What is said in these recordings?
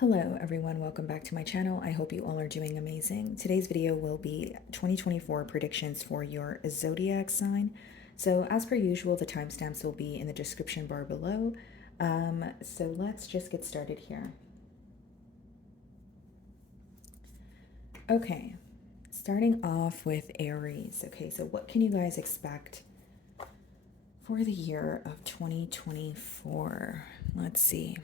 Hello everyone, welcome back to my channel. I hope you all are doing amazing. Today's video will be 2024 predictions for your zodiac sign. So as per usual, the timestamps will be in the description bar below. So let's just get started here. Okay, starting off with Aries. Okay, so what can you guys expect for the year of 2024? Let's see.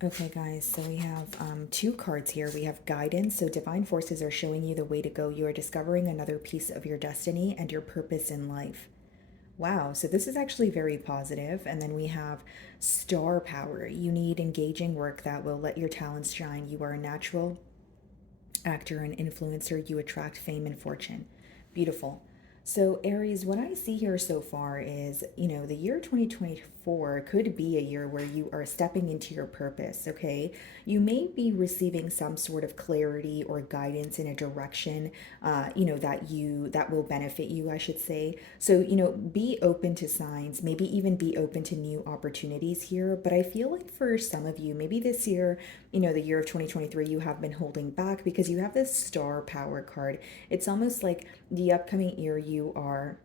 Okay, guys, so we have two cards here. We have guidance. So divine forces are showing you the way to go. You are discovering another piece of your destiny and your purpose in life. Wow, so this is actually very positive. And then we have star power. You need engaging work that will let your talents shine. You are a natural actor and influencer. You attract fame and fortune. Beautiful. So, Aries, what I see here so far is, the year 2024 could be a year where you are stepping into your purpose, okay? You may be receiving some sort of clarity or guidance in a direction, that will benefit you, I should say. So, be open to signs, maybe even be open to new opportunities here. But I feel like for some of you, maybe this year, the year of 2023, you have been holding back because you have this star power card. It's almost like the upcoming year you are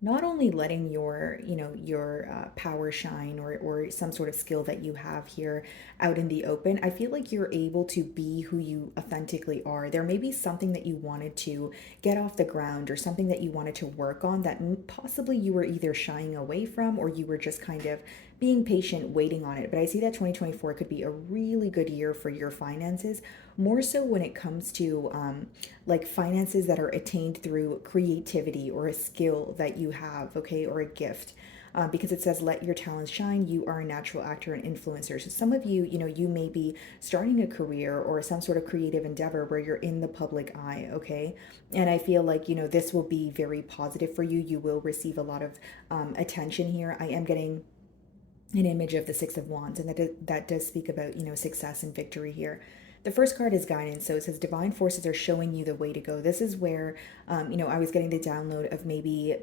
not only letting your power shine or some sort of skill that you have here out in the open. I feel like you're able to be who you authentically are. There may be something that you wanted to get off the ground or something that you wanted to work on that possibly you were either shying away from or you were just kind of being patient waiting on it. But I see that 2024 could be a really good year for your finances, more so when it comes to like finances that are attained through creativity or a skill that you have, okay, or a gift. Because it says, let your talents shine. You are a natural actor and influencer. So some of you, you may be starting a career or some sort of creative endeavor where you're in the public eye, okay? And I feel like, this will be very positive for you. You will receive a lot of attention here. I am getting an image of the Six of Wands, and that does speak about, success and victory here. The first card is guidance. So it says divine forces are showing you the way to go. This is where, I was getting the download of maybe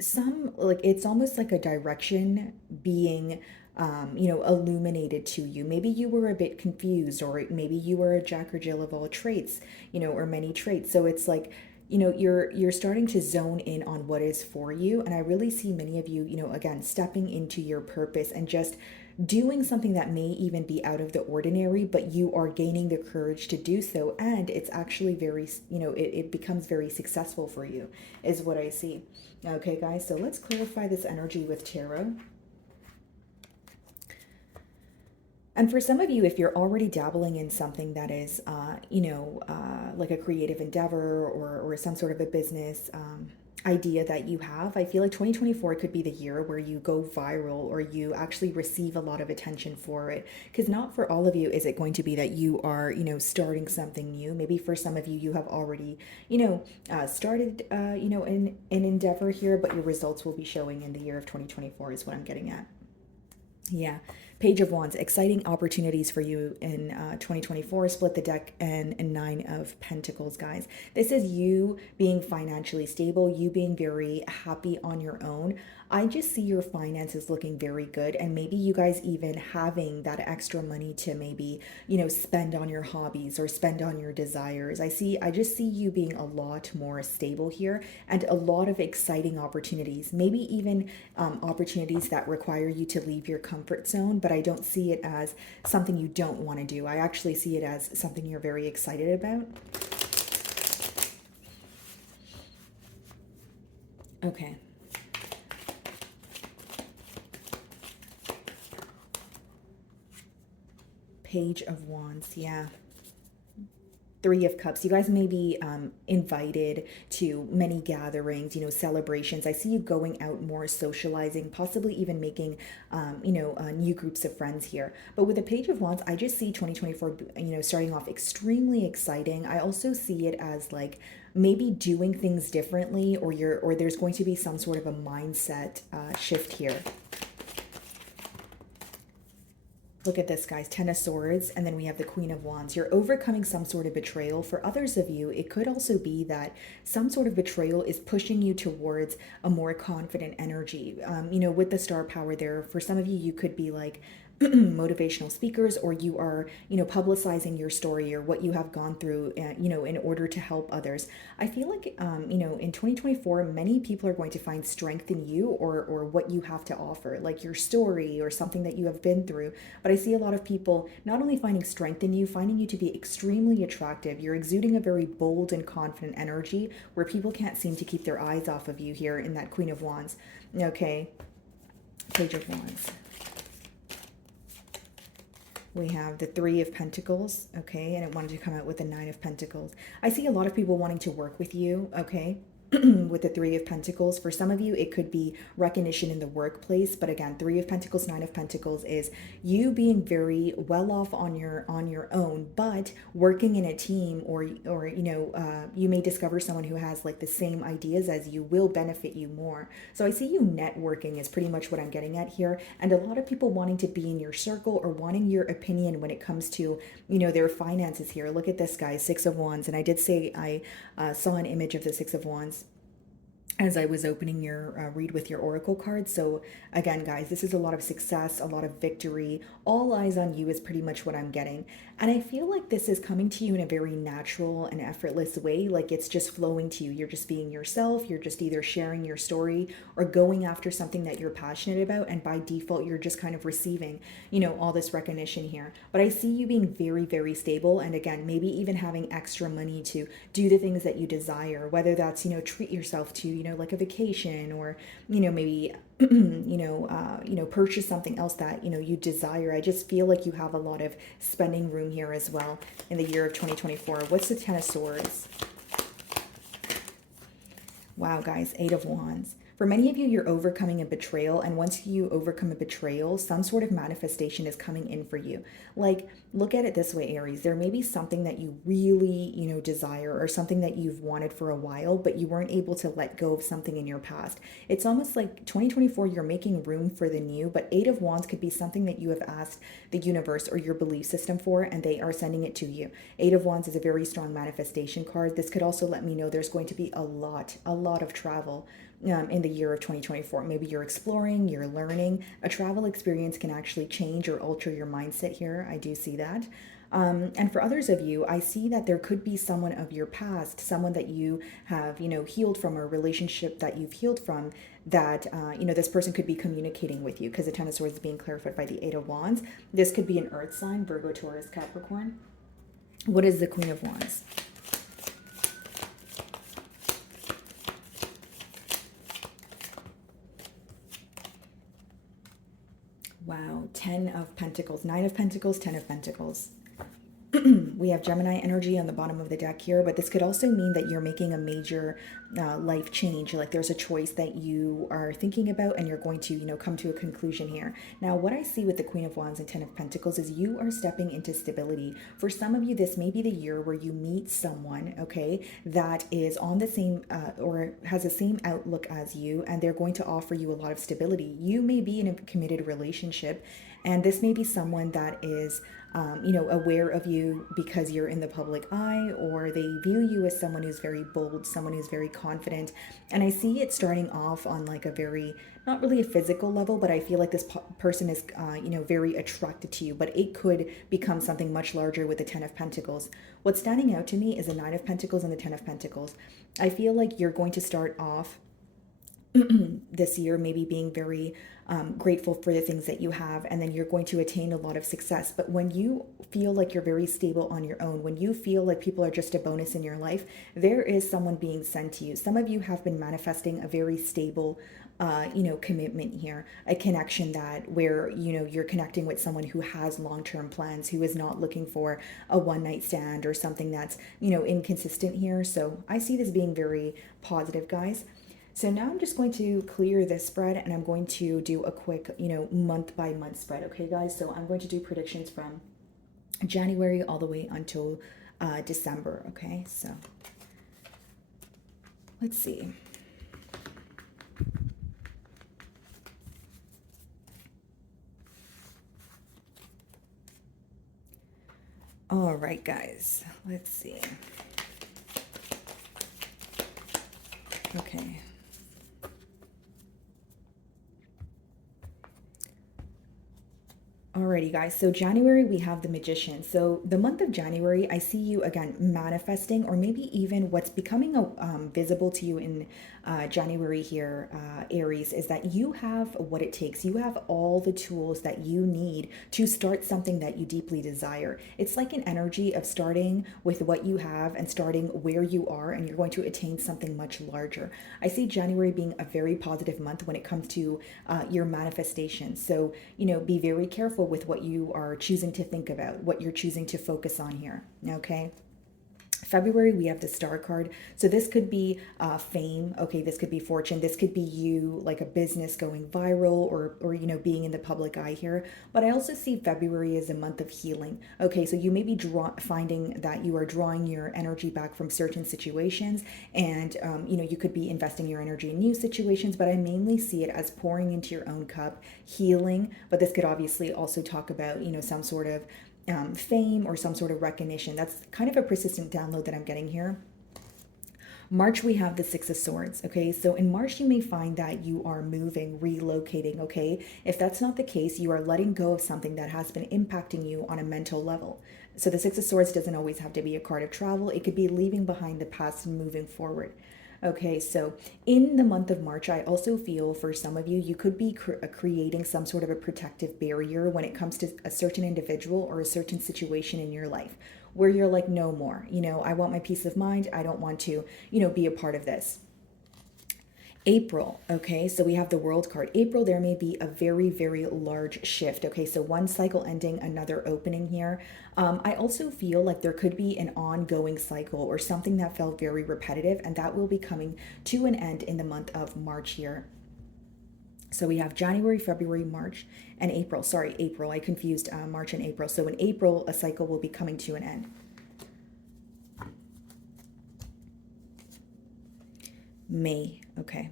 some, like, it's almost like a direction being, illuminated to you. Maybe you were a bit confused, or maybe you were a jack or jill of all traits, or many traits. So it's like, you're starting to zone in on what is for you. And I really see many of you, again, stepping into your purpose and just doing something that may even be out of the ordinary, but you are gaining the courage to do so. And it's actually very, it becomes very successful for you, is what I see. Okay, guys, so let's clarify this energy with tarot. And for some of you, if you're already dabbling in something that is, like a creative endeavor or some sort of a business idea that you have, I feel like 2024 could be the year where you go viral or you actually receive a lot of attention for it. Because not for all of you is it going to be that you are, starting something new. Maybe for some of you, you have already, started, an endeavor here, but your results will be showing in the year of 2024 is what I'm getting at. Yeah. Page of Wands, exciting opportunities for you in 2024. Split the deck and Nine of Pentacles, guys. This is you being financially stable, you being very happy on your own. I just see your finances looking very good, and maybe you guys even having that extra money to maybe, spend on your hobbies or spend on your desires. I just see you being a lot more stable here and a lot of exciting opportunities, maybe even opportunities that require you to leave your comfort zone, but I don't see it as something you don't want to do. I actually see it as something you're very excited about. Okay. Page of Wands, yeah. Three of Cups. You guys may be invited to many gatherings, celebrations. I see you going out more, socializing, possibly even making, new groups of friends here. But with the Page of Wands, I just see 2024, starting off extremely exciting. I also see it as like maybe doing things differently, or there's going to be some sort of a mindset shift here. Look at this, guys. Ten of Swords, and then we have the Queen of Wands. You're overcoming some sort of betrayal. For others of you, it could also be that some sort of betrayal is pushing you towards a more confident energy. You know, with the star power there, for some of you, you could be like motivational speakers, or you are, you know, publicizing your story or what you have gone through, you know, in order to help others. I feel like, you know, in 2024, many people are going to find strength in you, or what you have to offer, like your story or something that you have been through. But I see a lot of people not only finding strength in you, finding you to be extremely attractive. You're exuding a very bold and confident energy where people can't seem to keep their eyes off of you here in that Queen of Wands. Okay, Page of Wands. We have the Three of Pentacles, okay, and it wanted to come out with the Nine of Pentacles. I see a lot of people wanting to work with you, okay, with the Three of Pentacles. For some of you, it could be recognition in the workplace, but again, Three of Pentacles, Nine of Pentacles is you being very well off on your own, but working in a team, or you know, you may discover someone who has like the same ideas as you will benefit you more. So I see you networking is pretty much what I'm getting at here, and a lot of people wanting to be in your circle or wanting your opinion when it comes to, you know, their finances here. Look at this, guys, Six of Wands, and I did say I saw an image of the Six of Wands as I was opening your read with your oracle cards. So again, guys, this is a lot of success, a lot of victory. All eyes on you is pretty much what I'm getting. And I feel like this is coming to you in a very natural and effortless way. Like it's just flowing to you. You're just being yourself. You're just either sharing your story or going after something that you're passionate about. And by default, you're just kind of receiving, you know, all this recognition here. But I see you being very, very stable. And again, maybe even having extra money to do the things that you desire, whether that's, you know, treat yourself to, you know, like a vacation, or, you know, maybe you know, purchase something else that, you know, you desire. I just feel like you have a lot of spending room here as well in the year of 2024. What's the Ten of Swords? Wow, guys, Eight of Wands. For many of you, you're overcoming a betrayal, and once you overcome a betrayal, some sort of manifestation is coming in for you. Like, look at it this way, Aries. There may be something that you really, you know, desire, or something that you've wanted for a while, but you weren't able to let go of something in your past. It's almost like 2024, you're making room for the new, but Eight of Wands could be something that you have asked the universe or your belief system for, and they are sending it to you. Eight of Wands is a very strong manifestation card. This could also let me know there's going to be a lot of travel in the year of 2024. Maybe you're exploring, you're learning. A travel experience can actually change or alter your mindset here. I do see that. And for others of you, I see that there could be someone of your past, someone that you have, you know, healed from, or a relationship that you've healed from, that, you know, this person could be communicating with you, because the Ten of Swords is being clarified by the Eight of Wands. This could be an earth sign, Virgo, Taurus, Capricorn. What is the Queen of Wands? Wow, Ten of Pentacles, Nine of Pentacles, Ten of Pentacles. We have Gemini energy on the bottom of the deck here, but this could also mean that you're making a major life change. Like there's a choice that you are thinking about, and you're going to, you know, come to a conclusion here. Now, what I see with the Queen of Wands and Ten of Pentacles is you are stepping into stability. For some of you, this may be the year where you meet someone, okay, that is on the same or has the same outlook as you, and they're going to offer you a lot of stability. You may be in a committed relationship, and this may be someone that is, you know, aware of you because you're in the public eye, or they view you as someone who's very bold, someone who's very confident. And I see it starting off on like a very, not really a physical level, but I feel like this person is, you know, very attracted to you, but it could become something much larger with the Ten of Pentacles. What's standing out to me is the Nine of Pentacles and the Ten of Pentacles. I feel like you're going to start off this year maybe being very grateful for the things that you have, and then you're going to attain a lot of success. But when you feel like you're very stable on your own, when you feel like people are just a bonus in your life, there is someone being sent to you. Some of you have been manifesting a very stable you know, commitment here, a connection that where, you know, you're connecting with someone who has long-term plans, who is not looking for a one-night stand or something that's, you know, inconsistent here. So I see this being very positive, guys. So now I'm just going to clear this spread, and I'm going to do a quick, you know, month by month spread. Okay, guys? So I'm going to do predictions from January all the way until December. Okay, so let's see. All right, guys, let's see. Okay. Alrighty, guys. So January, we have the Magician. So the month of January, I see you again manifesting, or maybe even what's becoming visible to you in January here, Aries, is that you have what it takes. You have all the tools that you need to start something that you deeply desire. It's like an energy of starting with what you have and starting where you are, and you're going to attain something much larger. I see January being a very positive month when it comes to your manifestation. So, be very careful with what you are choosing to think about, what you're choosing to focus on here. Okay. February, we have the star card. So this could be fame. Okay, this could be fortune. This could be you, like a business going viral, or being in the public eye here. But I also see February as a month of healing. Okay, so you may be finding that you are drawing your energy back from certain situations, and you could be investing your energy in new situations. But I mainly see it as pouring into your own cup, healing. But this could obviously also talk about some sort of fame or some sort of recognition. That's kind of a persistent download that I'm getting here. March, we have the Six of Swords. Okay, so in March, you may find that you are moving, relocating. Okay, if that's not the case, you are letting go of something that has been impacting you on a mental level. So the Six of Swords doesn't always have to be a card of travel, it could be leaving behind the past and moving forward. Okay, so in the month of March, I also feel for some of you, you could be creating some sort of a protective barrier when it comes to a certain individual or a certain situation in your life where you're like, no more. I want my peace of mind. I don't want to, be a part of this. April, okay, so we have the World card. April, there may be a very, very large shift. Okay, so one cycle ending, another opening here. I also feel like there could be an ongoing cycle or something that felt very repetitive, and that will be coming to an end in the month of March here. So we have January, February, March, and April. Sorry, April. I confused March and April. So in April, a cycle will be coming to an end. May, okay.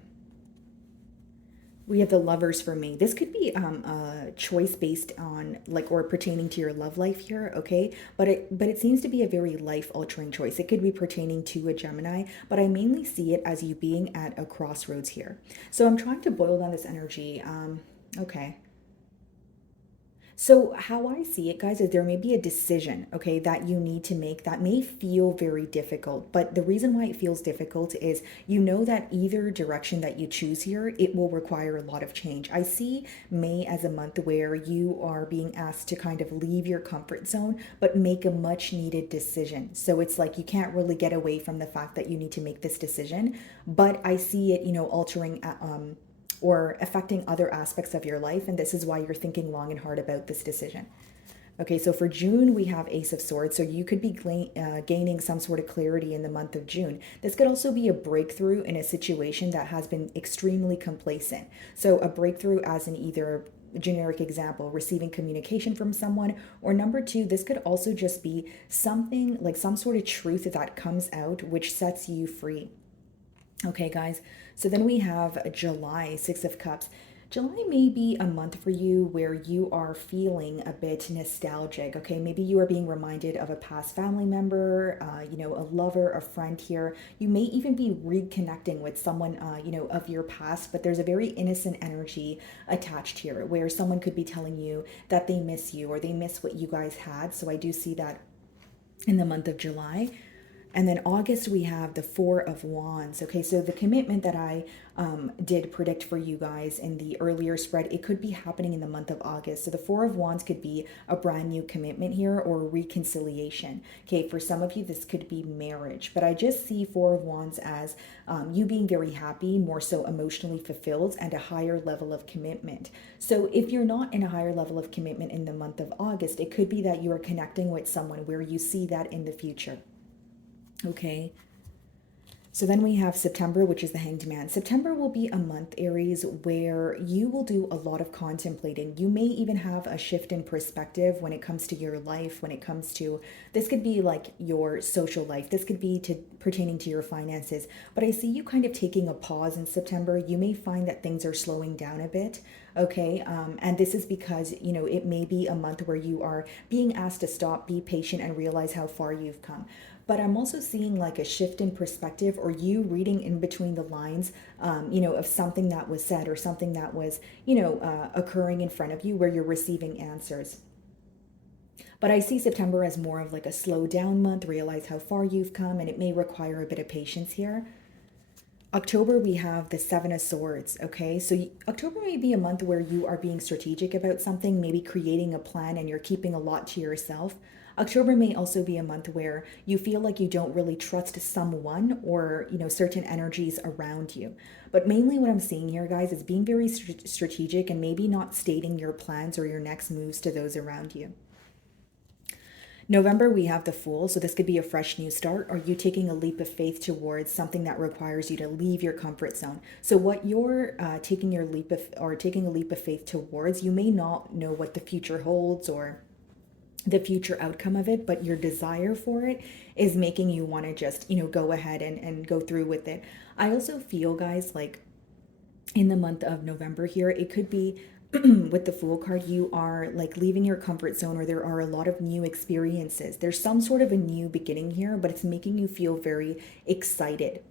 We have the Lovers for May. This could be a choice based on or pertaining to your love life here, okay? But it seems to be a very life altering choice. It could be pertaining to a Gemini, but I mainly see it as you being at a crossroads here. So I'm trying to boil down this energy. Okay. So, how I see it, guys, is there may be a decision, okay, that you need to make that may feel very difficult. But the reason why it feels difficult is that either direction that you choose here, it will require a lot of change. I see May as a month where you are being asked to kind of leave your comfort zone, but make a much needed decision. So, it's like you can't really get away from the fact that you need to make this decision. But I see it, altering or affecting other aspects of your life. And this is why you're thinking long and hard about this decision. Okay, so for June, we have Ace of Swords. So you could be gaining some sort of clarity in the month of June. This could also be a breakthrough in a situation that has been extremely complacent. So a breakthrough as in either generic example, receiving communication from someone, or number two, this could also just be something like some sort of truth that comes out which sets you free. Okay, guys, so then we have July, Six of Cups. July may be a month for you where you are feeling a bit nostalgic. Okay, maybe you are being reminded of a past family member, a lover, a friend here. You may even be reconnecting with someone, of your past, but there's a very innocent energy attached here where someone could be telling you that they miss you or they miss what you guys had. So I do see that in the month of July. And then August, we have the Four of Wands. Okay, so the commitment that I did predict for you guys in the earlier spread, it could be happening in the month of August. So the Four of Wands could be a brand new commitment here or reconciliation. Okay, for some of you, this could be marriage. But I just see Four of Wands as you being very happy, more so emotionally fulfilled, and a higher level of commitment. So if you're not in a higher level of commitment in the month of August, it could be that you are connecting with someone where you see that in the future. Okay, so then we have September, which is the Hanged Man. September will be a month, Aries, where you will do a lot of contemplating. You may even have a shift in perspective when it comes to your life, when it comes to, this could be like your social life. This could be pertaining to your finances. But I see you kind of taking a pause in September. You may find that things are slowing down a bit. Okay. And this is because, it may be a month where you are being asked to stop, be patient, and realize how far you've come. But I'm also seeing like a shift in perspective, or you reading in between the lines, of something that was said, or something that was, occurring in front of you, where you're receiving answers. But I see September as more of like a slow down month, realize how far you've come, and it may require a bit of patience here. October, we have the Seven of Swords. Okay, so October may be a month where you are being strategic about something, maybe creating a plan, and you're keeping a lot to yourself. October may also be a month where you feel like you don't really trust someone, or certain energies around you. But mainly what I'm seeing here, guys, is being very strategic, and maybe not stating your plans or your next moves to those around you. November, we have the Fool. So this could be a fresh new start, or you taking a leap of faith towards something that requires you to leave your comfort zone. So what you're taking your leap of, or taking a leap of faith towards, you may not know what the future holds, or the future outcome of it, but your desire for it is making you want to just, go ahead and go through with it. I also feel, guys, like in the month of November here, it could be with the Fool card, you are like leaving your comfort zone, or there are a lot of new experiences. There's some sort of a new beginning here, but it's making you feel very excited.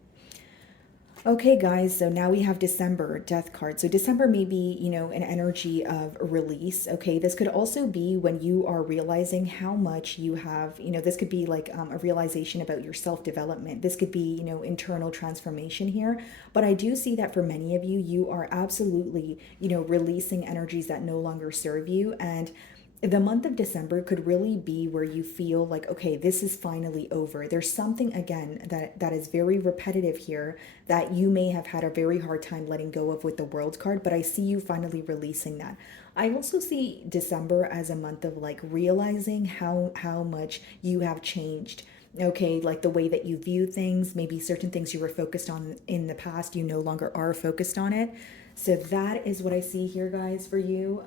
Okay, guys, so now we have December, Death card. So December may be, an energy of release. Okay, this could also be when you are realizing how much you have, this could be like a realization about your self-development. This could be, internal transformation here. But I do see that for many of you, you are absolutely, releasing energies that no longer serve you. And the month of December could really be where you feel like, okay, this is finally over. There's something, again, that is very repetitive here, that you may have had a very hard time letting go of with the World card, but I see you finally releasing that. I also see December as a month of like realizing how much you have changed. Okay, like the way that you view things, maybe certain things you were focused on in the past, you no longer are focused on it. So that is what I see here, guys, for you,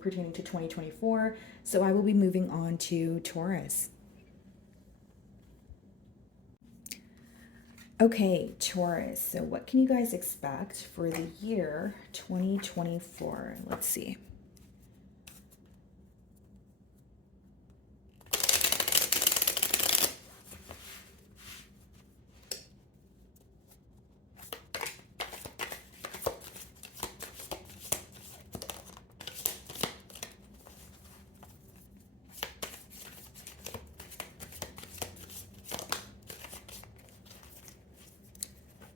pertaining to 2024. So I will be moving on to Taurus. Okay, Taurus. So what can you guys expect for the year 2024? Let's see.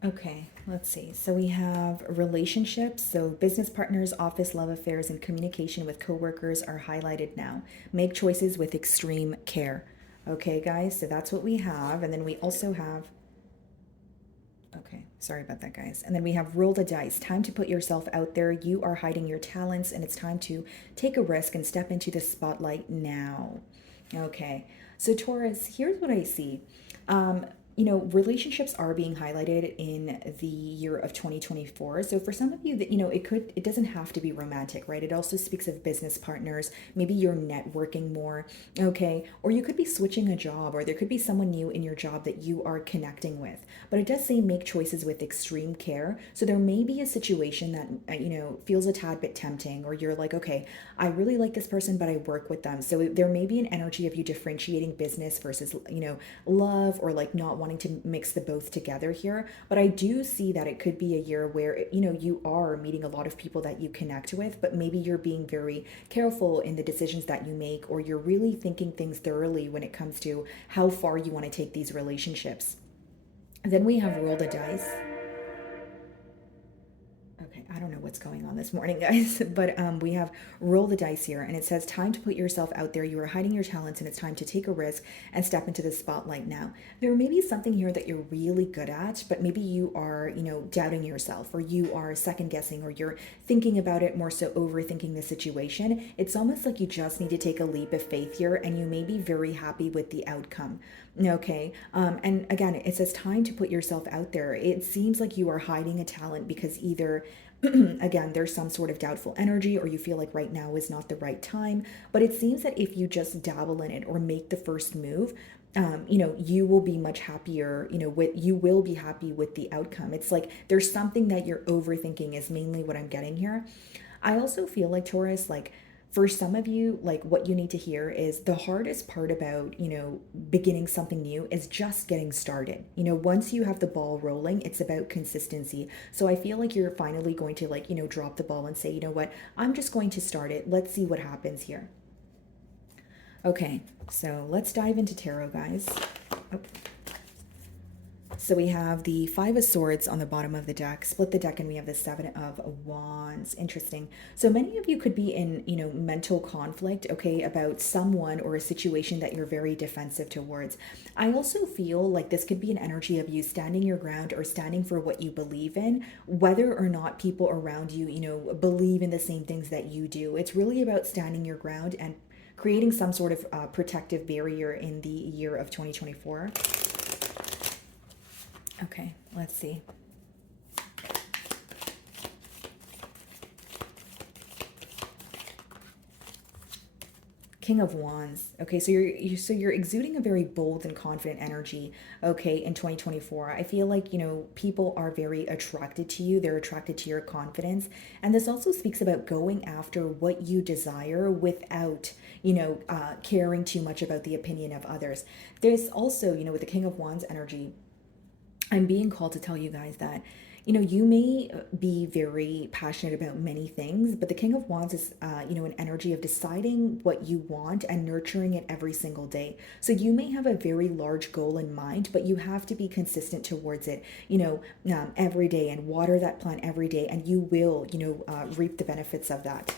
Okay, let's see. So we have relationships. So business partners, office love affairs, and communication with coworkers are highlighted now. Make choices with extreme care. Okay, guys, so that's what we have. And then we also have, okay, sorry about that, guys. And then we have roll the dice. Time to put yourself out there. You are hiding your talents, and it's time to take a risk and step into the spotlight now. Okay, so Taurus, here's what I see. Relationships are being highlighted in the year of 2024. So for some of you that, it doesn't have to be romantic, right? It also speaks of business partners. Maybe you're networking more, okay? Or you could be switching a job, or there could be someone new in your job that you are connecting with. But it does say make choices with extreme care. So there may be a situation that, feels a tad bit tempting, or you're like, okay, I really like this person, but I work with them. So there may be an energy of you differentiating business versus, love, or like not wanting to mix the both together here. But I do see that it could be a year where, you are meeting a lot of people that you connect with, but maybe you're being very careful in the decisions that you make, or you're really thinking things thoroughly when it comes to how far you want to take these relationships. Then we have roll the dice. Okay, I don't know what's going on this morning, guys, but we have roll the dice here, and it says time to put yourself out there. You are hiding your talents, and it's time to take a risk and step into the spotlight now. There may be something here that you're really good at, but maybe you are, doubting yourself, or you are second guessing, or you're thinking about it more, so overthinking the situation. It's almost like you just need to take a leap of faith here, and you may be very happy with the outcome. Okay. And again, it says time to put yourself out there. It seems like you are hiding a talent because either, again, there's some sort of doubtful energy, or you feel like right now is not the right time. But it seems that if you just dabble in it, or make the first move, you will be much happier, you will be happy with the outcome. It's like there's something that you're overthinking, is mainly what I'm getting here. I also feel like Taurus, like for some of you, like what you need to hear is the hardest part about, beginning something new is just getting started. Once you have the ball rolling, it's about consistency. So I feel like you're finally going to like, drop the ball and say, you know what, I'm just going to start it. Let's see what happens here. Okay, so let's dive into tarot, guys. Oh. So we have the Five of Swords on the bottom of the deck. Split the deck and we have the Seven of Wands. Interesting. So many of you could be in, mental conflict, okay, about someone or a situation that you're very defensive towards. I also feel like this could be an energy of you standing your ground or standing for what you believe in, whether or not people around you, believe in the same things that you do. It's really about standing your ground and creating some sort of protective barrier in the year of 2024. Okay, let's see. King of Wands. Okay, so you're exuding a very bold and confident energy, okay, in 2024. I feel like, people are very attracted to you. They're attracted to your confidence. And this also speaks about going after what you desire without, caring too much about the opinion of others. There's also, with the King of Wands energy, I'm being called to tell you guys that, you may be very passionate about many things, but the King of Wands is, an energy of deciding what you want and nurturing it every single day. So you may have a very large goal in mind, but you have to be consistent towards it, every day, and water that plant every day, and you will, reap the benefits of that.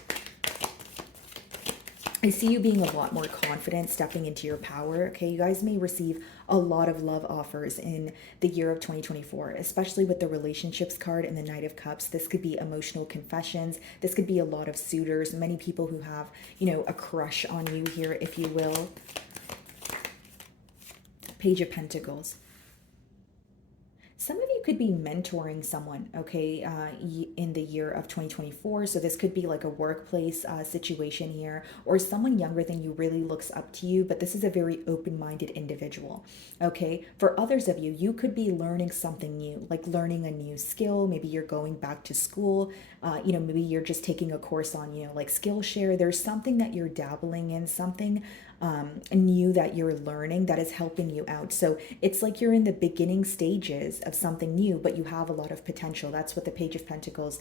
I see you being a lot more confident, stepping into your power. Okay, you guys may receive a lot of love offers in the year of 2024, especially with the relationships card and the Knight of Cups. This could be emotional confessions. This could be a lot of suitors, many people who have, a crush on you here, if you will. Page of Pentacles. Some of you could be mentoring someone, okay, in the year of 2024. So this could be like a workplace situation here, or someone younger than you really looks up to you, but this is a very open-minded individual, okay? For others of you, you could be learning something new, like learning a new skill. Maybe you're going back to school, maybe you're just taking a course on, like Skillshare. There's something that you're dabbling in, something new that you're learning that is helping you out. So it's like you're in the beginning stages of something new, but you have a lot of potential. That's what the Page of Pentacles,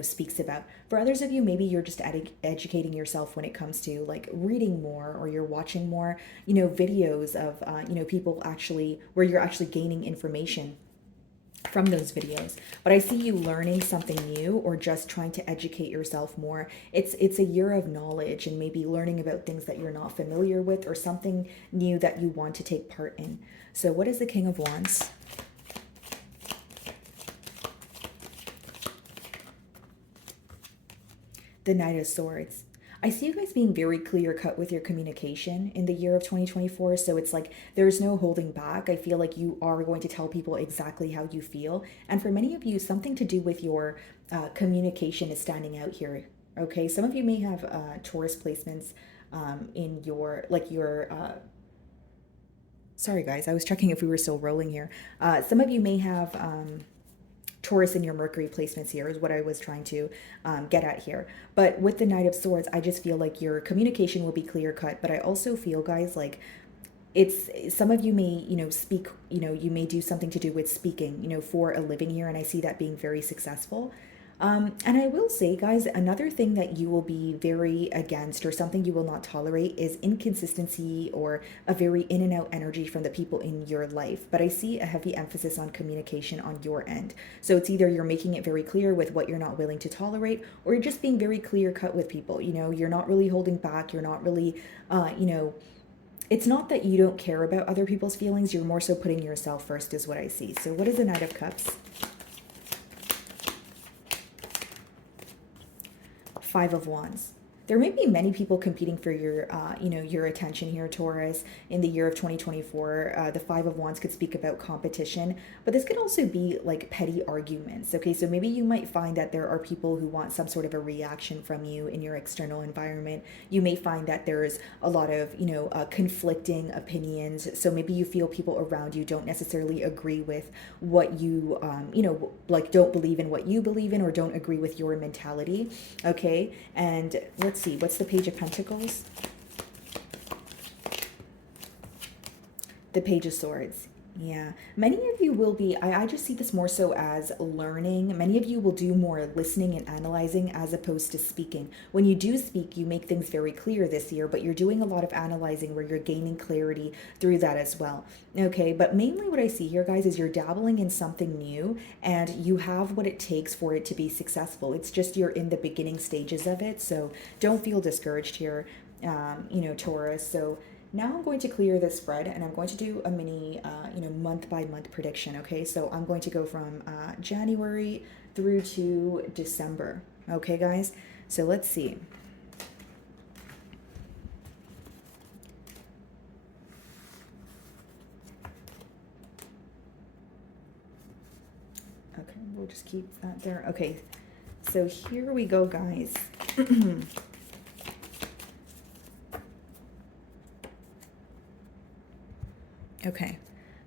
speaks about. For others of you, maybe you're just educating yourself when it comes to like reading more, or you're watching more, videos of, people actually, where you're actually gaining information from those videos. But I see you learning something new or just trying to educate yourself more. It's a year of knowledge and maybe learning about things that you're not familiar with, or something new that you want to take part in. So what is the King of Wands? The Knight of Swords. I see you guys being very clear cut with your communication in the year of 2024. So it's like there's no holding back. I feel like you are going to tell people exactly how you feel. And for many of you, something to do with your communication is standing out here. Okay, some of you may have Taurus placements in your, like your, sorry guys, I was checking if we were still rolling here. Some of you may have Taurus in your Mercury placements here is what I was trying to get at here. But with the Knight of Swords, I just feel like your communication will be clear cut. But I also feel, guys, like it's some of you may, speak, you may do something to do with speaking, for a living here. And I see that being very successful. And I will say, guys, another thing that you will be very against, or something you will not tolerate, is inconsistency or a very in and out energy from the people in your life. But I see a heavy emphasis on communication on your end. So it's either you're making it very clear with what you're not willing to tolerate, or you're just being very clear cut with people. You're not really holding back. You're not really, it's not that you don't care about other people's feelings. You're more so putting yourself first is what I see. So what is the Knight of Cups? Five of Wands. There may be many people competing for your attention here, Taurus, in the year of 2024. The Five of Wands could speak about competition, but this could also be like petty arguments. Okay, so maybe you might find that there are people who want some sort of a reaction from you in your external environment. You may find that there's a lot of, conflicting opinions. So maybe you feel people around you don't necessarily agree with what you, like don't believe in what you believe in or don't agree with your mentality. Okay, and let's see, what's the Page of Pentacles? The Page of Swords. Yeah, many of you will be, I just see this more so as learning. Many of you will do more listening and analyzing as opposed to speaking. When you do speak, you make things very clear this year, but you're doing a lot of analyzing where you're gaining clarity through that as well. Okay, but mainly what I see here, guys, is you're dabbling in something new and you have what it takes for it to be successful. It's just you're in the beginning stages of it, so don't feel discouraged here, Taurus. So now I'm going to clear this spread and I'm going to do a mini, month by month prediction. Okay, so I'm going to go from January through to December. Okay, guys, so let's see. Okay, we'll just keep that there. Okay, so here we go, guys. Okay,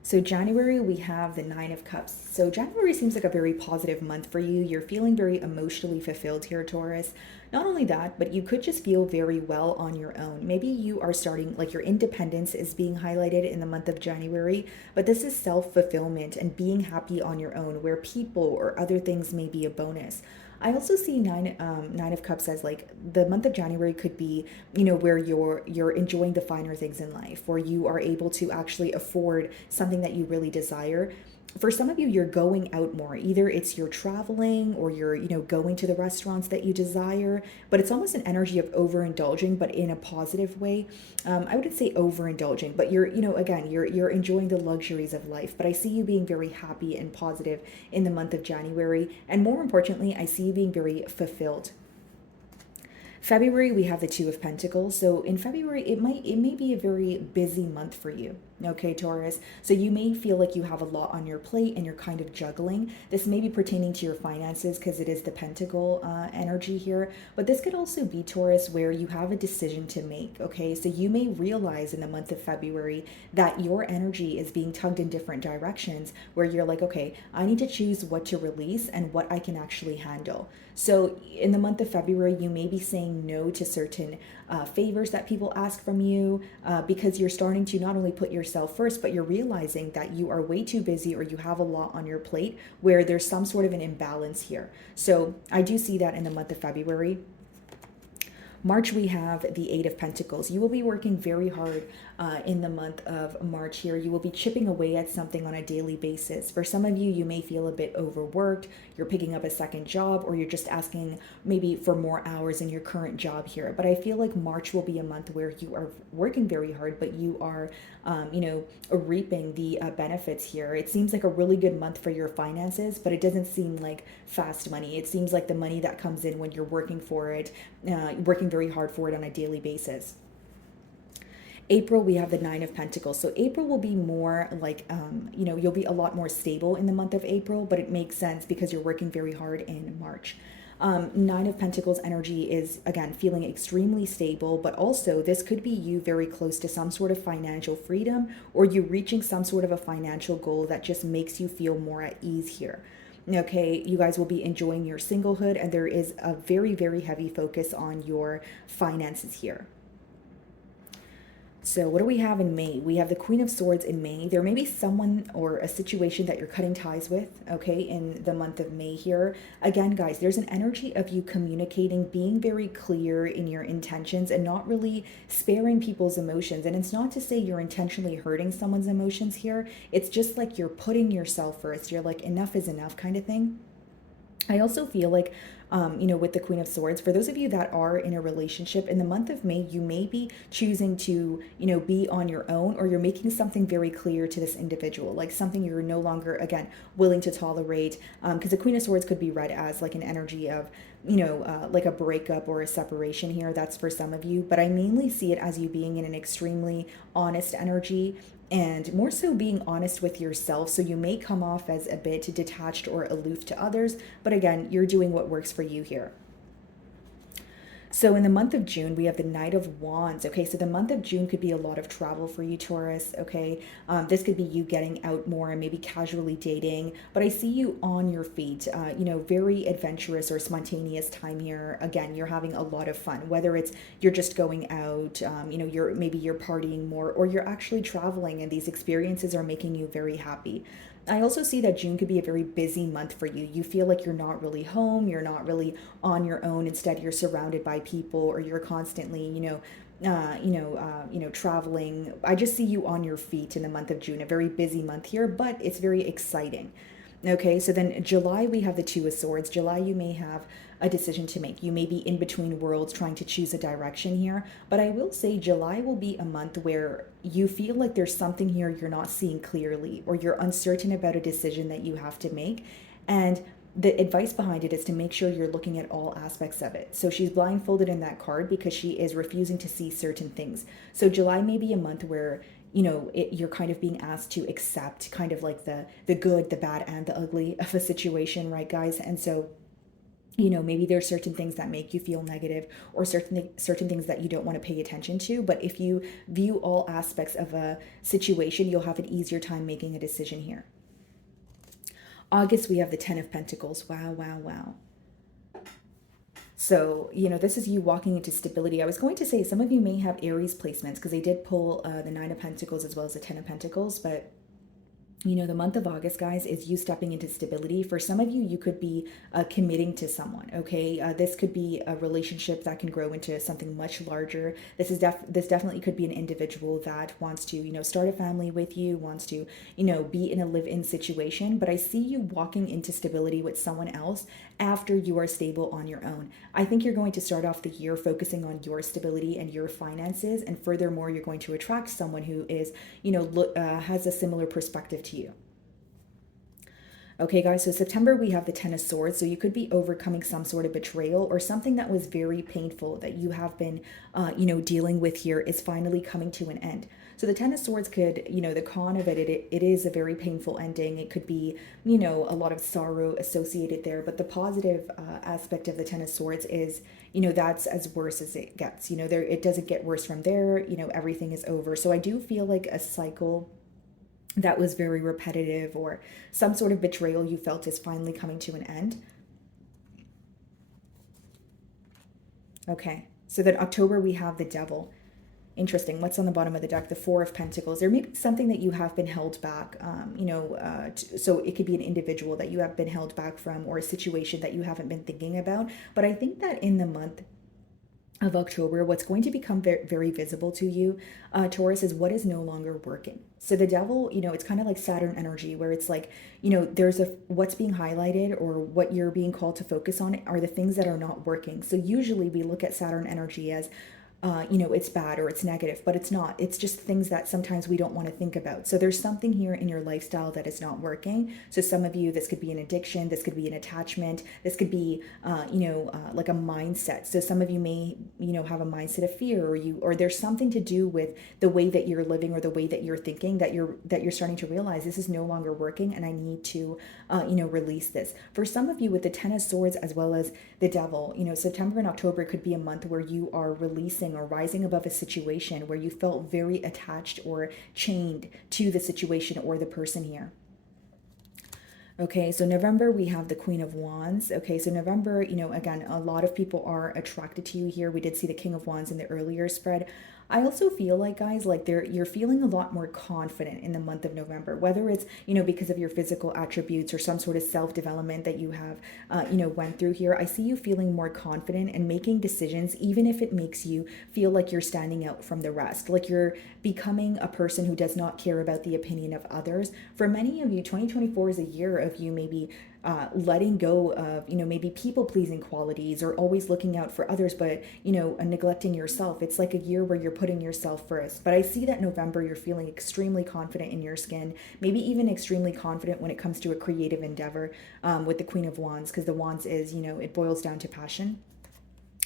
so January, we have the Nine of Cups. So January seems like a very positive month for you. You're feeling very emotionally fulfilled here, Taurus. Not only that, but you could just feel very well on your own. Maybe you are starting, like your independence is being highlighted in the month of January, but this is self-fulfillment and being happy on your own, where people or other things may be a bonus. I also see Nine of Cups as like the month of January could be, where you're enjoying the finer things in life, where you are able to actually afford something that you really desire. For some of you, you're going out more. Either it's you're traveling or you're, going to the restaurants that you desire, but it's almost an energy of overindulging, but in a positive way. I wouldn't say overindulging, but you're, again, you're enjoying the luxuries of life. But I see you being very happy and positive in the month of January. And more importantly, I see you being very fulfilled. February, we have the Two of Pentacles. So in February, it may be a very busy month for you. Okay, Taurus. So you may feel like you have a lot on your plate and you're kind of juggling. This may be pertaining to your finances because it is the Pentacle energy here. But this could also be, Taurus, where you have a decision to make. Okay, so you may realize in the month of February that your energy is being tugged in different directions where you're like, okay, I need to choose what to release and what I can actually handle. So in the month of February, you may be saying no to certain favors that people ask from you because you're starting to not only put yourself first, but you're realizing that you are way too busy or you have a lot on your plate where there's some sort of an imbalance here. So I do see that in the month of February. March, we have the Eight of Pentacles. You will be working very hard in the month of March here. You will be chipping away at something on a daily basis. For some of you, you may feel a bit overworked. You're picking up a second job or you're just asking maybe for more hours in your current job here. But I feel like March will be a month where you are working very hard, but you are, reaping the benefits here. It seems like a really good month for your finances, but it doesn't seem like fast money. It seems like the money that comes in when you're working for it, working very hard for it on a daily basis. April, we have the Nine of Pentacles. So April will be more like, you'll be a lot more stable in the month of April, but it makes sense because you're working very hard in March. Nine of Pentacles energy is, again, feeling extremely stable, but also this could be you very close to some sort of financial freedom or you reaching some sort of a financial goal that just makes you feel more at ease here. Okay, you guys will be enjoying your singlehood and there is a very, very heavy focus on your finances here. So what do we have in May? We have the Queen of Swords in May. There may be someone or a situation that you're cutting ties with, okay, in the month of May here. Again, guys, there's an energy of you communicating, being very clear in your intentions and not really sparing people's emotions. And it's not to say you're intentionally hurting someone's emotions here. It's just like you're putting yourself first. You're like, enough is enough kind of thing. I also feel like, with the Queen of Swords, for those of you that are in a relationship in the month of May, you may be choosing to, be on your own or you're making something very clear to this individual, like something you're no longer, again, willing to tolerate. Because the Queen of Swords could be read as like an energy of like a breakup or a separation here. That's for some of you, but I mainly see it as you being in an extremely honest energy, and more so being honest with yourself. So you may come off as a bit detached or aloof to others, but again, you're doing what works for you here. So in the month of June, we have the Knight of Wands. Okay, so the month of June could be a lot of travel for you, Taurus. Okay, this could be you getting out more and maybe casually dating. But I see you on your feet. Very adventurous or spontaneous time here. Again, you're having a lot of fun. Whether it's you're just going out, you're partying more, or you're actually traveling, and these experiences are making you very happy. I also see that June could be a very busy month for you. You feel like you're not really home, you're not really on your own. Instead, you're surrounded by people, or you're constantly, traveling. I just see you on your feet in the month of June, a very busy month here, but it's very exciting. Okay, so then July, we have the Two of Swords. July, you may have a decision to make. You may be in between worlds trying to choose a direction here. But I will say July will be a month where you feel like there's something here you're not seeing clearly, or you're uncertain about a decision that you have to make. And the advice behind it is to make sure you're looking at all aspects of it. So she's blindfolded in that card because she is refusing to see certain things. So July may be a month where you're kind of being asked to accept kind of like the good, the bad, and the ugly of a situation, right, guys? And so maybe there's certain things that make you feel negative, or certain things that you don't want to pay attention to. But if you view all aspects of a situation, you'll have an easier time making a decision here. August, we have the Ten of Pentacles. Wow, wow, wow. So, this is you walking into stability. I was going to say some of you may have Aries placements because they did pull the Nine of Pentacles as well as the Ten of Pentacles, but the month of August, guys, is you stepping into stability. For some of you, you could be committing to someone, okay? This could be a relationship that can grow into something much larger. This definitely could be an individual that wants to, start a family with you, wants to, be in a live-in situation. But I see you walking into stability with someone else after you are stable on your own. I think you're going to start off the year focusing on your stability and your finances, and furthermore, you're going to attract someone who is, has a similar perspective to you. Okay, guys, so September, we have the Ten of Swords. So you could be overcoming some sort of betrayal, or something that was very painful that you have been, dealing with here is finally coming to an end. So the Ten of Swords could, the con of it is a very painful ending. It could be, a lot of sorrow associated there. But the positive aspect of the Ten of Swords is, that's as worse as it gets. It doesn't get worse from there. Everything is over. So I do feel like a cycle that was very repetitive, or some sort of betrayal you felt, is finally coming to an end. Okay, so then October, we have the Devil. Interesting. What's on the bottom of the deck? The Four of Pentacles. There may be something that you have been held back, so it could be an individual that you have been held back from, or a situation that you haven't been thinking about. But I think that in the month of October, what's going to become very, very visible to you, Taurus, is what is no longer working. So the Devil, it's kind of like Saturn energy, where it's like, there's what's being highlighted, or what you're being called to focus on are the things that are not working. So usually we look at Saturn energy as it's bad or it's negative, but it's not. It's just things that sometimes we don't want to think about. So there's something here in your lifestyle that is not working. So some of you, this could be an addiction, this could be an attachment, this could be, like a mindset. So some of you may, have a mindset of fear, or there's something to do with the way that you're living, or the way that you're thinking, that you're starting to realize this is no longer working, and I need to, release this. For some of you, with the Ten of Swords as well as the Devil, September and October could be a month where you are releasing or rising above a situation where you felt very attached or chained to the situation or the person here. Okay, so November, we have the Queen of Wands. Okay, so November, again, a lot of people are attracted to you here. We did see the King of Wands in the earlier spread. I also feel like, guys, like you're feeling a lot more confident in the month of November, whether it's, because of your physical attributes or some sort of self-development that you have, went through here. I see you feeling more confident and making decisions, even if it makes you feel like you're standing out from the rest, like you're becoming a person who does not care about the opinion of others. For many of you, 2024 is a year of you maybe letting go of, maybe people-pleasing qualities or always looking out for others, but, neglecting yourself. It's like a year where you're putting yourself first. But I see that November, you're feeling extremely confident in your skin, maybe even extremely confident when it comes to a creative endeavor, with the Queen of Wands, because the Wands is, it boils down to passion.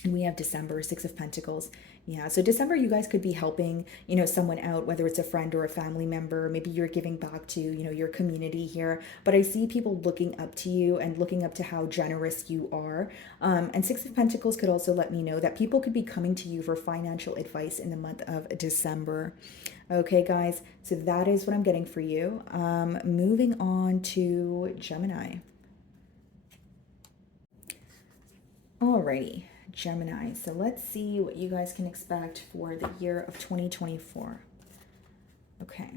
And we have December, Six of Pentacles. Yeah, so December, you guys could be helping, someone out, whether it's a friend or a family member. Maybe you're giving back to, your community here. But I see people looking up to you and looking up to how generous you are. And Six of Pentacles could also let me know that people could be coming to you for financial advice in the month of December. Okay, guys, so that is what I'm getting for you. Moving on to Gemini. Alrighty. Gemini. So let's see what you guys can expect for the year of 2024. Okay.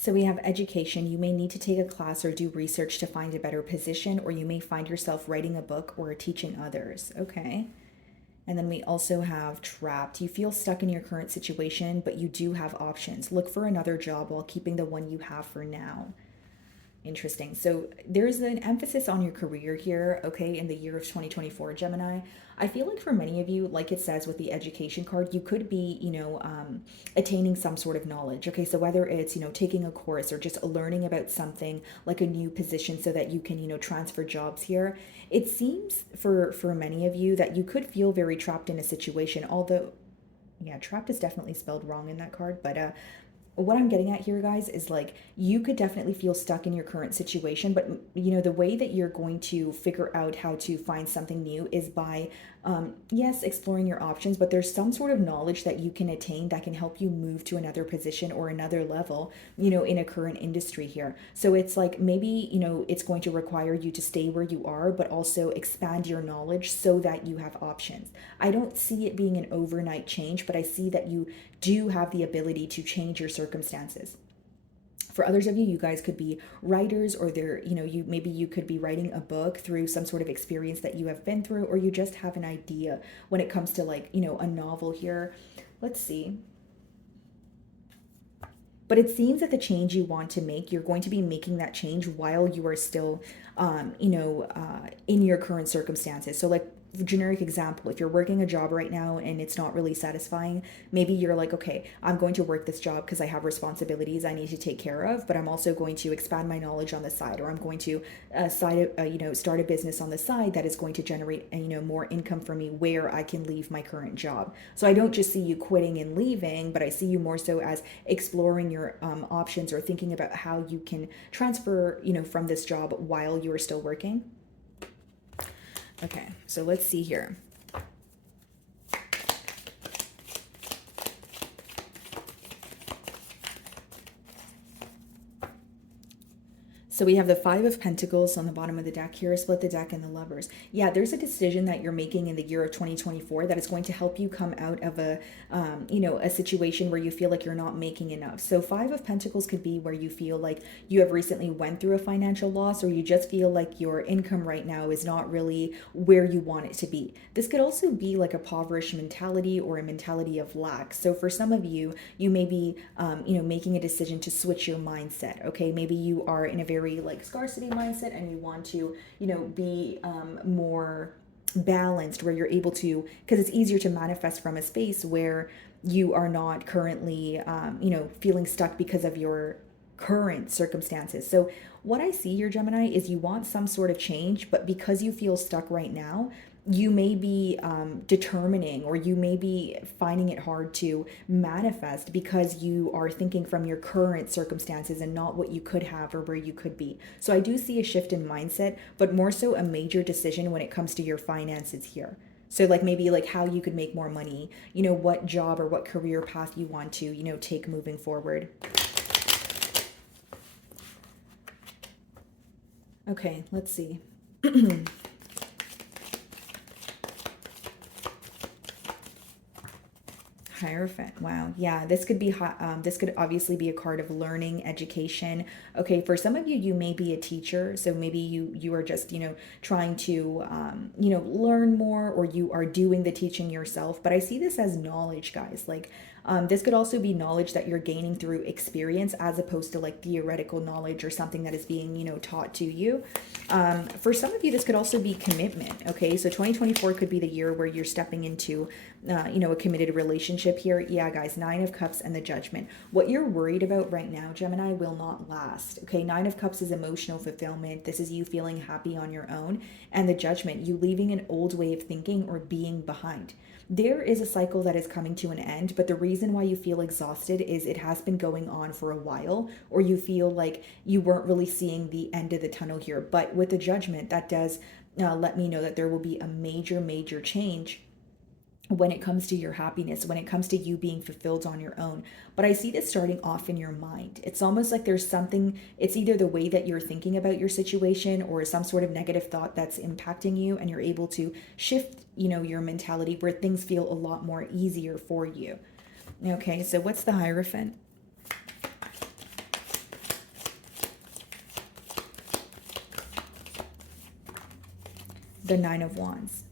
So we have education. You may need to take a class or do research to find a better position, or you may find yourself writing a book or teaching others. Okay. And then we also have trapped. You feel stuck in your current situation, but you do have options. Look for another job while keeping the one you have for now. Interesting. So there's an emphasis on your career here, okay, in the year of 2024, Gemini. I feel like for many of you, like it says with the education card, you could be, attaining some sort of knowledge. Okay, so whether it's, taking a course or just learning about something like a new position so that you can, transfer jobs here. It seems for many of you that you could feel very trapped in a situation, although, yeah, trapped is definitely spelled wrong in that card, but what I'm getting at here, guys, is like you could definitely feel stuck in your current situation, but the way that you're going to figure out how to find something new is by, yes, exploring your options, but there's some sort of knowledge that you can attain that can help you move to another position or another level, in a current industry here. So it's like maybe, it's going to require you to stay where you are, but also expand your knowledge so that you have options. I don't see it being an overnight change, but I see that you do have the ability to change your circumstances. For others of you, you guys could be writers, or maybe you could be writing a book through some sort of experience that you have been through, or you just have an idea when it comes to like, a novel here. Let's see. But it seems that the change you want to make, you're going to be making that change while you are still, in your current circumstances. So like, generic example, if you're working a job right now and it's not really satisfying, maybe you're like, okay, I'm going to work this job because I have responsibilities I need to take care of, but I'm also going to expand my knowledge on the side, or I'm going to start a business on the side that is going to generate more income for me where I can leave my current job. So I don't just see you quitting and leaving, but I see you more so as exploring your options, or thinking about how you can transfer from this job while you are still working. Okay, so let's see here. So we have the Five of Pentacles on the bottom of the deck here, split the deck, and the Lovers. Yeah, there's a decision that you're making in the year of 2024 that is going to help you come out of a situation where you feel like you're not making enough. So Five of Pentacles could be where you feel like you have recently went through a financial loss, or you just feel like your income right now is not really where you want it to be. This could also be like a impoverished mentality, or a mentality of lack. So for some of you, you may be, making a decision to switch your mindset. Okay, maybe you are in a very like scarcity mindset, and you want to be more balanced, where you're able to, because it's easier to manifest from a space where you are not currently feeling stuck because of your current circumstances. So what I see here, Gemini, is you want some sort of change, but because you feel stuck right now, you may be determining, or you may be finding it hard to manifest because you are thinking from your current circumstances and not what you could have or where you could be. So I do see a shift in mindset, but more so a major decision when it comes to your finances here. So like maybe like how you could make more money, what job or what career path you want to, take moving forward. Okay, let's see. Hierophant. Wow. Yeah, this could be this could obviously be a card of learning, education. Okay, for some of you, you may be a teacher, so maybe you are just, trying to learn more, or you are doing the teaching yourself. But I see this as knowledge, guys. Like this could also be knowledge that you're gaining through experience, as opposed to like theoretical knowledge or something that is being, taught to you. For some of you, this could also be commitment. Okay, so 2024 could be the year where you're stepping into, a committed relationship here. Yeah, guys, Nine of Cups and the Judgment. What you're worried about right now, Gemini, will not last. Okay, Nine of Cups is emotional fulfillment. This is you feeling happy on your own. And the Judgment, you leaving an old way of thinking or being behind. There is a cycle that is coming to an end, but the reason why you feel exhausted is it has been going on for a while, or you feel like you weren't really seeing the end of the tunnel here. But with the Judgment, that does let me know that there will be a major, major change when it comes to your happiness, when it comes to you being fulfilled on your own. But I see this starting off in your mind. It's almost like there's something, it's either the way that you're thinking about your situation or some sort of negative thought that's impacting you, and you're able to shift, your mentality where things feel a lot more easier for you. Okay, so what's the Hierophant? The Nine of Wands.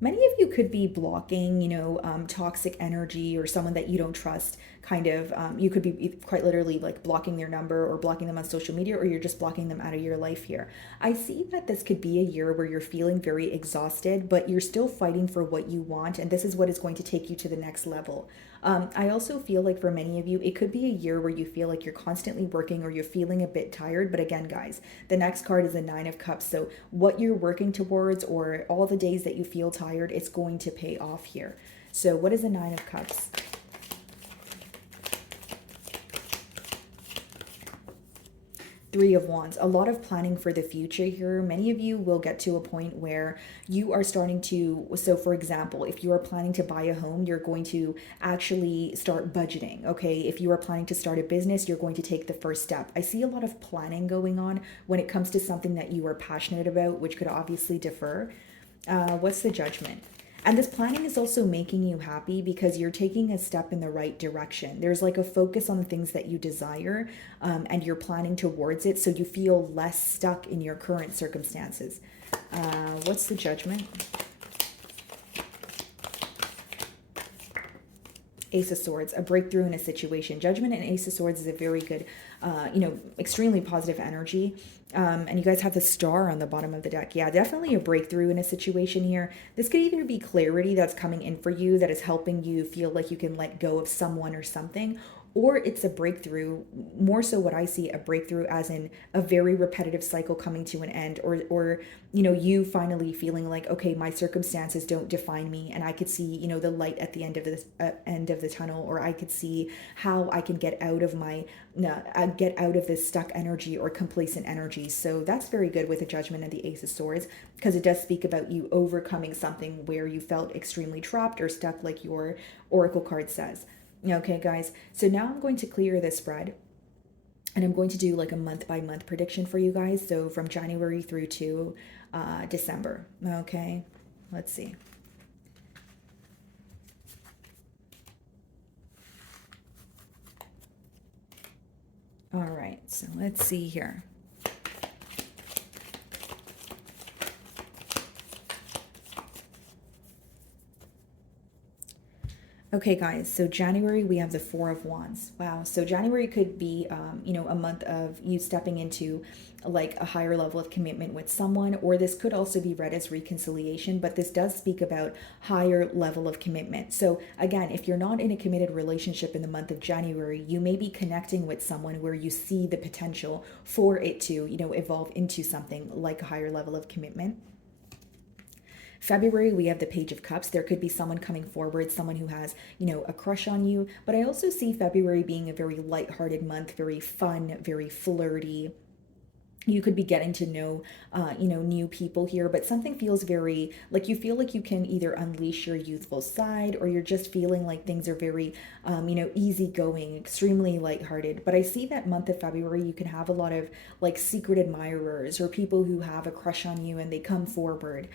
Many of you could be blocking, toxic energy or someone that you don't trust. Kind of, you could be quite literally like blocking their number or blocking them on social media, or you're just blocking them out of your life here. I see that this could be a year where you're feeling very exhausted, but you're still fighting for what you want. And this is what is going to take you to the next level. I also feel like for many of you, it could be a year where you feel like you're constantly working or you're feeling a bit tired. But again, guys, the next card is the Nine of Cups. So what you're working towards, or all the days that you feel tired, it's going to pay off here. So what is the Nine of Cups? Three of Wands. A lot of planning for the future here. Many of you will get to a point where you are starting to, so for example, if you are planning to buy a home, you're going to actually start budgeting, okay? If you are planning to start a business, you're going to take the first step. I see a lot of planning going on when it comes to something that you are passionate about, which could obviously differ. What's the Judgment? And this planning is also making you happy because you're taking a step in the right direction. There's like a focus on the things that you desire, and you're planning towards it, so you feel less stuck in your current circumstances. What's the Judgment? Ace of Swords, a breakthrough in a situation. Judgment and Ace of Swords is a very good, extremely positive energy. And you guys have the Star on the bottom of the deck. Yeah, definitely a breakthrough in a situation here. This could either be clarity that's coming in for you that is helping you feel like you can let go of someone or something, or it's a breakthrough, more so what I see, a breakthrough as in a very repetitive cycle coming to an end, or you finally feeling like, okay, my circumstances don't define me, and I could see, the light at the end of this end of the tunnel, or I could see how I can get out of this stuck energy or complacent energy. So that's very good with the Judgment and the Ace of Swords, because it does speak about you overcoming something where you felt extremely trapped or stuck, like your oracle card says. Okay, guys, so now I'm going to clear this spread, and I'm going to do like a month by month prediction for you guys. So from January through to December. Okay, let's see. All right, so let's see here. Okay, guys, so January, we have the Four of Wands. Wow, so January could be, a month of you stepping into like a higher level of commitment with someone, or this could also be read as reconciliation, but this does speak about higher level of commitment. So again, if you're not in a committed relationship in the month of January, you may be connecting with someone where you see the potential for it to, evolve into something like a higher level of commitment. February, we have the Page of Cups. There could be someone coming forward, someone who has, a crush on you. But I also see February being a very lighthearted month, very fun, very flirty. You could be getting to know, new people here, but something feels very, like you feel like you can either unleash your youthful side, or you're just feeling like things are very, easygoing, extremely lighthearted. But I see that month of February, you can have a lot of like secret admirers or people who have a crush on you and they come forward.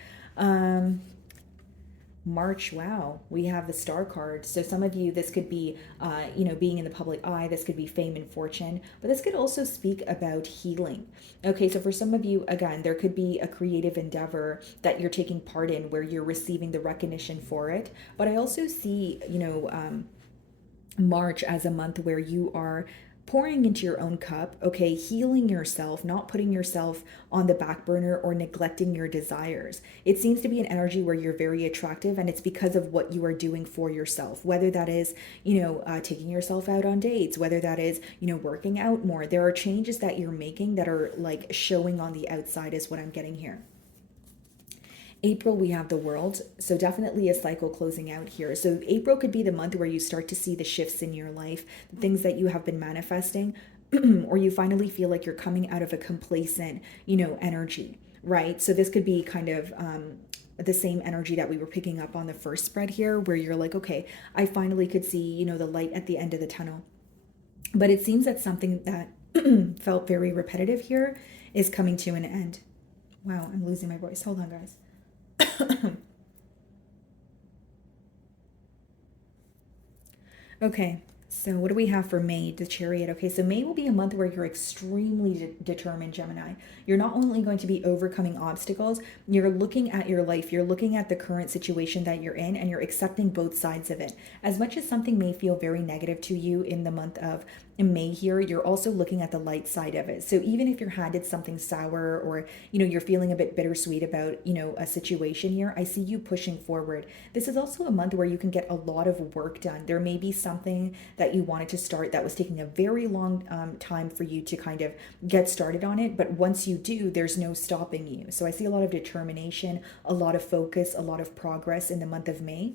March, wow, we have the star card. So some of you, this could be, being in the public eye. This could be fame and fortune, but this could also speak about healing. Okay, so for some of you, again, there could be a creative endeavor that you're taking part in where you're receiving the recognition for it. But I also see, March as a month where you are pouring into your own cup, okay, healing yourself, not putting yourself on the back burner or neglecting your desires. It seems to be an energy where you're very attractive, and it's because of what you are doing for yourself, whether that is, taking yourself out on dates, whether that is, working out more. There are changes that you're making that are like showing on the outside, is what I'm getting here. April, we have the world. So definitely a cycle closing out here. So April could be the month where you start to see the shifts in your life, the things that you have been manifesting, or you finally feel like you're coming out of a complacent, energy, right? So this could be kind of the same energy that we were picking up on the first spread here, where you're like, okay, I finally could see, the light at the end of the tunnel. But it seems that something that felt very repetitive here is coming to an end. Wow, I'm losing my voice. Hold on, guys. Okay, so what do we have for May, the Chariot? Okay, so May will be a month where you're extremely determined, Gemini. You're not only going to be overcoming obstacles, you're looking at your life, you're looking at the current situation that you're in, and you're accepting both sides of it. As much as something may feel very negative to you in the month of May here, you're also looking at the light side of it. So even if you're handed something sour, or you're feeling a bit bittersweet about a situation here, I see you pushing forward. This is also a month where you can get a lot of work done. There may be something that you wanted to start that was taking a very long time for you to kind of get started on it, but once you do, there's no stopping you. So I see a lot of determination, a lot of focus, a lot of progress in the month of May.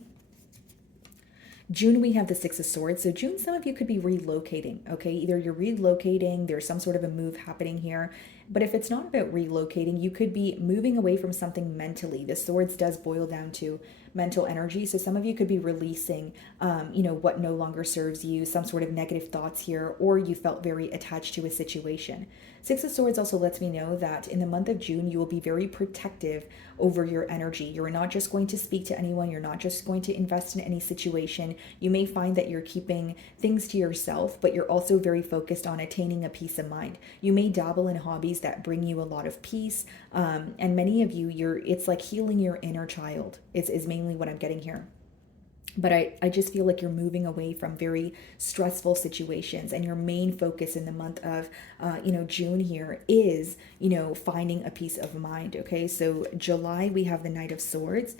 June, we have the Six of Swords. So June, some of you could be relocating, okay? Either you're relocating, there's some sort of a move happening here. But if it's not about relocating, you could be moving away from something mentally. The Swords does boil down to mental energy. So some of you could be releasing, what no longer serves you, some sort of negative thoughts here, or you felt very attached to a situation. Six of Swords also lets me know that in the month of June, you will be very protective over your energy. You're not just going to speak to anyone. You're not just going to invest in any situation. You may find that you're keeping things to yourself, but you're also very focused on attaining a peace of mind. You may dabble in hobbies that bring you a lot of peace. And many of you, it's like healing your inner child is mainly what I'm getting here. But I just feel like you're moving away from very stressful situations, and your main focus in the month of June here is finding a peace of mind. Okay, so July, we have the Knight of Swords.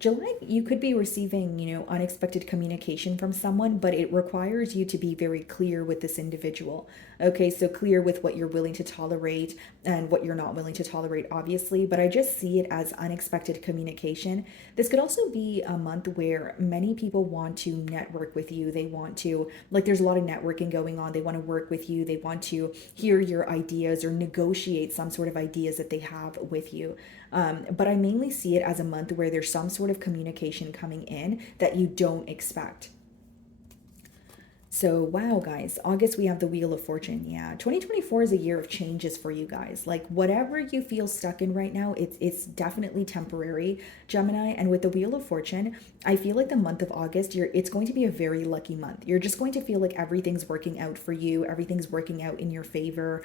July, you could be receiving, unexpected communication from someone, but it requires you to be very clear with this individual. Okay, so clear with what you're willing to tolerate and what you're not willing to tolerate, obviously, but I just see it as unexpected communication. This could also be a month where many people want to network with you. They want to, like, there's a lot of networking going on. They want to work with you. They want to hear your ideas or negotiate some sort of ideas that they have with you. But I mainly see it as a month where there's some sort of communication coming in that you don't expect. So, wow, guys, August, we have the Wheel of Fortune. Yeah, 2024 is a year of changes for you guys. Like, whatever you feel stuck in right now, it's definitely temporary, Gemini. And with the Wheel of Fortune, I feel like the month of August, it's going to be a very lucky month. You're just going to feel like everything's working out for you. Everything's working out in your favor.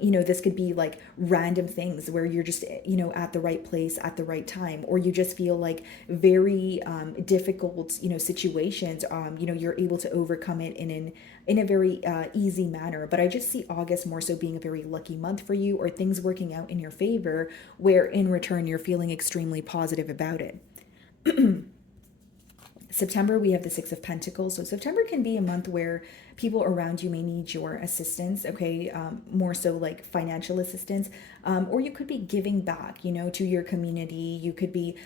This could be like random things where you're just, at the right place at the right time, or you just feel like very difficult, situations, you're able to overcome it in a very easy manner. But I just see August more so being a very lucky month for you, or things working out in your favor, where in return you're feeling extremely positive about it. September, we have the Six of Pentacles. So September can be a month where people around you may need your assistance, okay? More so like financial assistance, or you could be giving back, to your community. You could be,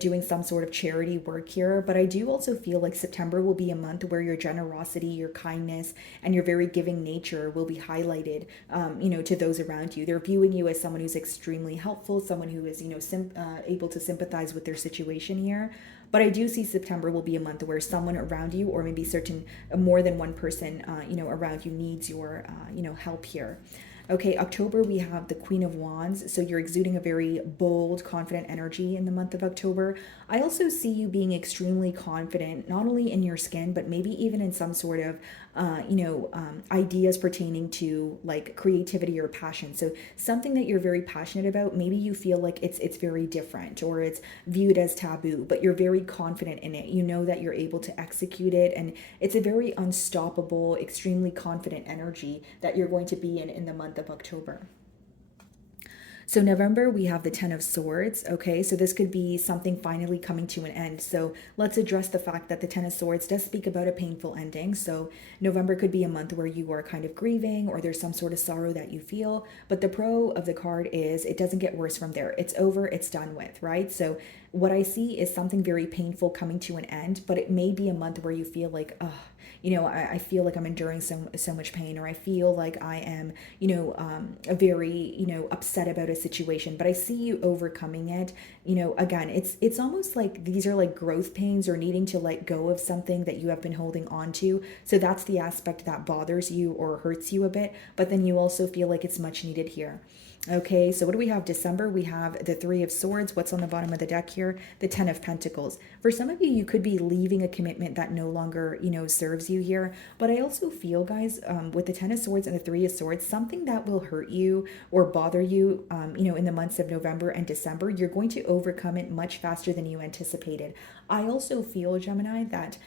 doing some sort of charity work here. But I do also feel like September will be a month where your generosity, your kindness, and your very giving nature will be highlighted, to those around you. They're viewing you as someone who's extremely helpful, someone who is, able to sympathize with their situation here. But I do see September will be a month where someone around you, or maybe more than one person, around you needs your, help here. Okay, October, we have the Queen of Wands. So you're exuding a very bold, confident energy in the month of October. I also see you being extremely confident, not only in your skin, but maybe even in some sort of, ideas pertaining to like creativity or passion. So something that you're very passionate about, maybe you feel like it's very different or it's viewed as taboo, but you're very confident in it. You know that you're able to execute it, and it's a very unstoppable, extremely confident energy that you're going to be in the month of October. So November, we have the Ten of Swords. Okay, so this could be something finally coming to an end. So let's address the fact that the Ten of Swords does speak about a painful ending. So November could be a month where you are kind of grieving or there's some sort of sorrow that you feel. But the pro of the card is it doesn't get worse from there. It's over, it's done with, right? So what I see is something very painful coming to an end, but it may be a month where you feel like, oh, I feel like I'm enduring so much pain, or I feel like I am, very, upset about a situation. But I see you overcoming it. Again, it's almost like these are like growth pains or needing to let go of something that you have been holding on to. So that's the aspect that bothers you or hurts you a bit. But then you also feel like it's much needed here. Okay, so what do we have? December, we have the Three of Swords. What's on the bottom of the deck here? The Ten of Pentacles. For some of you, you could be leaving a commitment that no longer, serves you here. But I also feel, guys, with the Ten of Swords and the Three of Swords, something that will hurt you or bother you, in the months of November and December, you're going to overcome it much faster than you anticipated. I also feel, Gemini, that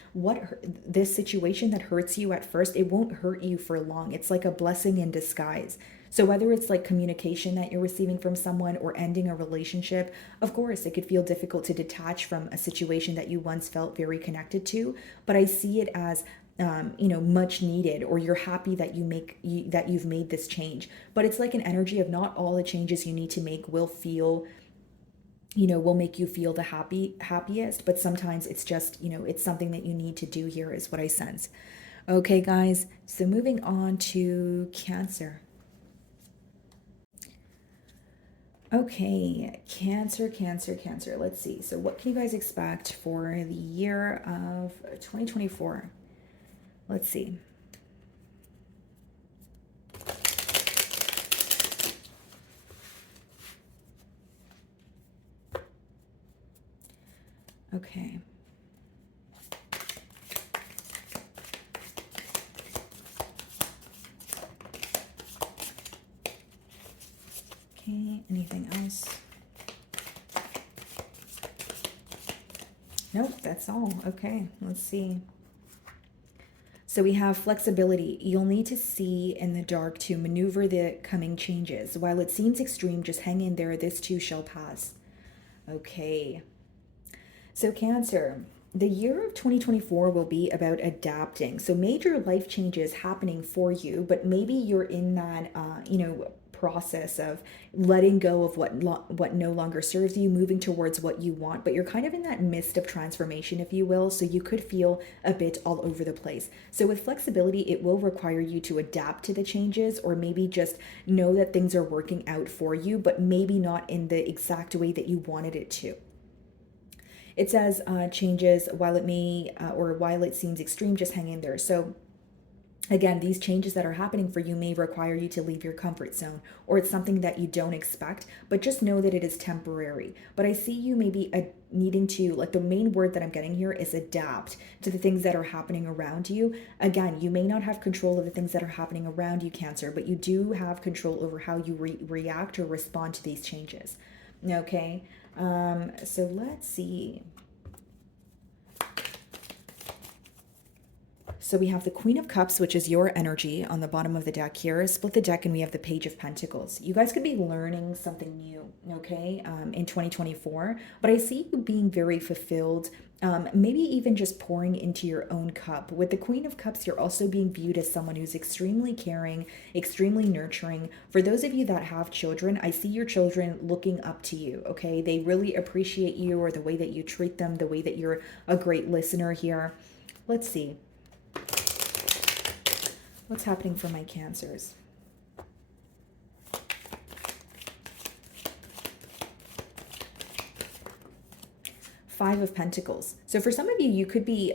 this situation that hurts you at first, it won't hurt you for long. It's like a blessing in disguise. So whether it's like communication that you're receiving from someone or ending a relationship, of course, it could feel difficult to detach from a situation that you once felt very connected to. But I see it as much needed, or you're happy that that you've made this change. But it's like an energy of not all the changes you need to make will feel will make you feel the happiest, but sometimes it's just, it's something that you need to do here is what I sense. Okay, guys, so moving on to Cancer. Okay, Cancer, Cancer, Cancer. Let's see. So what can you guys expect for the year of 2024? Let's see. Okay. Okay, anything else? Nope, that's all. Okay, let's see. So we have flexibility. You'll need to see in the dark to maneuver the coming changes. While it seems extreme, just hang in there. This too shall pass. Okay. So Cancer, the year of 2024 will be about adapting. So major life changes happening for you, but maybe you're in that, process of letting go of what no longer serves you, moving towards what you want, but you're kind of in that midst of transformation, if you will. So you could feel a bit all over the place. So with flexibility, it will require you to adapt to the changes, or maybe just know that things are working out for you, but maybe not in the exact way that you wanted it to. It says changes, while it seems extreme, just hang in there. So again, these changes that are happening for you may require you to leave your comfort zone, or it's something that you don't expect, but just know that it is temporary. But I see you maybe needing to, like, the main word that I'm getting here is adapt to the things that are happening around you. Again, you may not have control of the things that are happening around you, Cancer, but you do have control over how you react or respond to these changes. Okay, so let's see. So we have the Queen of Cups, which is your energy on the bottom of the deck here. Split the deck and we have the Page of Pentacles. You guys could be learning something new, okay, in 2024. But I see you being very fulfilled, maybe even just pouring into your own cup. With the Queen of Cups, you're also being viewed as someone who's extremely caring, extremely nurturing. For those of you that have children, I see your children looking up to you, okay? They really appreciate you, or the way that you treat them, the way that you're a great listener here. Let's see. What's happening for my Cancers? Five of Pentacles. So for some of you, you could be,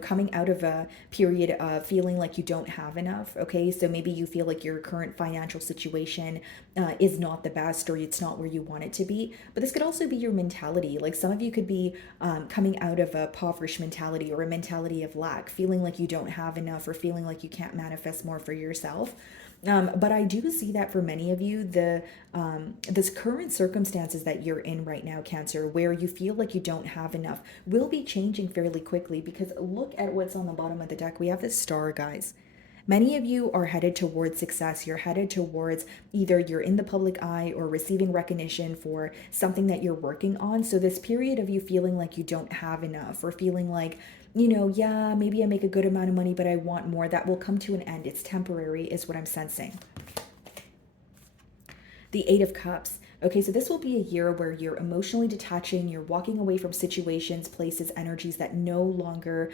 coming out of a period of feeling like you don't have enough. Okay, so maybe you feel like your current financial situation is not the best, or it's not where you want it to be. But this could also be your mentality. Like some of you could be coming out of a impoverished mentality or a mentality of lack, feeling like you don't have enough or feeling like you can't manifest more for yourself. But I do see that for many of you, this current circumstances that you're in right now, Cancer, where you feel like you don't have enough, will be changing fairly quickly, because look at what's on the bottom of the deck. We have this star, guys. Many of you are headed towards success. You're headed towards either you're in the public eye or receiving recognition for something that you're working on. So this period of you feeling like you don't have enough, or feeling like, yeah, maybe I make a good amount of money, but I want more, that will come to an end. It's temporary, is what I'm sensing. The Eight of Cups. Okay, so this will be a year where you're emotionally detaching, you're walking away from situations, places, energies that no longer,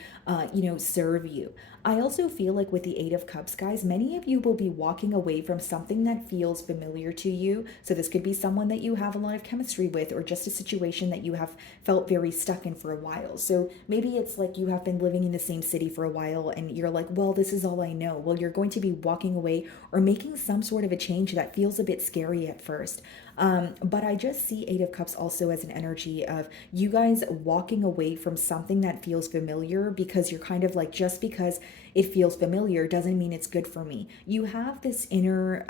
serve you. I also feel like with the Eight of Cups, guys, many of you will be walking away from something that feels familiar to you. So this could be someone that you have a lot of chemistry with, or just a situation that you have felt very stuck in for a while. So maybe it's like you have been living in the same city for a while and you're like, well, this is all I know. Well, you're going to be walking away or making some sort of a change that feels a bit scary at first. But I just see Eight of Cups also as an energy of you guys walking away from something that feels familiar, because you're kind of like, just because it feels familiar doesn't mean it's good for me. You have this inner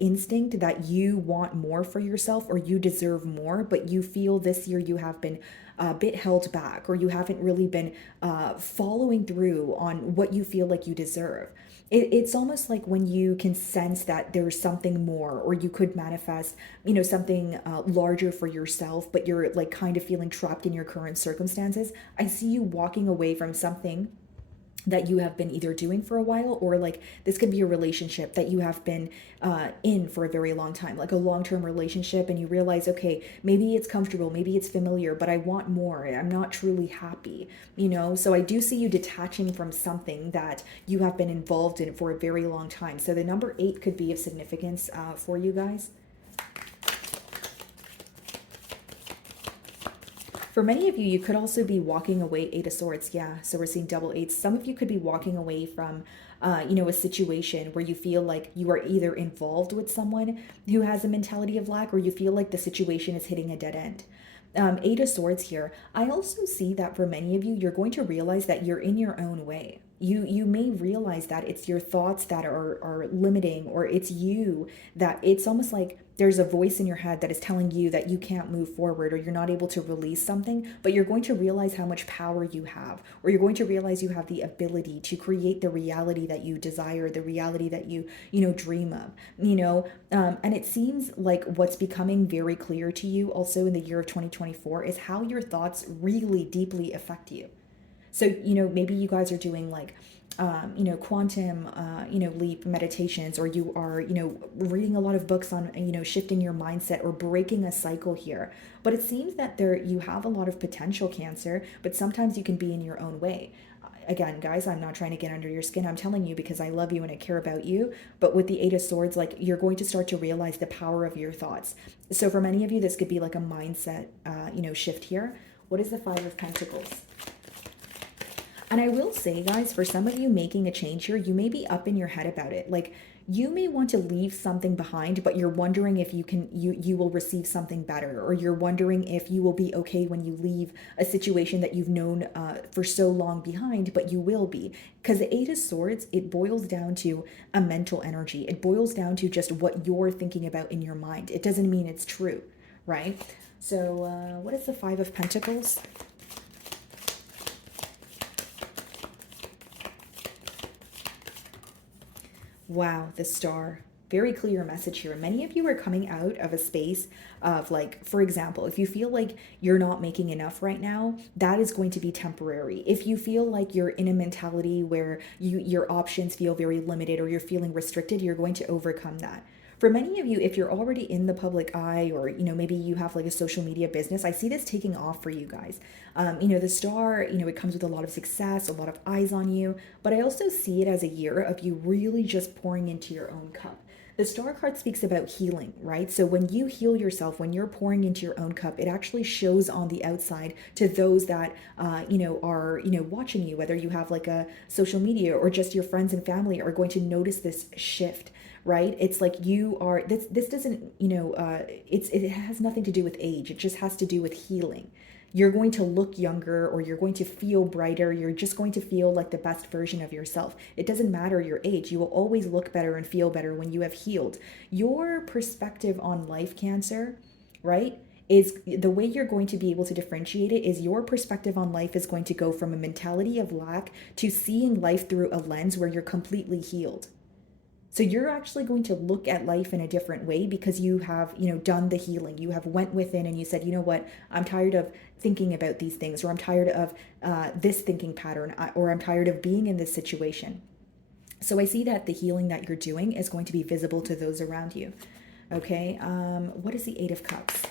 instinct that you want more for yourself, or you deserve more, but you feel this year you have been a bit held back, or you haven't really been following through on what you feel like you deserve. It's almost like when you can sense that there's something more, or you could manifest, something larger for yourself, but you're like kind of feeling trapped in your current circumstances. I see you walking away from something that you have been either doing for a while, or like this could be a relationship that you have been in for a very long time, like a long-term relationship, and you realize, okay, maybe it's comfortable, maybe it's familiar, but I want more. I'm not truly happy, So I do see you detaching from something that you have been involved in for a very long time. So the number 8 could be of significance for you guys. For many of you, you could also be walking away, Eight of Swords. Yeah, so we're seeing double eights. Some of you could be walking away from, a situation where you feel like you are either involved with someone who has a mentality of lack, or you feel like the situation is hitting a dead end. Eight of Swords here. I also see that for many of you, you're going to realize that you're in your own way. You may realize that it's your thoughts that are limiting, or it's you, that it's almost like there's a voice in your head that is telling you that you can't move forward, or you're not able to release something, but you're going to realize how much power you have, or you're going to realize you have the ability to create the reality that you desire, the reality that you dream of, and it seems like what's becoming very clear to you also in the year of 2024 is how your thoughts really deeply affect you. So, maybe you guys are doing like, quantum, leap meditations, or you are, reading a lot of books on, shifting your mindset or breaking a cycle here. But it seems that you have a lot of potential, Cancer, but sometimes you can be in your own way. Again, guys, I'm not trying to get under your skin. I'm telling you because I love you and I care about you. But with the Eight of Swords, like, you're going to start to realize the power of your thoughts. So for many of you, this could be like a mindset, shift here. What is the Five of Pentacles? And I will say, guys, for some of you making a change here, you may be up in your head about it. Like, you may want to leave something behind, but you're wondering if you will receive something better, or you're wondering if you will be okay when you leave a situation that you've known for so long behind, but you will be. Because the Eight of Swords, it boils down to a mental energy. It boils down to just what you're thinking about in your mind. It doesn't mean it's true, right? So what is the Five of Pentacles? Wow, the Star. Very clear message here. Many of you are coming out of a space of, like, for example, if you feel like you're not making enough right now, that is going to be temporary. If you feel like you're in a mentality where your options feel very limited, or you're feeling restricted, you're going to overcome that. For many of you, if you're already in the public eye, or maybe you have like a social media business, I see this taking off for you guys. The Star, it comes with a lot of success, a lot of eyes on you, but I also see it as a year of you really just pouring into your own cup. The Star card speaks about healing, right? So when you heal yourself, when you're pouring into your own cup, it actually shows on the outside to those that, are, watching you, whether you have like a social media or just your friends and family are going to notice this shift, right? It's like you are, this doesn't, it has nothing to do with age. It just has to do with healing. You're going to look younger, or you're going to feel brighter. You're just going to feel like the best version of yourself. It doesn't matter your age. You will always look better and feel better when you have healed. Your perspective on life, Cancer, right? Is the way you're going to be able to differentiate it is your perspective on life is going to go from a mentality of lack to seeing life through a lens where you're completely healed. So you're actually going to look at life in a different way because you have, done the healing. You have went within and you said, you know what, I'm tired of thinking about these things, or I'm tired of this thinking pattern, or I'm tired of being in this situation. So I see that the healing that you're doing is going to be visible to those around you. Okay, what is the Eight of Cups?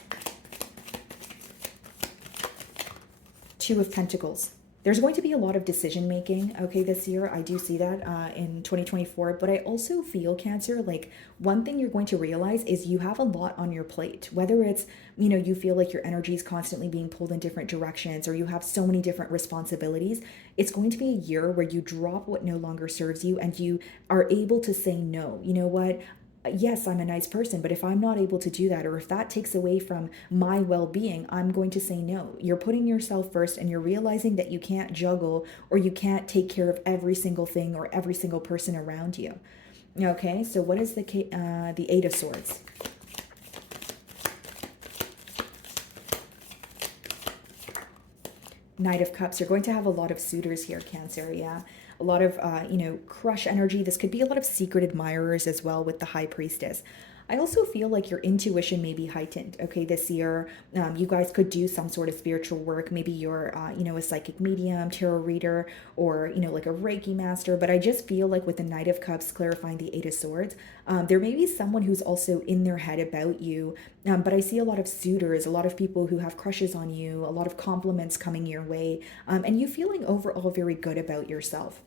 Two of Pentacles. There's going to be a lot of decision making, okay, this year. I do see that in 2024. But I also feel, Cancer, like one thing you're going to realize is you have a lot on your plate. Whether it's, you feel like your energy is constantly being pulled in different directions, or you have so many different responsibilities, it's going to be a year where you drop what no longer serves you and you are able to say no. You know what? Yes, I'm a nice person, but if I'm not able to do that, or if that takes away from my well-being, I'm going to say no. You're putting yourself first, and you're realizing that you can't juggle, or you can't take care of every single thing or every single person around you. Okay, so what is the Eight of Swords? Knight of Cups. You're going to have a lot of suitors here, Cancer. Yeah, a lot of crush energy. This could be a lot of secret admirers as well with the High Priestess. I also feel like your intuition may be heightened, okay, this year. You guys could do some sort of spiritual work. Maybe you're, a psychic medium, tarot reader, or, like a Reiki master. But I just feel like with the Knight of Cups clarifying the Eight of Swords, there may be someone who's also in their head about you. But I see a lot of suitors, a lot of people who have crushes on you, a lot of compliments coming your way, and you feeling overall very good about yourself.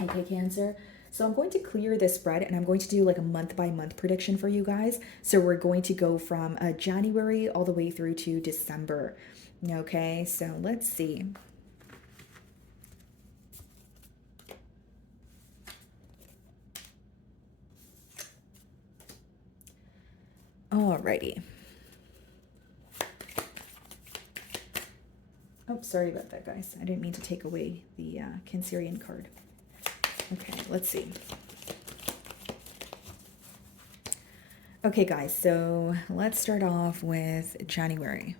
Okay, Cancer. So I'm going to clear this spread, and I'm going to do like a month by month prediction for you guys. So we're going to go from January all the way through to December. Okay, so let's see. Alrighty. Oh, sorry about that, guys. I didn't mean to take away the Cancerian card. Okay, let's see. Okay, guys, so let's start off with January.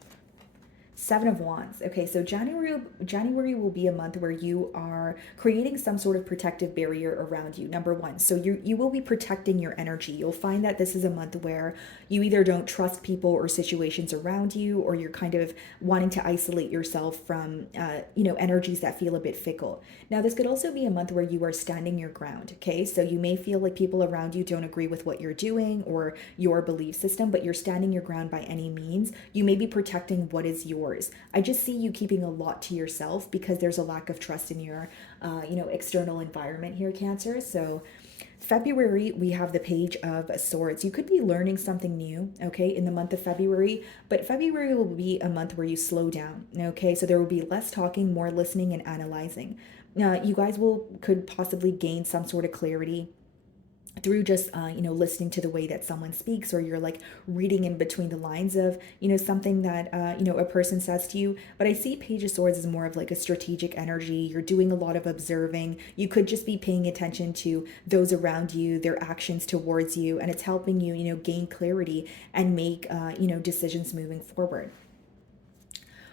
Seven of Wands. Okay, so January will be a month where you are creating some sort of protective barrier around you. Number one, so you will be protecting your energy. You'll find that this is a month where you either don't trust people or situations around you, or you're kind of wanting to isolate yourself from energies that feel a bit fickle. Now, this could also be a month where you are standing your ground. Okay, so you may feel like people around you don't agree with what you're doing or your belief system, but you're standing your ground by any means. You may be protecting what is yours. I just see you keeping a lot to yourself because there's a lack of trust in your, external environment here, Cancer. So February, we have the Page of Swords. You could be learning something new, okay, in the month of February, but February will be a month where you slow down, okay? So there will be less talking, more listening and analyzing. You guys could possibly gain some sort of clarity through just listening to the way that someone speaks, or you're like reading in between the lines of something that a person says to you. But I see Page of Swords as more of like a strategic energy. You're doing a lot of observing. You could just be paying attention to those around you, their actions towards you, and it's helping you gain clarity and make decisions moving forward.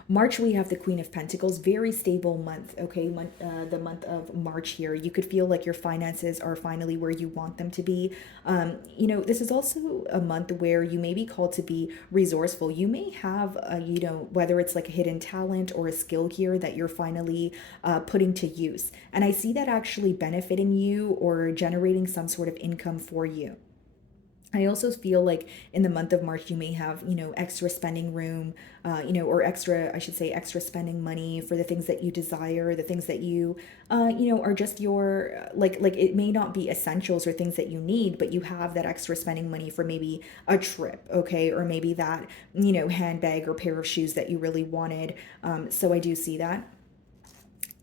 March, we have the Queen of Pentacles, very stable month, okay? The month of March here. You could feel like your finances are finally where you want them to be. This is also a month where you may be called to be resourceful. You may have, whether it's like a hidden talent or a skill here that you're finally putting to use. And I see that actually benefiting you or generating some sort of income for you. I also feel like in the month of March, you may have, extra spending room, or extra, I should say, extra spending money for the things that you desire, the things that you, are just your, like it may not be essentials or things that you need, but you have that extra spending money for maybe a trip, okay? Or maybe that, handbag or pair of shoes that you really wanted. So I do see that.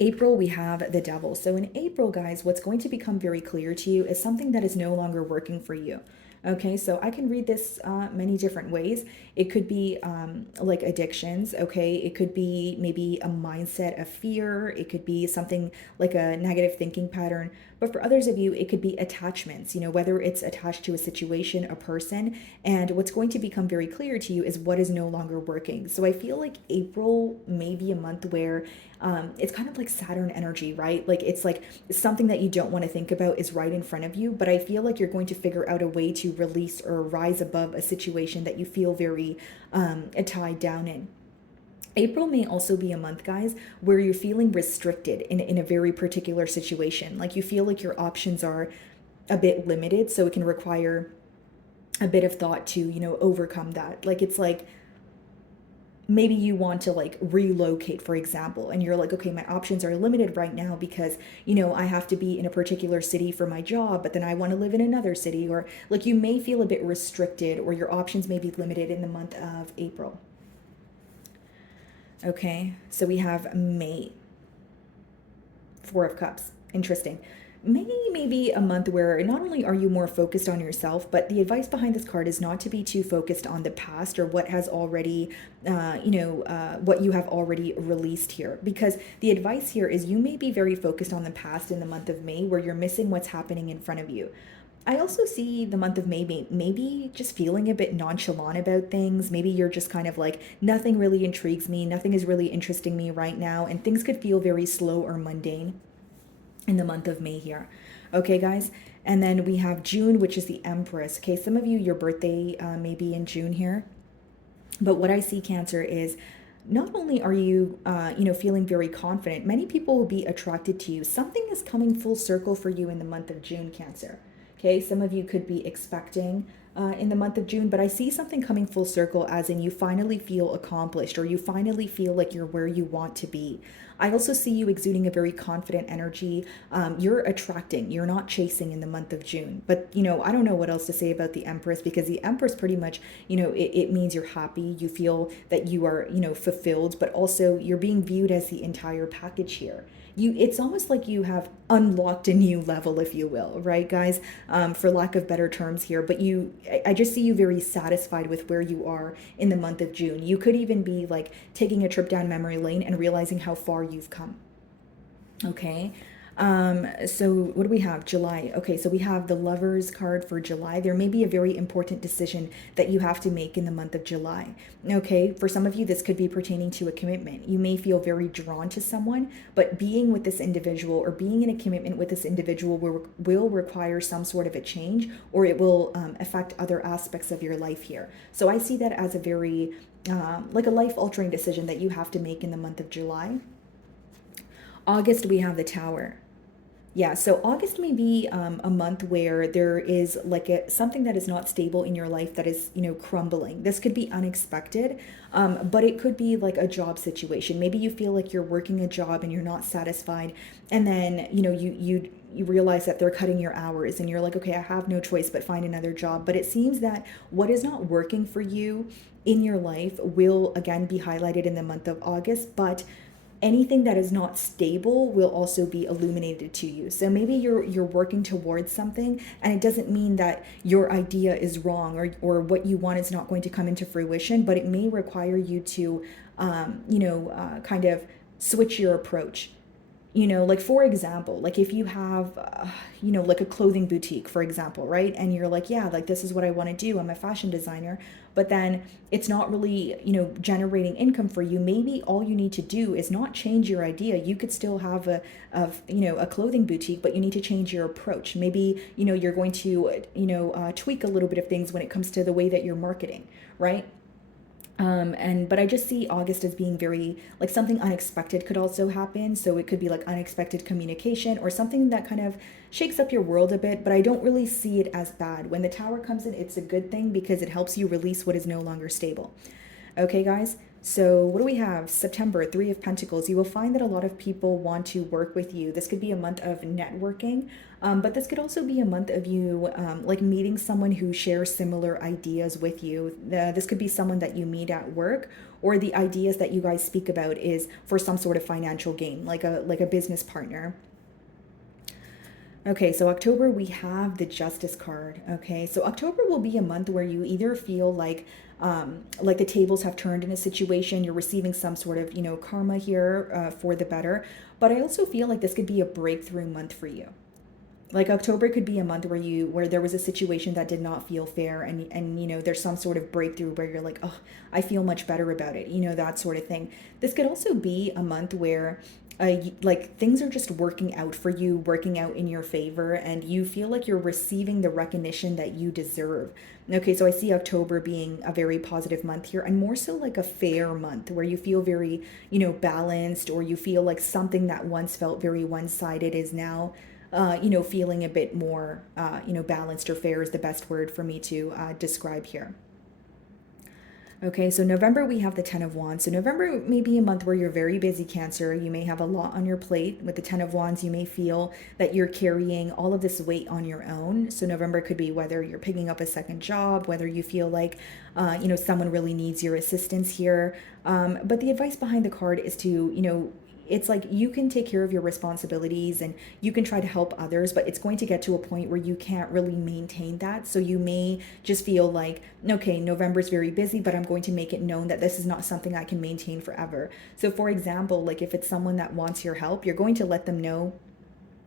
April, we have the devil. So in April, guys, what's going to become very clear to you is something that is no longer working for you. Okay, so I can read this many different ways. It could be like addictions, okay? It could be maybe a mindset of fear. It could be something like a negative thinking pattern. But for others of you, it could be attachments, whether it's attached to a situation, a person. And what's going to become very clear to you is what is no longer working. So I feel like April may be a month where it's kind of like Saturn energy, right? Like it's like something that you don't want to think about is right in front of you, but I feel like you're going to figure out a way to release or rise above a situation that you feel very tied down in. April may also be a month, guys, where you're feeling restricted in a very particular situation. Like you feel like your options are a bit limited, so it can require a bit of thought to, overcome that. Like it's like maybe you want to like relocate, for example, and you're like, okay, my options are limited right now because, I have to be in a particular city for my job, but then I want to live in another city. Or like you may feel a bit restricted or your options may be limited in the month of April. Okay, so we have May, Four of Cups. Interesting. Maybe a month where not only are you more focused on yourself, but the advice behind this card is not to be too focused on the past or what has already, what you have already released here. Because the advice here is you may be very focused on the past in the month of May where you're missing what's happening in front of you. I also see the month of May maybe just feeling a bit nonchalant about things. Maybe you're just kind of like, nothing really intrigues me, nothing is really interesting me right now, and things could feel very slow or mundane in the month of May here. Okay, guys? And then we have June, which is the Empress. Okay, some of you, your birthday may be in June here. But what I see, Cancer, is not only are you, feeling very confident, many people will be attracted to you. Something is coming full circle for you in the month of June, Cancer. Okay, some of you could be expecting in the month of June, but I see something coming full circle as in you finally feel accomplished or you finally feel like you're where you want to be. I also see you exuding a very confident energy. You're attracting, you're not chasing in the month of June. But, I don't know what else to say about the Empress because the Empress pretty much, it means you're happy. You feel that you are, fulfilled, but also you're being viewed as the entire package here. It's almost like you have unlocked a new level, if you will, right, guys? For lack of better terms here, but I just see you very satisfied with where you are in the month of June. You could even be like taking a trip down memory lane and realizing how far you've come. Okay. So what do we have? July. Okay, so we have the Lovers card for July. There may be a very important decision that you have to make in the month of July. Okay, for some of you, this could be pertaining to a commitment. You may feel very drawn to someone, but being with this individual or being in a commitment with this individual will require some sort of a change, or it will affect other aspects of your life here. So I see that as a very like a life-altering decision that you have to make in the month of July. August, we have the Tower. Yeah, so August may be a month where there is like something that is not stable in your life that is, crumbling. This could be unexpected, but it could be like a job situation. Maybe you feel like you're working a job and you're not satisfied, and then you realize that they're cutting your hours, and you're like, okay, I have no choice but find another job. But it seems that what is not working for you in your life will again be highlighted in the month of August, but anything that is not stable will also be illuminated to you. So maybe you're working towards something, and it doesn't mean that your idea is wrong or what you want is not going to come into fruition, but it may require you to kind of switch your approach. Like for example, like if you have like a clothing boutique, for example, right? And you're like, yeah, like this is what I want to do, I'm a fashion designer, but then it's not really generating income for you. Maybe all you need to do is not change your idea. You could still have a clothing boutique, but you need to change your approach. Maybe you're going to tweak a little bit of things when it comes to the way that you're marketing, right? But I just see August as being very like something unexpected could also happen. So it could be like unexpected communication or something that kind of shakes up your world a bit, but I don't really see it as bad. When the Tower comes in, it's a good thing because it helps you release what is no longer stable. Okay, guys. So what do we have? September, Three of Pentacles. You will find that a lot of people want to work with you. This could be a month of networking, but this could also be a month of you like meeting someone who shares similar ideas with you. This could be someone that you meet at work, or the ideas that you guys speak about is for some sort of financial gain, like a business partner. Okay, so October, we have the Justice card. Okay, so October will be a month where you either feel like the tables have turned in a situation, you're receiving some sort of, karma here for the better. But I also feel like this could be a breakthrough month for you. Like October could be a month where there was a situation that did not feel fair, and there's some sort of breakthrough where you're like, oh, I feel much better about it, that sort of thing. This could also be a month where like things are just working out for you, working out in your favor, and you feel like you're receiving the recognition that you deserve. Okay, so I see October being a very positive month here, and more so like a fair month where you feel very, balanced, or you feel like something that once felt very one-sided is now feeling a bit more, balanced, or fair is the best word for me to describe here. Okay, so November, we have the Ten of Wands. So November may be a month where you're very busy, Cancer. You may have a lot on your plate. With the Ten of Wands, you may feel that you're carrying all of this weight on your own. So November could be whether you're picking up a second job, whether you feel like, someone really needs your assistance here. But the advice behind the card is to, it's like you can take care of your responsibilities and you can try to help others, but it's going to get to a point where you can't really maintain that. So you may just feel like, okay, November's very busy, but I'm going to make it known that this is not something I can maintain forever. So for example, like if it's someone that wants your help, you're going to let them know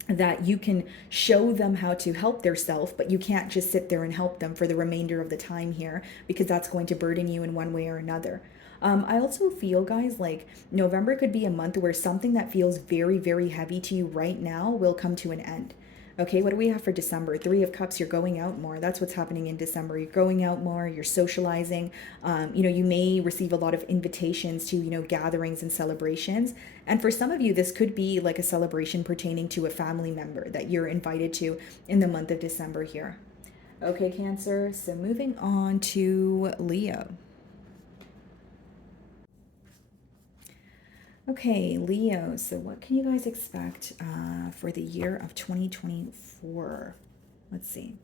that you can show them how to help themselves, but you can't just sit there and help them for the remainder of the time here, because that's going to burden you in one way or another. I also feel, guys, like November could be a month where something that feels very, very heavy to you right now will come to an end. Okay, what do we have for December? Three of Cups, you're going out more. That's what's happening in December. You're going out more, you're socializing. You may receive a lot of invitations to, gatherings and celebrations. And for some of you, this could be like a celebration pertaining to a family member that you're invited to in the month of December here. Okay, Cancer, so moving on to Leo. Okay, Leo, so what can you guys expect for the year of 2024? Let's see.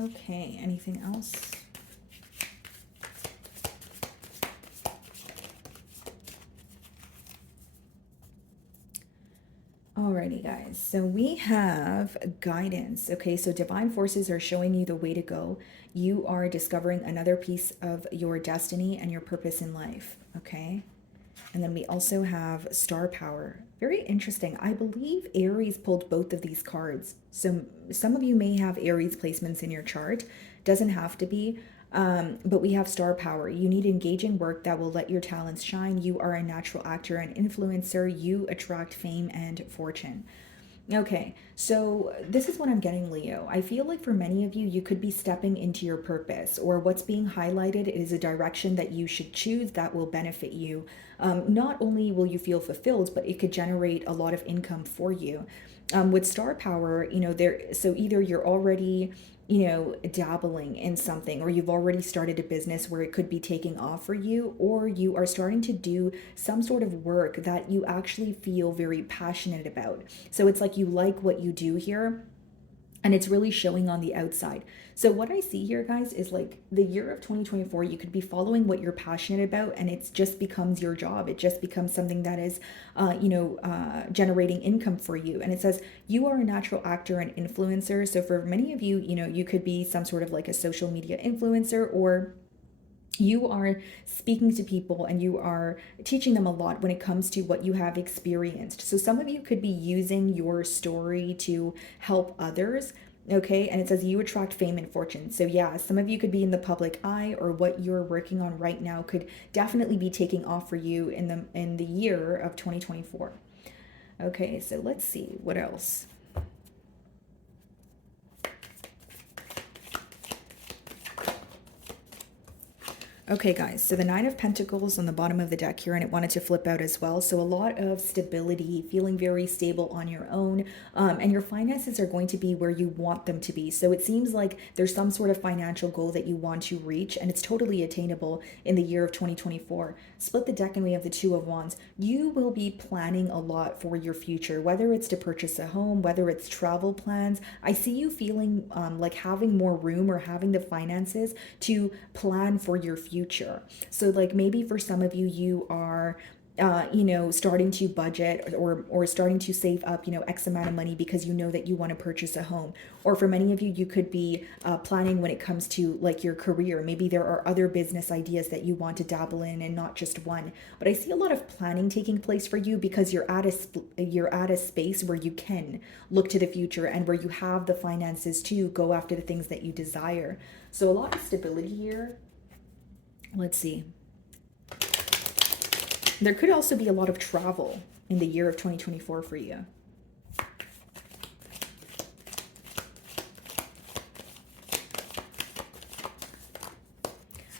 Okay, anything else? Alrighty, guys, so we have guidance. Okay, so divine forces are showing you the way to go. You are discovering another piece of your destiny and your purpose in life. Okay, and then we also have star power. Very interesting. I believe Aries pulled both of these cards. So some of you may have Aries placements in your chart. Doesn't have to be. But we have star power. You need engaging work that will let your talents shine. You are a natural actor and influencer. You attract fame and fortune. Okay, so this is what I'm getting, Leo. I feel like for many of you, you could be stepping into your purpose, or what's being highlighted is a direction that you should choose that will benefit you. Not only will you feel fulfilled, but it could generate a lot of income for you. With star power, so either you're already dabbling in something, or you've already started a business where it could be taking off for you, or you are starting to do some sort of work that you actually feel very passionate about. So it's like you like what you do here, and it's really showing on the outside. So what I see here, guys, is like the year of 2024, you could be following what you're passionate about, and it just becomes your job. It just becomes something that is, generating income for you. And it says you are a natural actor and influencer. So for many of you, you could be some sort of like a social media influencer, or you are speaking to people and you are teaching them a lot when it comes to what you have experienced. So some of you could be using your story to help others. Okay, and it says you attract fame and fortune. So yeah, some of you could be in the public eye, or what you're working on right now could definitely be taking off for you in the year of 2024. Okay, so let's see what else. Okay, guys, so the Nine of Pentacles on the bottom of the deck here, and it wanted to flip out as well. So a lot of stability, feeling very stable on your own, and your finances are going to be where you want them to be. So it seems like there's some sort of financial goal that you want to reach, and it's totally attainable in the year of 2024. Split the deck, and we have the Two of Wands. You will be planning a lot for your future, whether it's to purchase a home, whether it's travel plans. I see you feeling like having more room or having the finances to plan for your future. So like maybe for some of you, you are starting to budget, or starting to save up, X amount of money because you know that you want to purchase a home. Or for many of you, you could be planning when it comes to like your career. Maybe there are other business ideas that you want to dabble in and not just one. But I see a lot of planning taking place for you because you're at a space where you can look to the future and where you have the finances to go after the things that you desire. So a lot of stability here. Let's see. There could also be a lot of travel in the year of 2024 for you.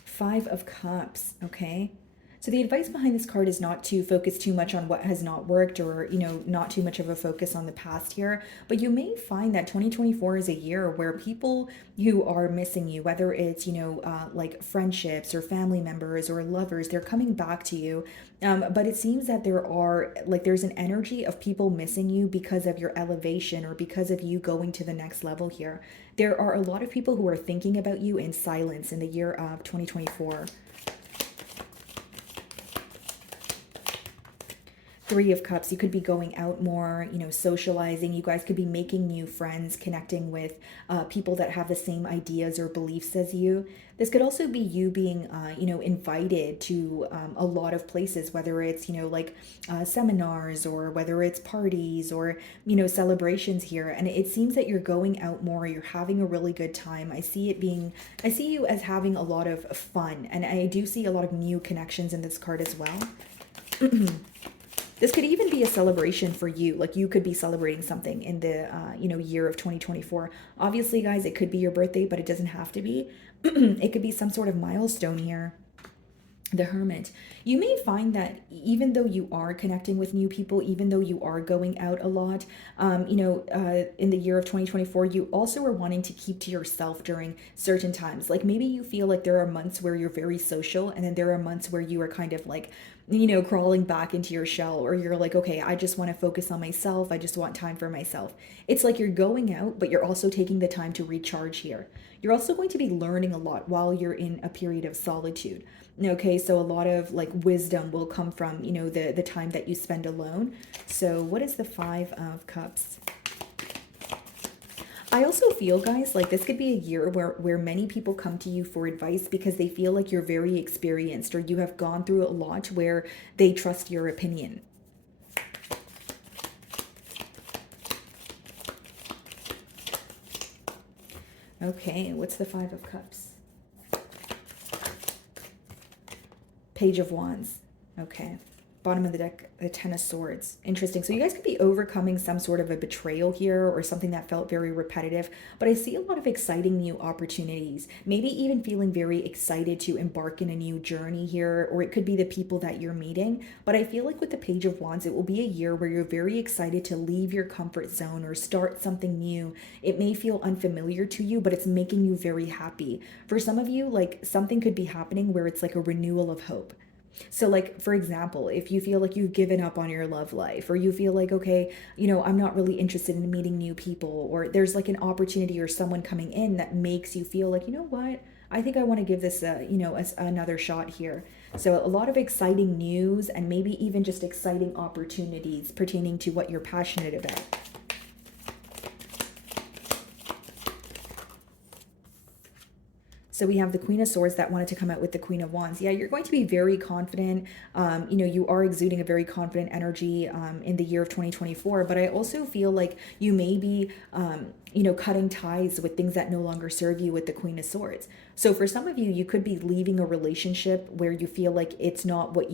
Five of Cups, okay? So the advice behind this card is not to focus too much on what has not worked, or, not too much of a focus on the past here. But you may find that 2024 is a year where people who are missing you, whether it's, like friendships or family members or lovers, they're coming back to you. But it seems that there's an energy of people missing you because of your elevation, or because of you going to the next level here. There are a lot of people who are thinking about you in silence in the year of 2024. Three of Cups, you could be going out more, socializing. You guys could be making new friends, connecting with people that have the same ideas or beliefs as you. This could also be you being, invited to a lot of places, whether it's, seminars, or whether it's parties, or, celebrations here. And it seems that you're going out more, you're having a really good time. I see you as having a lot of fun. And I do see a lot of new connections in this card as well. This could even be a celebration for you. Like you could be celebrating something in the, year of 2024. Obviously, guys, it could be your birthday, but it doesn't have to be. It could be some sort of milestone here. The Hermit. You may find that even though you are connecting with new people, even though you are going out a lot, in the year of 2024, you also are wanting to keep to yourself during certain times. Like maybe you feel like there are months where you're very social, and then there are months where you are kind of like, crawling back into your shell, or you're like, okay, I just want to focus on myself. I just want time for myself. It's like you're going out, but you're also taking the time to recharge here. You're also going to be learning a lot while you're in a period of solitude. Okay, so a lot of like wisdom will come from, the time that you spend alone. So what is the Five of Cups? I also feel, guys, like this could be a year where many people come to you for advice because they feel like you're very experienced, or you have gone through a lot where they trust your opinion. Okay, what's the Five of Cups? Page of Wands. Okay. Bottom of the deck, the Ten of Swords. Interesting. So you guys could be overcoming some sort of a betrayal here, or something that felt very repetitive. But I see a lot of exciting new opportunities. Maybe even feeling very excited to embark in a new journey here, or it could be the people that you're meeting. But I feel like with the Page of Wands, it will be a year where you're very excited to leave your comfort zone or start something new. It may feel unfamiliar to you, but it's making you very happy. For some of you, like something could be happening where it's like a renewal of hope. So like, for example, if you feel like you've given up on your love life, or you feel like, okay, I'm not really interested in meeting new people, or there's like an opportunity or someone coming in that makes you feel like, what, I think I want to give this another shot here. So a lot of exciting news, and maybe even just exciting opportunities pertaining to what you're passionate about. So we have the Queen of Swords that wanted to come out with the Queen of Wands. Yeah, you're going to be very confident. You know, you are exuding a very confident energy in the year of 2024. But I also feel like you may be, you know, cutting ties with things that no longer serve you with the Queen of Swords. So for some of you, you could be leaving a relationship where you feel like it's not where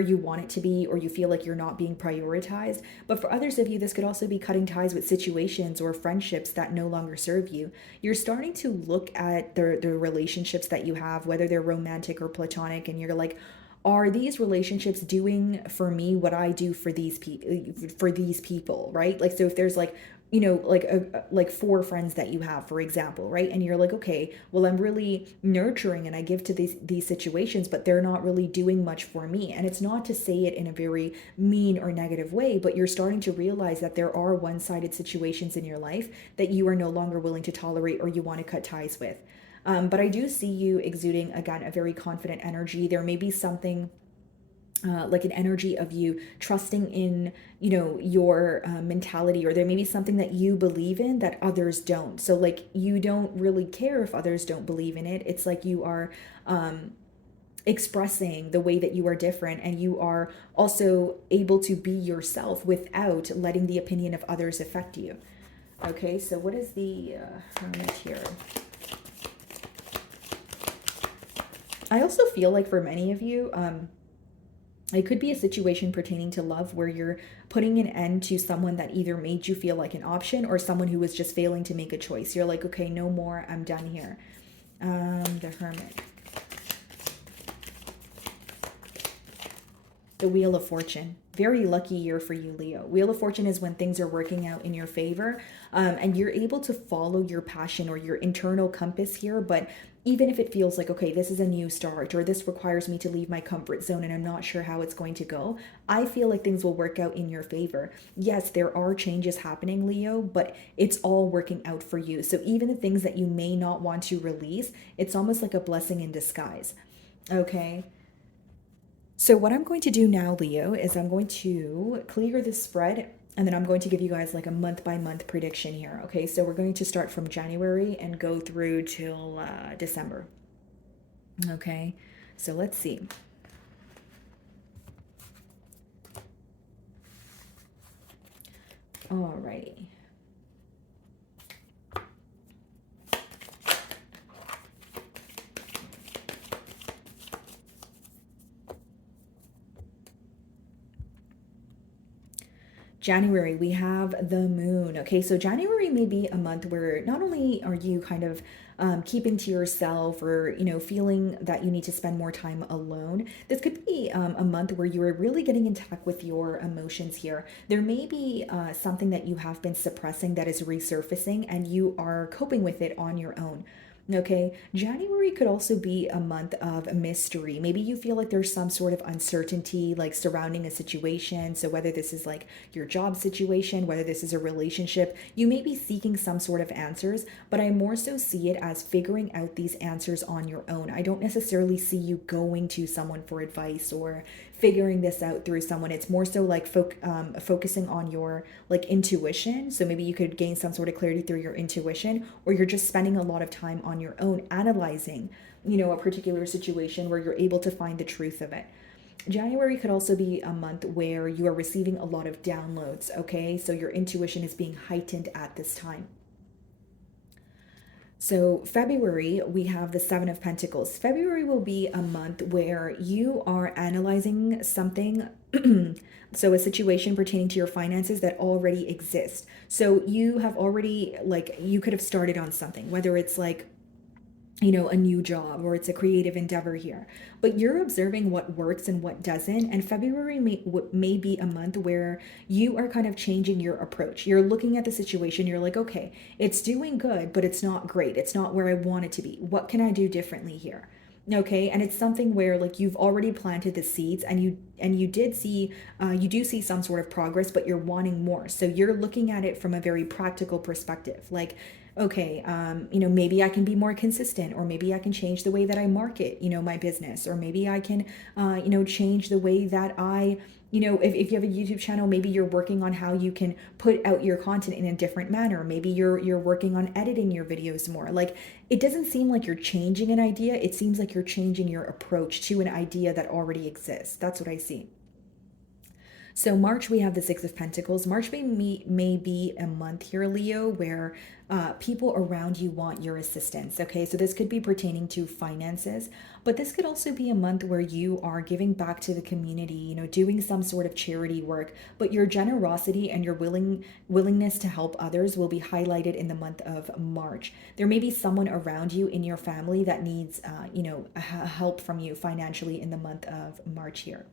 you want it to be, or you feel like you're not being prioritized. But for others of you, this could also be cutting ties with situations or friendships that no longer serve you. You're starting to look at the relationships that you have, whether they're romantic or platonic, and you're like, are these relationships doing for me what I do for these people, right? Like, so if there's like, you know, like four friends that you have, for example, right? And you're like, okay, well, I'm really nurturing and I give to these situations, but they're not really doing much for me. And it's not to say it in a very mean or negative way, but you're starting to realize that there are one-sided situations in your life that you are no longer willing to tolerate or you want to cut ties with. But I do see you exuding, again, a very confident energy. There may be something like an energy of you trusting in, you know, your mentality, or there may be something that you believe in that others don't. So like, you don't really care if others don't believe in it. It's like you are expressing the way that you are different, and you are also able to be yourself without letting the opinion of others affect you. Okay, so what is the Hermit here? I also feel like for many of you, it could be a situation pertaining to love where you're putting an end to someone that either made you feel like an option or someone who was just failing to make a choice. You're like, okay, no more, I'm done here. The Hermit. The Wheel of Fortune. Very lucky year for you, Leo. Wheel of Fortune is when things are working out in your favor, and you're able to follow your passion or your internal compass here. But even if it feels like, okay, this is a new start, or this requires me to leave my comfort zone and I'm not sure how it's going to go, I feel like things will work out in your favor. Yes, there are changes happening, Leo, but it's all working out for you. So even the things that you may not want to release, it's almost like a blessing in disguise. Okay. So what I'm going to do now, Leo, is I'm going to clear this spread, and then I'm going to give you guys like a month by month prediction here. Okay, so we're going to start from January and go through till December. Okay, so let's see. All right. January, we have the moon. Okay, so January may be a month where not only are you kind of keeping to yourself, or, you know, feeling that you need to spend more time alone. This could be a month where you are really getting in touch with your emotions here. There may be something that you have been suppressing that is resurfacing, and you are coping with it on your own. Okay, January could also be a month of mystery. Maybe you feel like there's some sort of uncertainty like surrounding a situation. So whether this is like your job situation, whether this is a relationship, you may be seeking some sort of answers, but I more so see it as figuring out these answers on your own. I don't necessarily see you going to someone for advice or figuring this out through someone. It's more so like focusing on your like intuition. So maybe you could gain some sort of clarity through your intuition, or you're just spending a lot of time on your own analyzing, you know, a particular situation where you're able to find the truth of it. January could also be a month where you are receiving a lot of downloads. Okay, so your intuition is being heightened at this time. So, February, we have the Seven of Pentacles. February will be a month where you are analyzing something, so a situation pertaining to your finances that already exists. So, you have already, like, you could have started on something, whether it's like, you know, a new job or it's a creative endeavor here, but you're observing what works and what doesn't. And February may be a month where you are kind of changing your approach. You're looking at the situation, you're like, okay, it's doing good, but it's not great, it's not where I want it to be. What can I do differently here? Okay, and it's something where like you've already planted the seeds, and you did see you do see some sort of progress, but you're wanting more. So you're looking at it from a very practical perspective, like, okay, maybe I can be more consistent, or maybe I can change the way that I market, my business, or maybe I can, change the way that I, if you have a YouTube channel, maybe you're working on how you can put out your content in a different manner. Maybe you're working on editing your videos more. Like, it doesn't seem like you're changing an idea. It seems like you're changing your approach to an idea that already exists. That's what I see. So March, we have the Six of Pentacles. March may be a month here, Leo, where people around you want your assistance. Okay, so this could be pertaining to finances, but this could also be a month where you are giving back to the community, doing some sort of charity work, but your generosity and your willingness to help others will be highlighted in the month of March. There may be someone around you in your family that needs, help from you financially in the month of March here.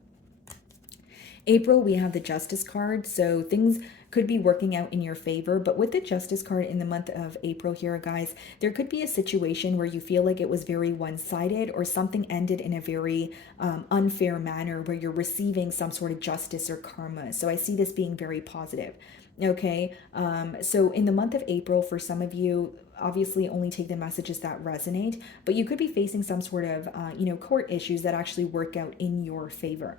April, we have the Justice card, so things could be working out in your favor. But with the Justice card in the month of April here, guys, there could be a situation where you feel like it was very one-sided, or something ended in a very unfair manner where you're receiving some sort of justice or karma. So I see this being very positive. Okay, so in the month of April, for some of you, obviously only take the messages that resonate, but you could be facing some sort of, court issues that actually work out in your favor.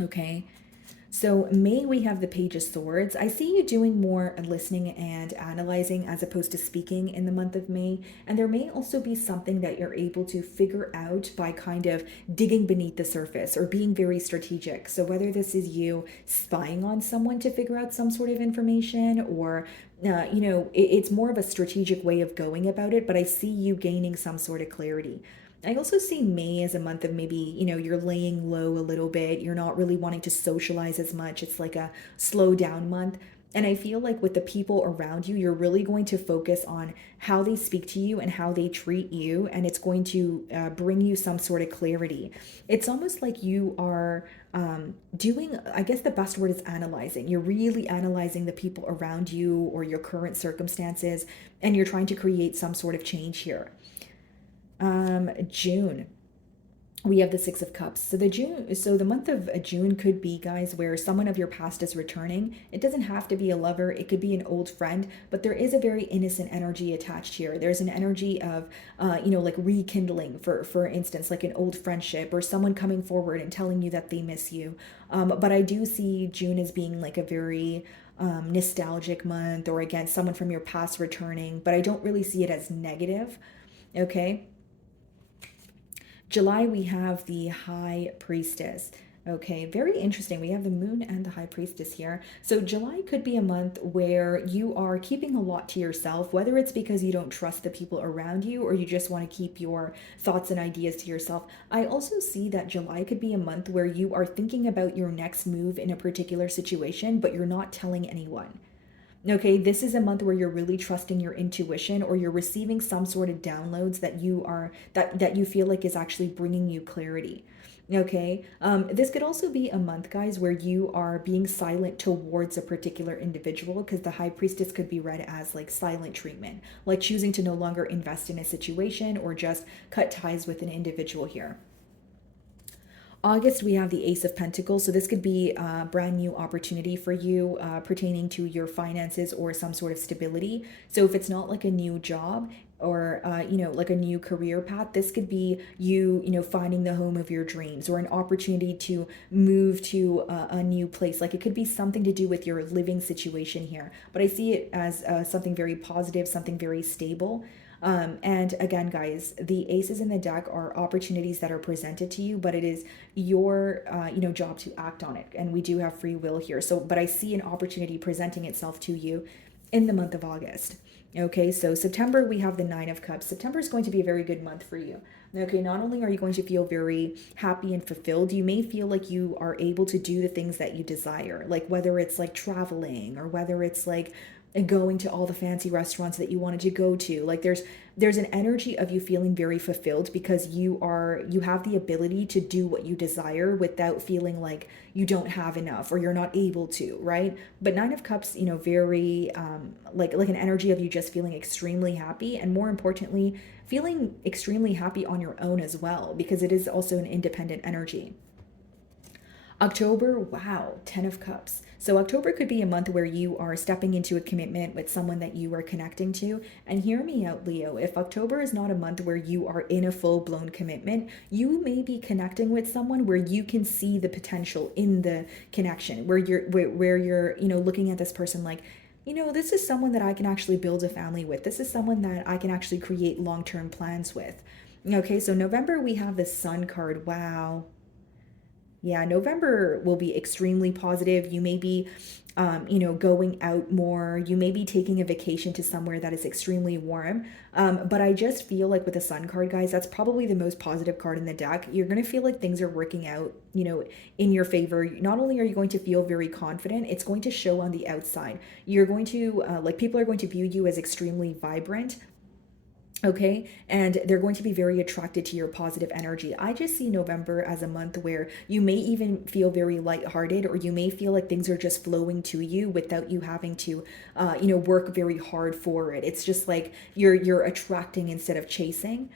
Okay, so May, we have the Page of Swords. I see you doing more listening and analyzing as opposed to speaking in the month of May. And there may also be something that you're able to figure out by kind of digging beneath the surface or being very strategic. So whether this is you spying on someone to figure out some sort of information, or it's more of a strategic way of going about it, but I see you gaining some sort of clarity. I also see May as a month of maybe, you're laying low a little bit. You're not really wanting to socialize as much. It's like a slow down month. And I feel like with the people around you, you're really going to focus on how they speak to you and how they treat you. And it's going to bring you some sort of clarity. It's almost like you are doing, I guess the best word is analyzing. You're really analyzing the people around you or your current circumstances, and you're trying to create some sort of change here. June, we have the Six of Cups. So the month of June could be, guys, where someone of your past is returning. It doesn't have to be a lover. It could be an old friend, but there is a very innocent energy attached here. There's an energy of, like rekindling, for instance, like an old friendship, or someone coming forward and telling you that they miss you. But I do see June as being like a very nostalgic month, or again, someone from your past returning, but I don't really see it as negative. Okay. July, we have the High Priestess. Okay, very interesting. We have the Moon and the High Priestess here. So July could be a month where you are keeping a lot to yourself, whether it's because you don't trust the people around you, or you just want to keep your thoughts and ideas to yourself. I also see that July could be a month where you are thinking about your next move in a particular situation, but you're not telling anyone. Okay, this is a month where you're really trusting your intuition, or you're receiving some sort of downloads that you feel like is actually bringing you clarity. Okay, this could also be a month, guys, where you are being silent towards a particular individual, because the High Priestess could be read as like silent treatment, like choosing to no longer invest in a situation or just cut ties with an individual here. August, we have the Ace of Pentacles. So this could be a brand new opportunity for you pertaining to your finances or some sort of stability. So if it's not like a new job, or like a new career path, this could be you finding the home of your dreams, or an opportunity to move to a new place. Like, it could be something to do with your living situation here, but I see it as something very positive, something very stable. And again, guys, the aces in the deck are opportunities that are presented to you, but it is your, job to act on it. And we do have free will here. So, but I see an opportunity presenting itself to you in the month of August. Okay, so September, we have the Nine of Cups. September is going to be a very good month for you. Okay, not only are you going to feel very happy and fulfilled, you may feel like you are able to do the things that you desire, like whether it's like traveling, or whether it's like going to all the fancy restaurants that you wanted to go to. Like, there's an energy of you feeling very fulfilled, because you have the ability to do what you desire without feeling like you don't have enough, or you're not able to, right? But Nine of Cups, very like an energy of you just feeling extremely happy, and more importantly, feeling extremely happy on your own as well, because it is also an independent energy. October, wow, 10 of Cups. So October could be a month where you are stepping into a commitment with someone that you are connecting to. And hear me out, Leo. If October is not a month where you are in a full-blown commitment, you may be connecting with someone where you can see the potential in the connection, where you're, looking at this person like, this is someone that I can actually build a family with. This is someone that I can actually create long-term plans with. Okay, so November we have the Sun card. Wow. Yeah, November will be extremely positive. You may be, going out more. You may be taking a vacation to somewhere that is extremely warm. But I just feel like with the Sun card, guys, that's probably the most positive card in the deck. You're going to feel like things are working out, in your favor. Not only are you going to feel very confident, it's going to show on the outside. You're going to, people are going to view you as extremely vibrant. Okay, and they're going to be very attracted to your positive energy. I just see November as a month where you may even feel very lighthearted, or you may feel like things are just flowing to you without you having to, work very hard for it. It's just like you're attracting instead of chasing.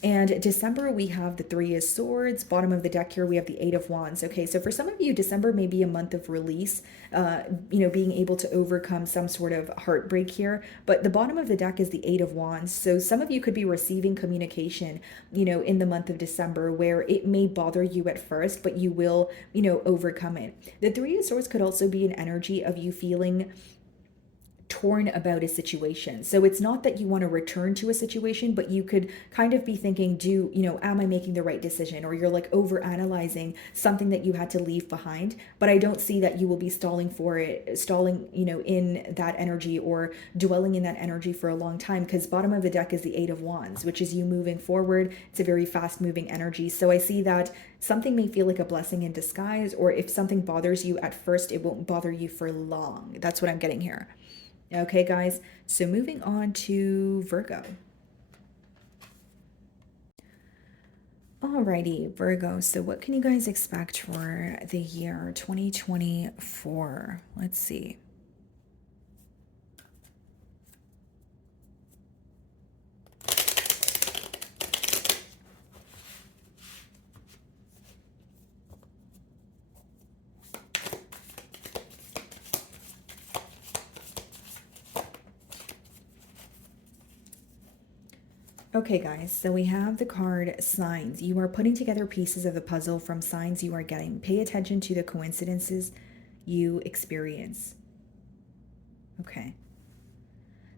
And December, we have the Three of Swords. Bottom of the deck here, we have the Eight of Wands. Okay, so for some of you, December may be a month of release, being able to overcome some sort of heartbreak here. But the bottom of the deck is the Eight of Wands. So some of you could be receiving communication, in the month of December where it may bother you at first, but you will, overcome it. The Three of Swords could also be an energy of you feeling torn about a situation. So it's not that you want to return to a situation, but you could kind of be thinking, am I making the right decision? Or you're like over analyzing something that you had to leave behind. But I don't see that you will be stalling, in that energy or dwelling in that energy for a long time, because bottom of the deck is the Eight of Wands, which is you moving forward. It's a very fast moving energy. So I see that something may feel like a blessing in disguise, or if something bothers you at first, it won't bother you for long. That's what I'm getting here. Okay, guys, so moving on to Virgo. Alrighty, Virgo, so what can you guys expect for the year 2024? Let's see. Okay, guys, so we have the card signs. You are putting together pieces of the puzzle from signs you are getting. Pay attention to the coincidences you experience. Okay.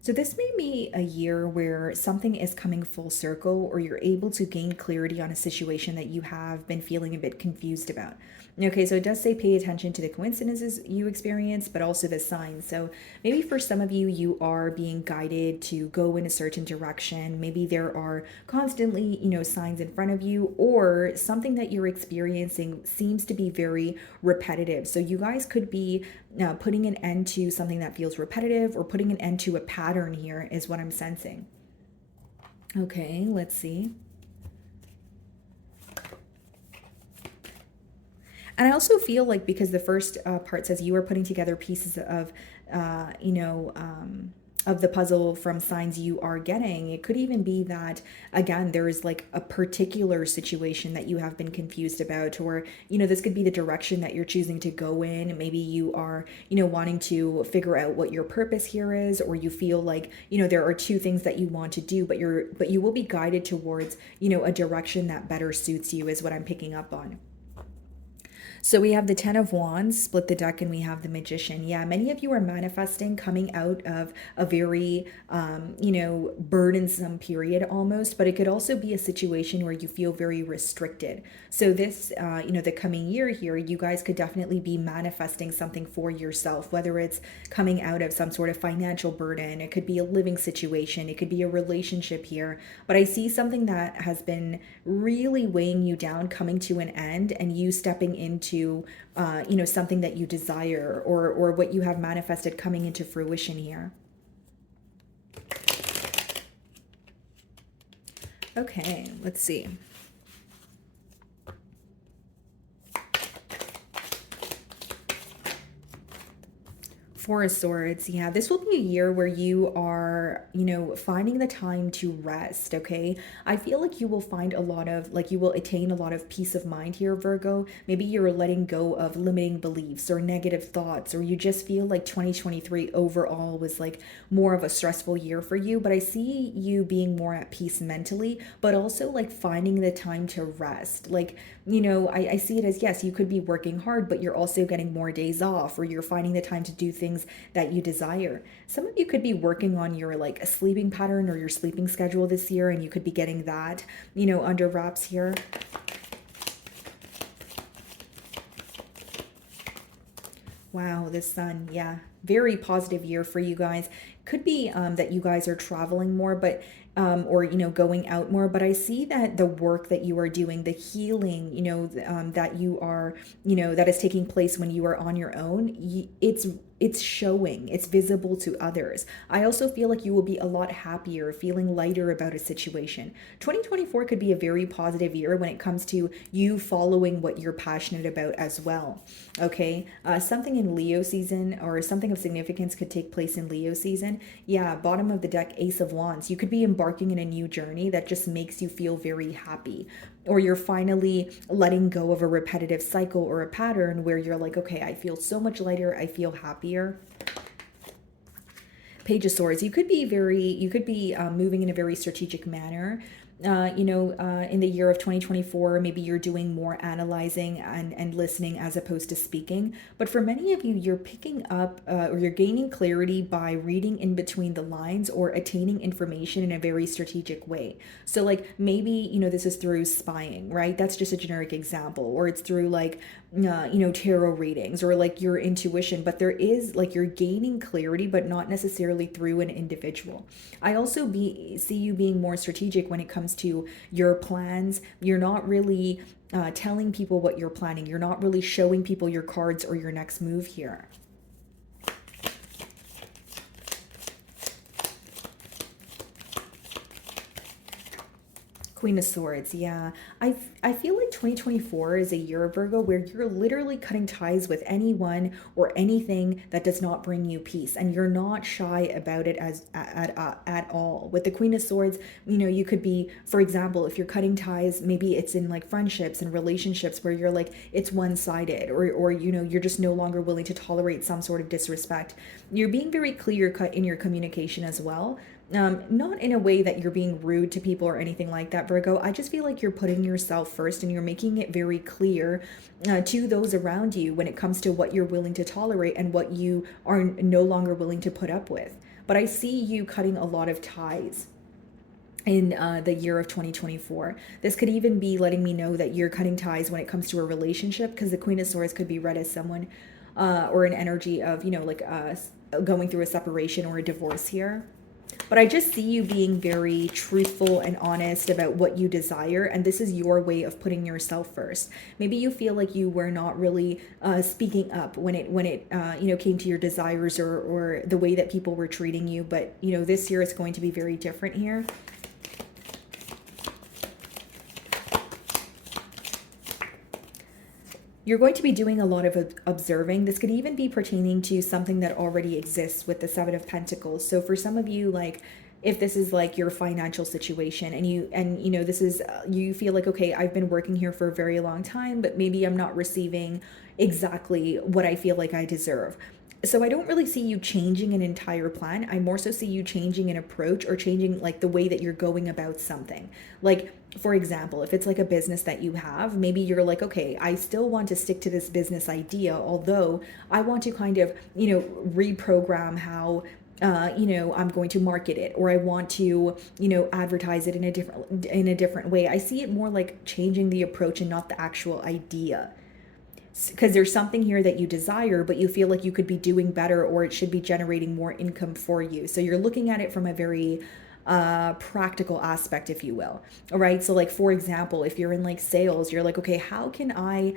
So this may be a year where something is coming full circle, or you're able to gain clarity on a situation that you have been feeling a bit confused about. Okay, so it does say pay attention to the coincidences you experience, but also the signs. So maybe for some of you, you are being guided to go in a certain direction. Maybe there are constantly, signs in front of you, or something that you're experiencing seems to be very repetitive. So you guys could be putting an end to something that feels repetitive, or putting an end to a pattern here is what I'm sensing. Okay, let's see. And I also feel like, because the first part says you are putting together pieces of, of the puzzle from signs you are getting, it could even be that, again, there is like a particular situation that you have been confused about, or, this could be the direction that you're choosing to go in. Maybe you are, wanting to figure out what your purpose here is, or you feel like, there are two things that you want to do, but you will be guided towards, a direction that better suits you, is what I'm picking up on. So we have the Ten of Wands, split the deck, and we have the Magician. Yeah, many of you are manifesting coming out of a very, burdensome period almost, but it could also be a situation where you feel very restricted. So this, the coming year here, you guys could definitely be manifesting something for yourself, whether it's coming out of some sort of financial burden. It could be a living situation. It could be a relationship here. But I see something that has been really weighing you down coming to an end, and you stepping into something that you desire, or what you have manifested coming into fruition here. Okay, let's see. Four of Swords. Yeah, this will be a year where you are, finding the time to rest, okay? I feel like you will find a lot of, like, you will attain a lot of peace of mind here, Virgo. Maybe you're letting go of limiting beliefs or negative thoughts, or you just feel like 2023 overall was like more of a stressful year for you. But I see you being more at peace mentally, but also like finding the time to rest. Like, I see it as, yes, you could be working hard, but you're also getting more days off, or you're finding the time to do things that you desire. Some of you could be working on your like a sleeping pattern or your sleeping schedule this year, and you could be getting that, under wraps here. Wow, the sun, yeah. Very positive year for you guys. Could be that you guys are traveling more, but or going out more. But I see that the work that you are doing, the healing, that you are, that is taking place when you are on your own. It's showing, it's visible to others. I also feel like you will be a lot happier, feeling lighter about a situation. 2024 could be a very positive year when it comes to you following what you're passionate about as well. Okay, something in Leo season or something of significance could take place in Leo season. Yeah, bottom of the deck, Ace of Wands. You could be embarking in a new journey that just makes you feel very happy, or you're finally letting go of a repetitive cycle or a pattern where you're like, okay, I feel so much lighter, I feel happier. Page of Swords. You could be moving in a very strategic manner. In the year of 2024, maybe you're doing more analyzing and listening as opposed to speaking. But for many of you, you're picking up or you're gaining clarity by reading in between the lines or attaining information in a very strategic way. So like maybe, this is through spying, right? That's just a generic example. Or it's through like, tarot readings or like your intuition. But there is like you're gaining clarity, but not necessarily through an individual. I also see you being more strategic when it comes to your plans. You're not really telling people what you're planning. You're not really showing people your cards or your next move here. Queen of Swords, yeah. I feel like 2024 is a year, Virgo, where you're literally cutting ties with anyone or anything that does not bring you peace, and you're not shy about it at all. With the Queen of Swords, you could be, for example, if you're cutting ties, maybe it's in like friendships and relationships where you're like it's one-sided, or you're just no longer willing to tolerate some sort of disrespect. You're being very clear cut in your communication as well. Not in a way that you're being rude to people or anything like that, Virgo. I just feel like you're putting yourself first and you're making it very clear to those around you when it comes to what you're willing to tolerate and what you are no longer willing to put up with. But I see you cutting a lot of ties in the year of 2024. This could even be letting me know that you're cutting ties when it comes to a relationship, because the Queen of Swords could be read as someone or an energy of, going through a separation or a divorce here. But I just see you being very truthful and honest about what you desire, and this is your way of putting yourself first. Maybe you feel like you were not really speaking up when it came to your desires or the way that people were treating you, but this year is going to be very different here. You're going to be doing a lot of observing. This could even be pertaining to something that already exists with the Seven of Pentacles. So for some of you, like if this is like your financial situation and this is you feel like, okay, I've been working here for a very long time, but maybe I'm not receiving exactly what I feel like I deserve. So I don't really see you changing an entire plan. I more so see you changing an approach or changing like the way that you're going about something. Like, for example, if it's like a business that you have, maybe you're like, okay, I still want to stick to this business idea, although I want to kind of, reprogram how I'm going to market it, or I want to, advertise it in a different way. I see it more like changing the approach and not the actual idea. Because there's something here that you desire, but you feel like you could be doing better, or it should be generating more income for you. So you're looking at it from a very practical aspect, if you will. All right. So like, for example, if you're in like sales, you're like, okay, how can I,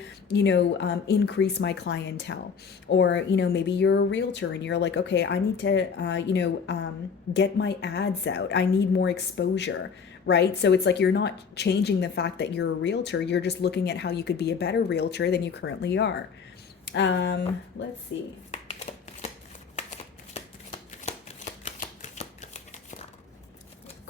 increase my clientele? Or, maybe you're a realtor and you're like, okay, I need to, get my ads out. I need more exposure. Right. So it's like you're not changing the fact that you're a realtor. You're just looking at how you could be a better realtor than you currently are. Let's see.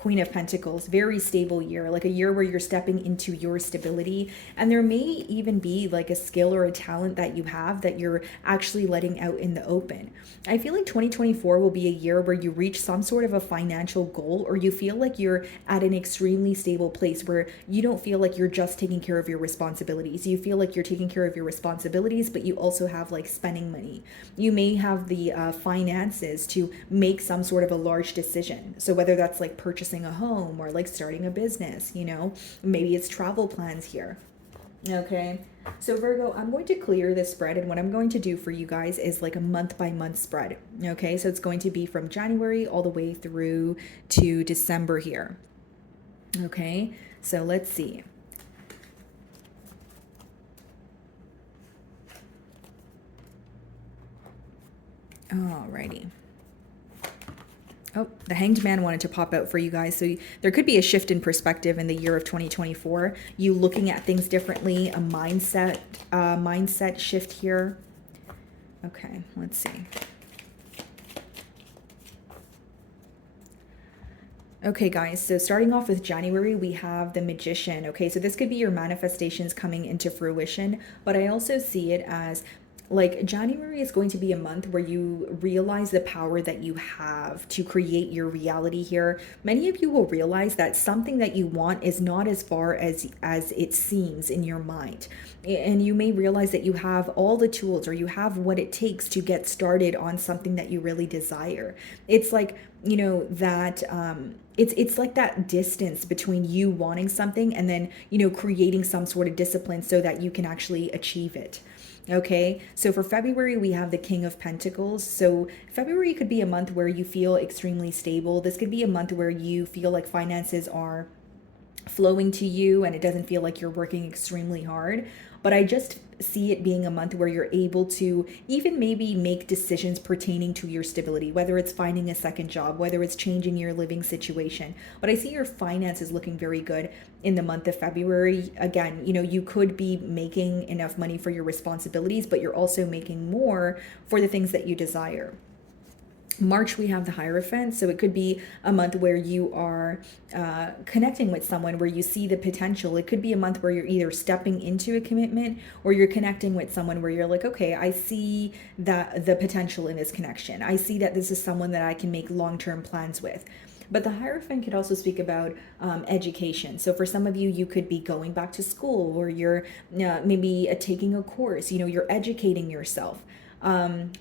Queen of Pentacles, very stable year, like a year where you're stepping into your stability. And there may even be like a skill or a talent that you have that you're actually letting out in the open. I feel like 2024 will be a year where you reach some sort of a financial goal, or you feel like you're at an extremely stable place where you don't feel like you're just taking care of your responsibilities. You feel like you're taking care of your responsibilities, but you also have like spending money. You may have the finances to make some sort of a large decision. So whether that's like purchasing a home or like starting a business, you know, maybe it's travel plans here. Okay, so Virgo, I'm going to clear this spread, and what I'm going to do for you guys is like a month by month spread. Okay, so it's going to be from January all the way through to December here. Okay, so let's see. Alrighty. Oh, the Hanged Man wanted to pop out for you guys. So there could be a shift in perspective in the year of 2024. You looking at things differently, a mindset shift here. Okay, let's see. Okay, guys, so starting off with January, we have the Magician. Okay, so this could be your manifestations coming into fruition, but I also see it as like January is going to be a month where you realize the power that you have to create your reality here. Many of you will realize that something that you want is not as far as it seems in your mind. And you may realize that you have all the tools, or you have what it takes to get started on something that you really desire. It's like, you know, that it's like that distance between you wanting something and then, you know, creating some sort of discipline so that you can actually achieve it. Okay, so for February, we have the King of Pentacles. So February could be a month where you feel extremely stable. This could be a month where you feel like finances are flowing to you and it doesn't feel like you're working extremely hard. But I just see it being a month where you're able to even maybe make decisions pertaining to your stability, whether it's finding a second job, whether it's changing your living situation. But I see your finances looking very good in the month of February. Again, you know, you could be making enough money for your responsibilities, but you're also making more for the things that you desire. March, we have the Hierophant. So it could be a month where you are connecting with someone where you see the potential. It could be a month where you're either stepping into a commitment or you're connecting with someone where you're like, okay, I see that the potential in this connection. I see that this is someone that I can make long-term plans with. But the Hierophant could also speak about education. So for some of you, you could be going back to school, or you're maybe taking a course, you know, you're educating yourself.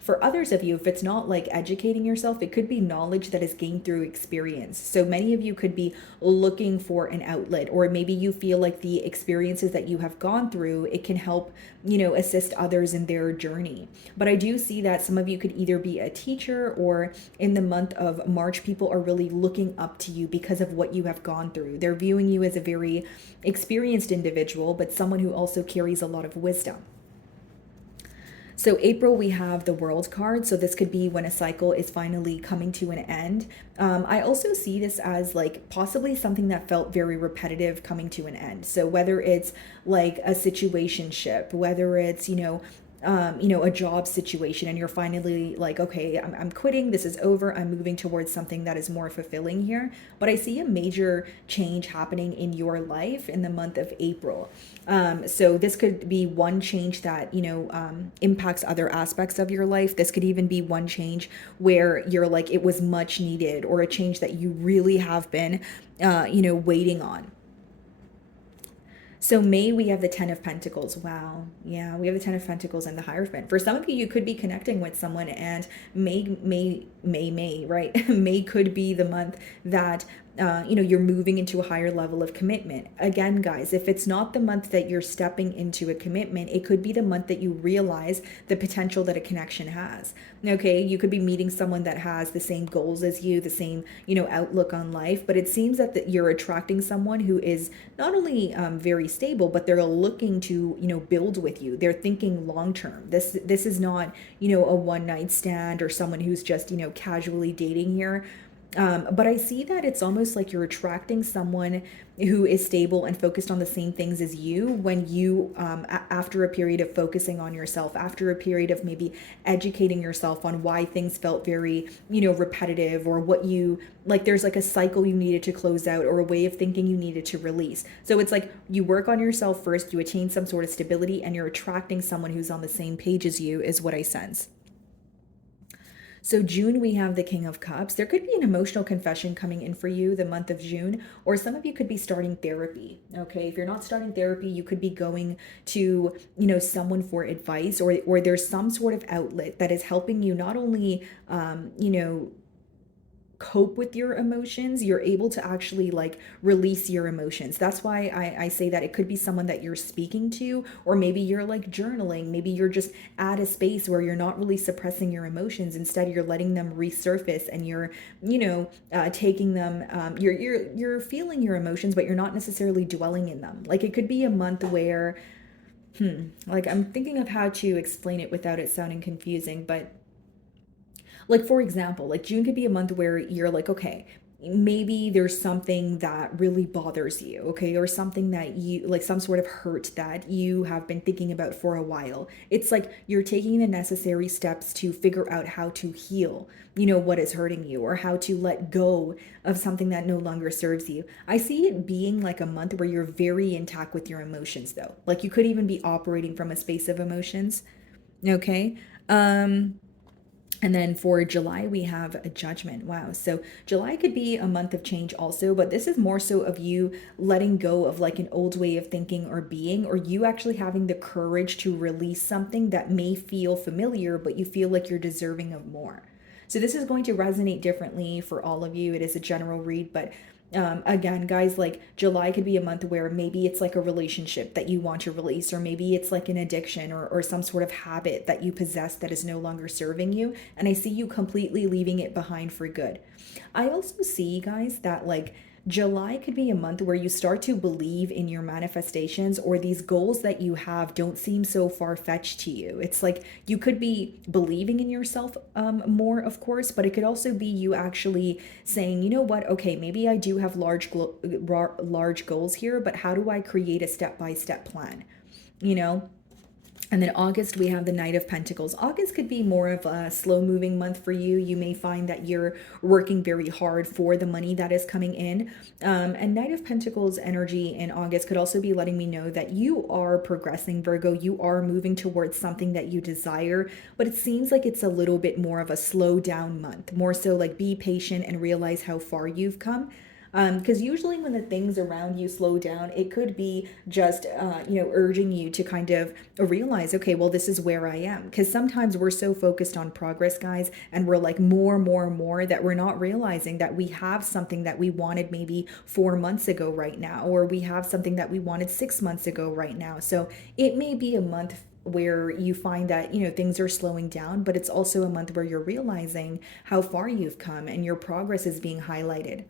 For others of you, if it's not like educating yourself, it could be knowledge that is gained through experience. So many of you could be looking for an outlet, or maybe you feel like the experiences that you have gone through, it can help, you know, assist others in their journey. But I do see that some of you could either be a teacher, or in the month of March, people are really looking up to you because of what you have gone through. They're viewing you as a very experienced individual, but someone who also carries a lot of wisdom. So April, we have the World card. So this could be when a cycle is finally coming to an end. I also see this as like possibly something that felt very repetitive coming to an end. So whether it's like a situationship, whether it's, you know, a job situation, and you're finally like, okay, I'm quitting, this is over, I'm moving towards something that is more fulfilling here. But I see a major change happening in your life in the month of April. So this could be one change that, you know, impacts other aspects of your life. This could even be one change where you're like, it was much needed, or a change that you really have been, you know, waiting on. So May, we have the Ten of Pentacles. Wow. Yeah, we have the Ten of Pentacles and the Hierophant. For some of you, you could be connecting with someone, and May, right? May could be the month that, you know, you're moving into a higher level of commitment. Again, guys, if it's not the month that you're stepping into a commitment, it could be the month that you realize the potential that a connection has. Okay, you could be meeting someone that has the same goals as you, the same, you know, outlook on life, but it seems that you're attracting someone who is not only very stable, but they're looking to, you know, build with you. They're thinking long term. This is not, you know, a one night stand or someone who's just, you know, casually dating here. But I see that it's almost like you're attracting someone who is stable and focused on the same things as you when you, after a period of focusing on yourself, after a period of maybe educating yourself on why things felt very, repetitive, or what you, like there's like a cycle you needed to close out or a way of thinking you needed to release. So it's like you work on yourself first, you attain some sort of stability, and you're attracting someone who's on the same page as you, is what I sense. So, June, we have the King of Cups. There could be an emotional confession coming in for you the month of June, or some of you could be starting therapy. Okay. If you're not starting therapy, you could be going to, someone for advice, or there's some sort of outlet that is helping you not only, cope with your emotions, you're able to actually like release your emotions. That's why I say that it could be someone that you're speaking to, or maybe you're like journaling. Maybe you're just at a space where you're not really suppressing your emotions. Instead, you're letting them resurface, and you're, taking them. You're feeling your emotions, but you're not necessarily dwelling in them. Like it could be a month where, like I'm thinking of how to explain it without it sounding confusing, but like for example, like June could be a month where you're like, okay, maybe there's something that really bothers you, okay, or something that you like, some sort of hurt that you have been thinking about for a while. It's like you're taking the necessary steps to figure out how to heal, what is hurting you, or how to let go of something that no longer serves you. I see it being like a month where you're very intact with your emotions, though. Like you could even be operating from a space of emotions, okay? And then for July, we have a judgment. Wow. So July could be a month of change also, but this is more so of you letting go of like an old way of thinking or being, or you actually having the courage to release something that may feel familiar, but you feel like you're deserving of more. So this is going to resonate differently for all of you. It is a general read, but again, guys, like July could be a month where maybe it's like a relationship that you want to release, or maybe it's like an addiction, or some sort of habit that you possess that is no longer serving you. And I see you completely leaving it behind for good. I also see, guys, that like July could be a month where you start to believe in your manifestations, or these goals that you have don't seem so far fetched to you. It's like you could be believing in yourself more, of course, but it could also be you actually saying, you know what, okay, maybe I do have large goals here, but how do I create a step by step plan? You know, and then August, we have the Knight of Pentacles. August could be more of a slow moving month for you. You may find that you're working very hard for the money that is coming in. And Knight of Pentacles energy in August could also be letting me know that you are progressing, Virgo. You are moving towards something that you desire, but it seems like it's a little bit more of a slow down month. More so like be patient and realize how far you've come. Because usually when the things around you slow down, it could be just, urging you to kind of realize, okay, well, this is where I am. Because sometimes we're so focused on progress, guys, and we're like more, that we're not realizing that we have something that we wanted maybe 4 months ago right now, or we have something that we wanted 6 months ago right now. So it may be a month where you find that things are slowing down, but it's also a month where you're realizing how far you've come and your progress is being highlighted.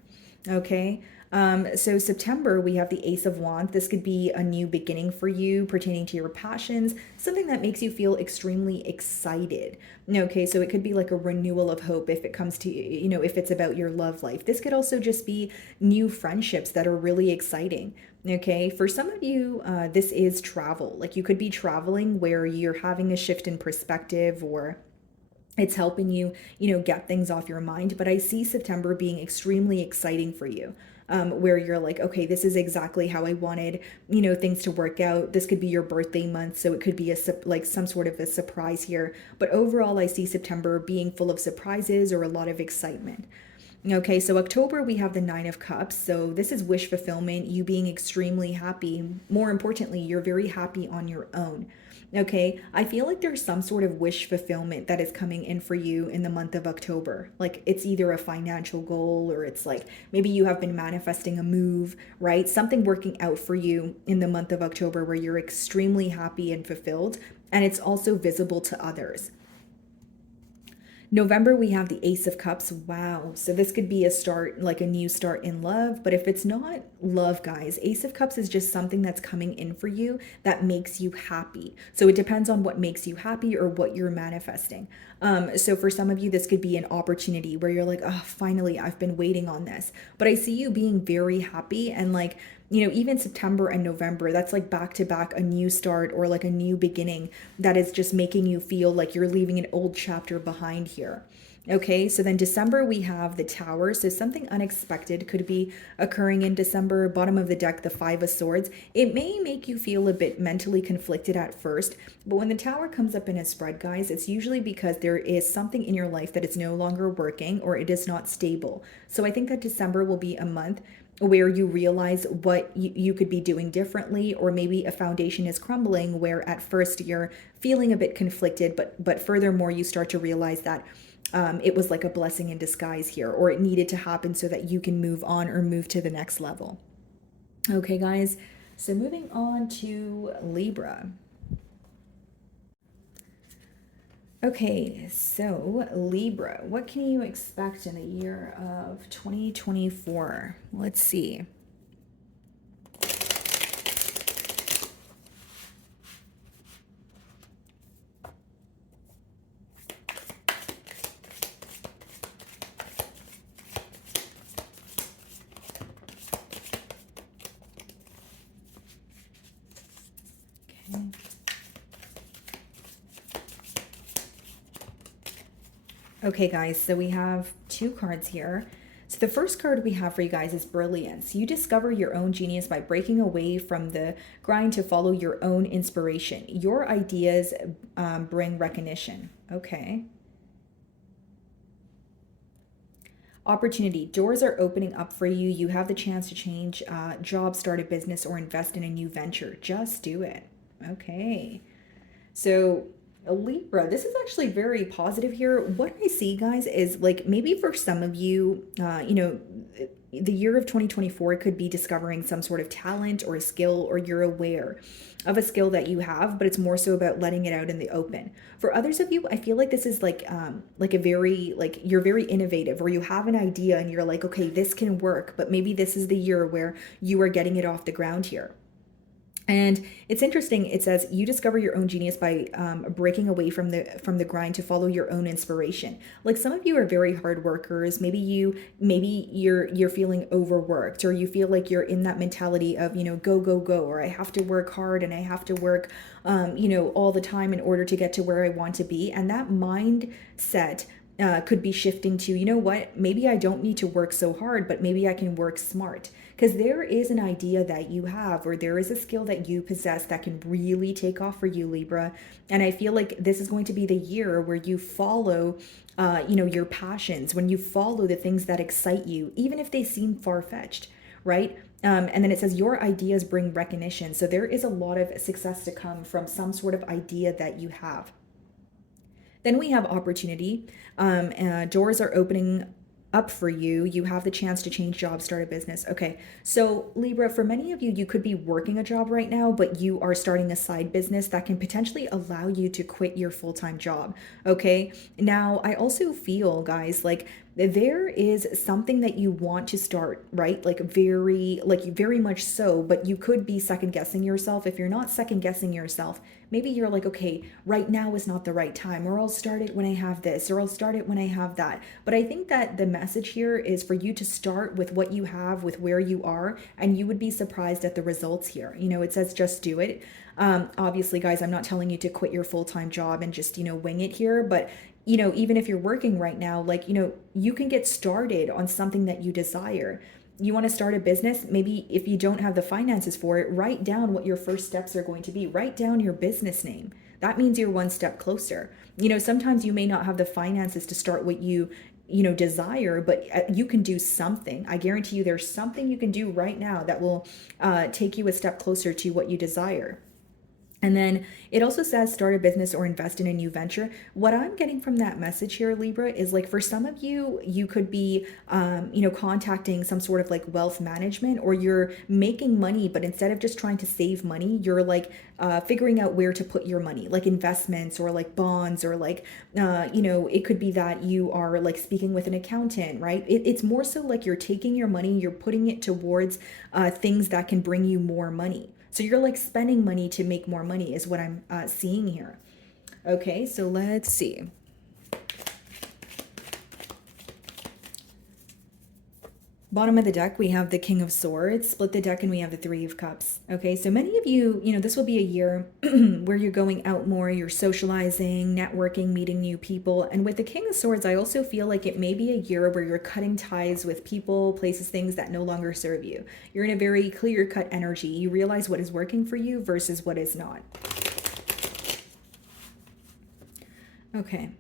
Okay. So September, we have the Ace of Wands. This could be a new beginning for you pertaining to your passions, something that makes you feel extremely excited. Okay, so it could be like a renewal of hope if it comes to, if it's about your love life. This could also just be new friendships that are really exciting. Okay, for some of you, this is travel. Like you could be traveling where you're having a shift in perspective, or it's helping you, get things off your mind. But I see September being extremely exciting for you. Where you're like, okay, this is exactly how I wanted, things to work out. This could be your birthday month, so it could be like some sort of a surprise here. But overall, I see September being full of surprises or a lot of excitement. Okay, so October, we have the Nine of Cups. So this is wish fulfillment, you being extremely happy. More importantly, you're very happy on your own. Okay, I feel like there's some sort of wish fulfillment that is coming in for you in the month of October. Like it's either a financial goal, or it's like maybe you have been manifesting a move, right? Something working out for you in the month of October where you're extremely happy and fulfilled, and it's also visible to others. November, we have the Ace of Cups. Wow. So this could be a start, like a new start in love. But if it's not love, guys. Ace of Cups is just something that's coming in for you that makes you happy. So it depends on what makes you happy or what you're manifesting. So for some of you, this could be an opportunity where you're like, oh, finally, I've been waiting on this. But I see you being very happy, and like, even September and November, that's like back to back, a new start or like a new beginning that is just making you feel like you're leaving an old chapter behind here. Okay, so then December, we have the Tower. So something unexpected could be occurring in December. Bottom of the deck, the Five of Swords. It may make you feel a bit mentally conflicted at first, but when the Tower comes up in a spread, guys, it's usually because there is something in your life that is no longer working or it is not stable. So I think that December will be a month where you realize what you could be doing differently, or maybe a foundation is crumbling where at first you're feeling a bit conflicted, but furthermore you start to realize that it was like a blessing in disguise here, or it needed to happen so that you can move on or move to the next level. Okay, guys, so moving on to Libra. Okay, so Libra, what can you expect in the year of 2024? Let's see. Okay, guys, so we have two cards here. So the first card we have for you guys is Brilliance. You discover your own genius by breaking away from the grind to follow your own inspiration. Your ideas bring recognition. Okay. Opportunity. Doors are opening up for you. You have the chance to change job, start a business, or invest in a new venture. Just do it. Okay. So Libra, this is actually very positive here. What I see, guys, is like maybe for some of you, the year of 2024 could be discovering some sort of talent or a skill, or you're aware of a skill that you have, but it's more so about letting it out in the open. For others of you, I feel like this is like a very, like, you're very innovative, or you have an idea and you're like, okay, this can work, but maybe this is the year where you are getting it off the ground here. And it's interesting. It says you discover your own genius by breaking away from the grind to follow your own inspiration. Like, some of you are very hard workers. Maybe you're feeling overworked, or you feel like you're in that mentality of, go go go, or I have to work hard and I have to work all the time in order to get to where I want to be. And that mindset could be shifting to, you know what, maybe I don't need to work so hard, but maybe I can work smart. Because there is an idea that you have, or there is a skill that you possess that can really take off for you, Libra. And I feel like this is going to be the year where you follow, your passions, when you follow the things that excite you, even if they seem far-fetched, right? And then it says your ideas bring recognition. So there is a lot of success to come from some sort of idea that you have. Then we have opportunity. Doors are opening up for you. You have the chance to change jobs, start a business. Okay, so Libra, for many of you, you could be working a job right now, but you are starting a side business that can potentially allow you to quit your full-time job. Okay, now I also feel, guys, like there is something that you want to start, right? Like very much so, but you could be second guessing yourself. If you're not second guessing yourself, maybe you're like, okay, right now is not the right time, or I'll start it when I have this, or I'll start it when I have that. But I think that the message here is for you to start with what you have, with where you are, and you would be surprised at the results here. It says just do it. Obviously, guys, I'm not telling you to quit your full-time job and just, wing it here, but even if you're working right now, like, you can get started on something that you desire. You want to start a business, maybe if you don't have the finances for it, write down what your first steps are going to be. Write down your business name. That means you're one step closer. Sometimes you may not have the finances to start what you desire, but you can do something. I guarantee you there's something you can do right now that will take you a step closer to what you desire. And then it also says start a business or invest in a new venture. What I'm getting from that message here, Libra, is like for some of you, you could be, contacting some sort of like wealth management, or you're making money, but instead of just trying to save money, you're like figuring out where to put your money, like investments or like bonds, or like, it could be that you are like speaking with an accountant, right? It's more so like you're taking your money, you're putting it towards things that can bring you more money. So you're like spending money to make more money is what I'm seeing here. Okay, so let's see. Bottom of the deck, we have the King of Swords. Split the deck and we have the Three of Cups. Okay, so many of you, this will be a year where you're going out more, you're socializing, networking, meeting new people. And with the King of Swords, I also feel like it may be a year where you're cutting ties with people, places, things that no longer serve you. You're in a very clear-cut energy. You realize what is working for you versus what is not. Okay.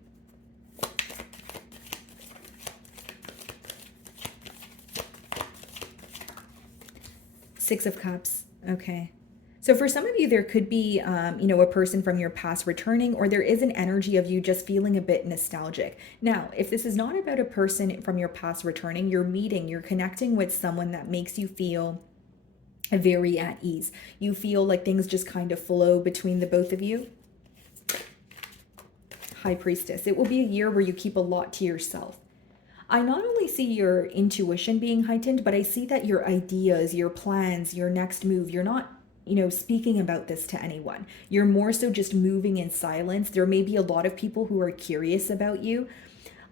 Six of Cups. Okay. So for some of you, there could be, a person from your past returning, or there is an energy of you just feeling a bit nostalgic. Now, if this is not about a person from your past returning, you're connecting with someone that makes you feel very at ease. You feel like things just kind of flow between the both of you. High Priestess. It will be a year where you keep a lot to yourself. I not only see your intuition being heightened, but I see that your ideas, your plans, your next move, you're not, speaking about this to anyone. You're more so just moving in silence. There may be a lot of people who are curious about you.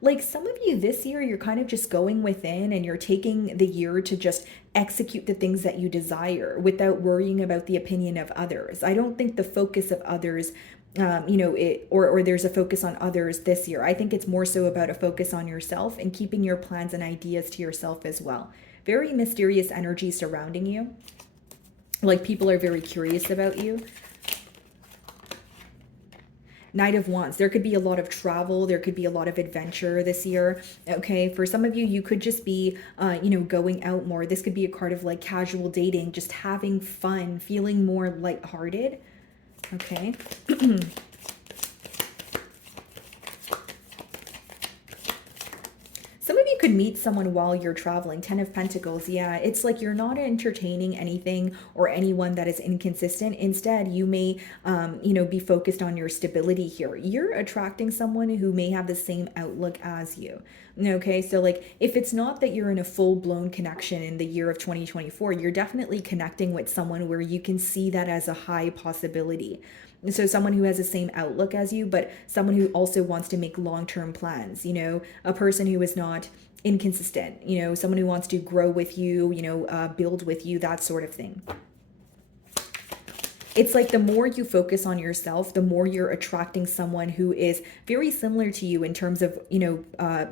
Like some of you this year, you're kind of just going within and you're taking the year to just execute the things that you desire without worrying about the opinion of others. I don't think the focus of others or there's a focus on others this year. I think it's more so about a focus on yourself and keeping your plans and ideas to yourself as well. Very mysterious energy surrounding you. Like people are very curious about you. Knight of Wands. There could be a lot of travel. There could be a lot of adventure this year. Okay. For some of you, you could just be, going out more. This could be a card of like casual dating, just having fun, feeling more lighthearted. Okay. Some of you could meet someone while you're traveling. 10 of Pentacles. Yeah, it's like you're not entertaining anything or anyone that is inconsistent. Instead, you may, be focused on your stability here. You're attracting someone who may have the same outlook as you. Okay, so like if it's not that you're in a full-blown connection in the year of 2024, you're definitely connecting with someone where you can see that as a high possibility. So someone who has the same outlook as you, but someone who also wants to make long-term plans, a person who is not inconsistent, someone who wants to grow with you, build with you, that sort of thing. It's like the more you focus on yourself, the more you're attracting someone who is very similar to you in terms of,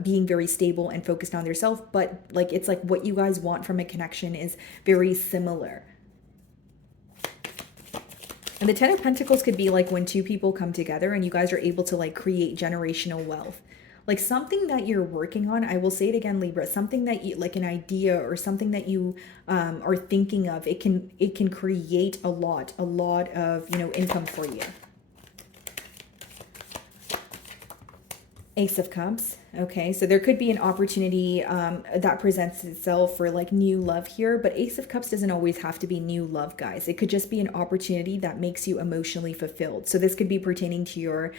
being very stable and focused on themselves. But like, it's like what you guys want from a connection is very similar. And the 10 of Pentacles could be like when two people come together and you guys are able to like create generational wealth. Like something that you're working on, I will say it again, Libra, something that you, like an idea or something that you are thinking of, it can create a lot of, income for you. Ace of Cups. Okay, so there could be an opportunity that presents itself for like new love here, but Ace of Cups doesn't always have to be new love, guys. It could just be an opportunity that makes you emotionally fulfilled. So this could be pertaining to your,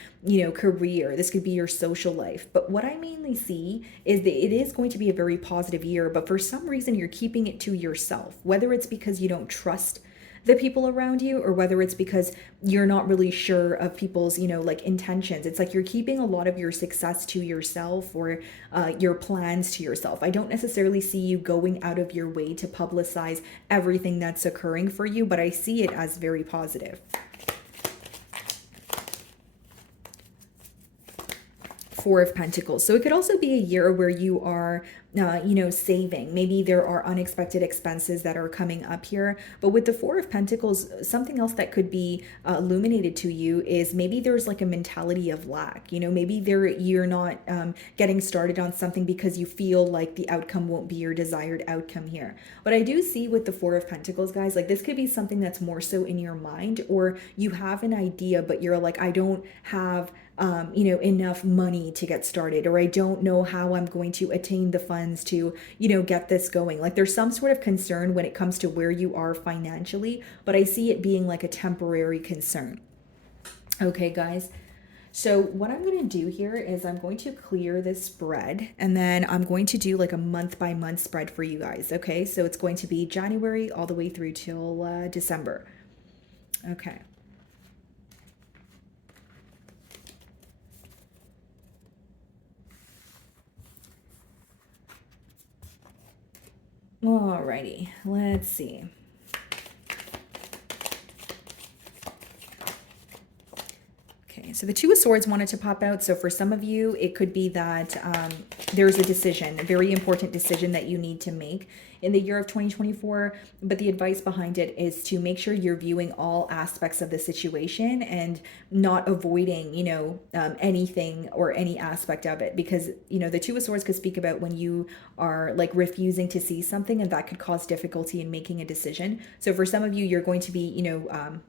career. This could be your social life. But what I mainly see is that it is going to be a very positive year, but for some reason you're keeping it to yourself, whether it's because you don't trust the people around you, or whether it's because you're not really sure of people's, like intentions. It's like you're keeping a lot of your success to yourself, or your plans to yourself. I don't necessarily see you going out of your way to publicize everything that's occurring for you, but I see it as very positive. Four of Pentacles. So it could also be a year where you are, saving. Maybe there are unexpected expenses that are coming up here. But with the Four of Pentacles, something else that could be illuminated to you is maybe there's like a mentality of lack. Maybe you're not getting started on something because you feel like the outcome won't be your desired outcome here. But I do see with the Four of Pentacles, guys, like this could be something that's more so in your mind, or you have an idea, but you're like, I don't have enough money to get started, or I don't know how I'm going to attain the funds to, get this going. Like there's some sort of concern when it comes to where you are financially, but I see it being like a temporary concern. Okay, guys. So what I'm going to do here is I'm going to clear this spread, and then I'm going to do like a month by month spread for you guys. Okay, so it's going to be January all the way through till December. Okay. Alrighty, let's see. Okay, so the Two of Swords wanted to pop out. So for some of you, it could be that there's a decision, a very important decision that you need to make in the year of 2024. But the advice behind it is to make sure you're viewing all aspects of the situation and not avoiding, anything or any aspect of it. Because, the Two of Swords could speak about when you are like refusing to see something, and that could cause difficulty in making a decision. So for some of you, you're going to be,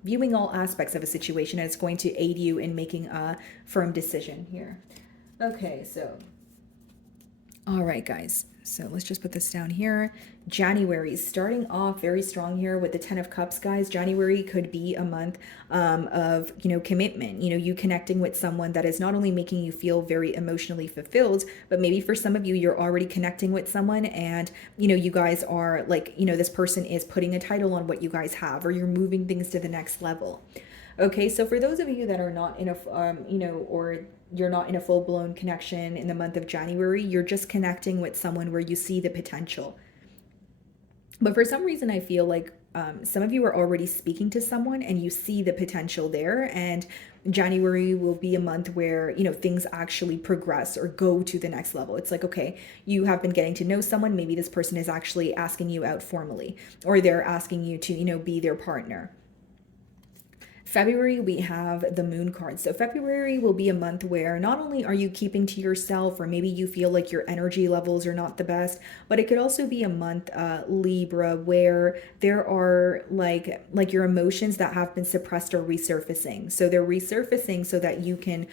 viewing all aspects of a situation, and it's going to aid you in making a firm decision here. Okay, so all right, guys. So let's just put this down here. January, starting off very strong here with the Ten of Cups, guys. January could be a month of, commitment. You connecting with someone that is not only making you feel very emotionally fulfilled, but maybe for some of you, you're already connecting with someone, and, you guys are like, this person is putting a title on what you guys have, or you're moving things to the next level. Okay, so for those of you that are not in a, or you're not in a full-blown connection in the month of January, you're just connecting with someone where you see the potential. But for some reason, I feel like some of you are already speaking to someone and you see the potential there. And January will be a month where, things actually progress or go to the next level. It's like, okay, you have been getting to know someone. Maybe this person is actually asking you out formally, or they're asking you to, be their partner. February, we have the Moon card. So February will be a month where not only are you keeping to yourself, or maybe you feel like your energy levels are not the best, but it could also be a month, Libra, where there are like your emotions that have been suppressed are resurfacing. So they're resurfacing so that you can,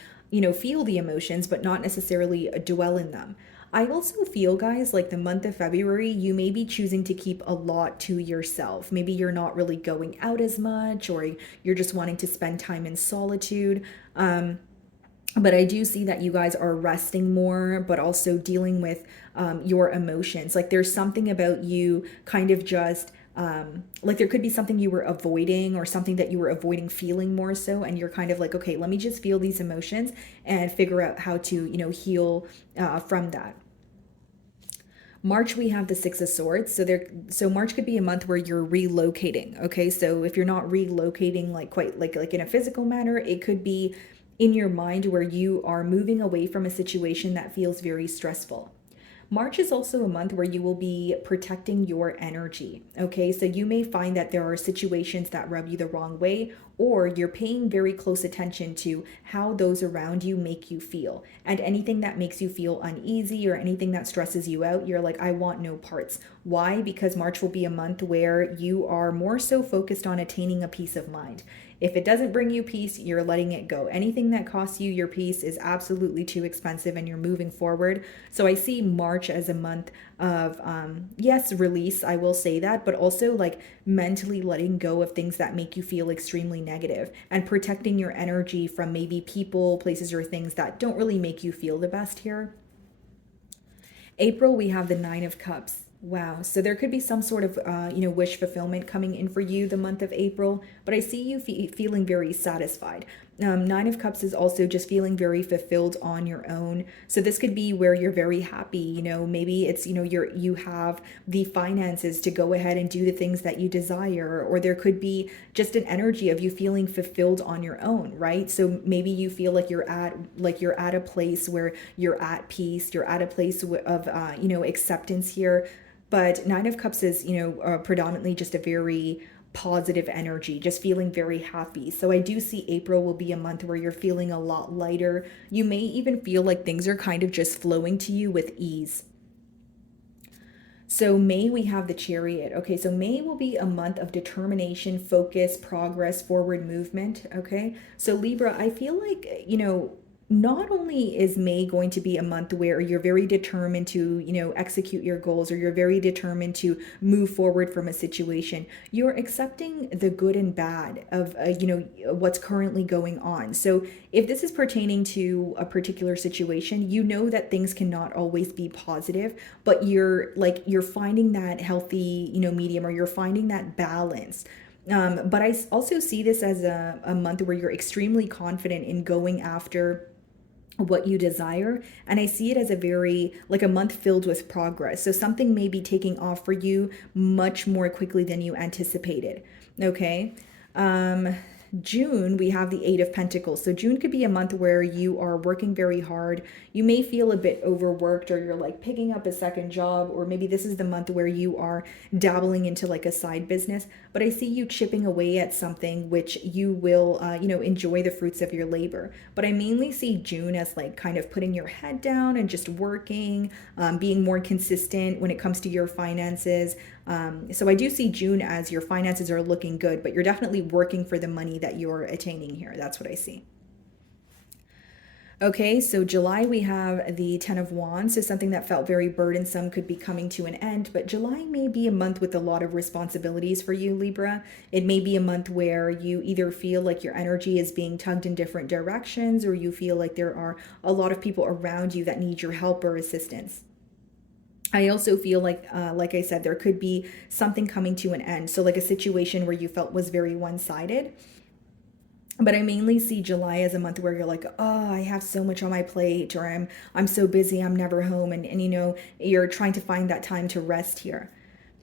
feel the emotions, but not necessarily dwell in them. I also feel, guys, like the month of February, you may be choosing to keep a lot to yourself. Maybe you're not really going out as much, or you're just wanting to spend time in solitude. But I do see that you guys are resting more, but also dealing with your emotions. Like there's something about you kind of just like there could be something you were avoiding, or something that you were avoiding feeling more so, and you're kind of like, okay, let me just feel these emotions and figure out how to, heal from that. March, we have the Six of Swords. So March could be a month where you're relocating. Okay, so if you're not relocating like quite like in a physical manner, it could be in your mind where you are moving away from a situation that feels very stressful. March is also a month where you will be protecting your energy. Okay, so you may find that there are situations that rub you the wrong way, or you're paying very close attention to how those around you make you feel. And anything that makes you feel uneasy, or anything that stresses you out, you're like, I want no parts. Why? Because March will be a month where you are more so focused on attaining a peace of mind. If it doesn't bring you peace, you're letting it go. Anything that costs you your peace is absolutely too expensive, and you're moving forward. So I see March as a month of, yes, release, I will say that, but also like mentally letting go of things that make you feel extremely negative, and protecting your energy from maybe people, places, or things that don't really make you feel the best here. April, we have the Nine of Cups. Wow. So there could be some sort of, wish fulfillment coming in for you the month of April, but I see you feeling very satisfied. Nine of Cups is also just feeling very fulfilled on your own. So this could be where you're very happy. Maybe it's, you have the finances to go ahead and do the things that you desire, or there could be just an energy of you feeling fulfilled on your own, right? So maybe you feel like you're at a place where you're at peace, you're at a place of acceptance here. But Nine of Cups is, predominantly just a very positive energy, just feeling very happy. So I do see April will be a month where you're feeling a lot lighter. You may even feel like things are kind of just flowing to you with ease. So May, we have the Chariot. Okay, so May will be a month of determination, focus, progress, forward movement. Okay, so Libra, I feel like, not only is May going to be a month where you're very determined to, execute your goals, or you're very determined to move forward from a situation, you're accepting the good and bad of, what's currently going on. So if this is pertaining to a particular situation, you know that things cannot always be positive, but you're finding that healthy, medium, or you're finding that balance. But I also see this as a month where you're extremely confident in going after what you desire, and I see it as a month filled with progress. So something may be taking off for you much more quickly than you anticipated. Okay. June, we have the Eight of Pentacles. So June could be a month where you are working very hard. You may feel a bit overworked, or you're like picking up a second job, or maybe this is the month where you are dabbling into like a side business. But I see you chipping away at something which you will, enjoy the fruits of your labor. But I mainly see June as like kind of putting your head down and just working, being more consistent when it comes to your finances. So I do see June as your finances are looking good, but you're definitely working for the money that you're attaining here. That's what I see. Okay, so July, we have the Ten of Wands. So something that felt very burdensome could be coming to an end, but July may be a month with a lot of responsibilities for you, Libra. It may be a month where you either feel like your energy is being tugged in different directions, or you feel like there are a lot of people around you that need your help or assistance. I also feel like I said, there could be something coming to an end. So like a situation where you felt was very one-sided. But I mainly see July as a month where you're like, oh, I have so much on my plate, or I'm so busy, I'm never home, and you're trying to find that time to rest here.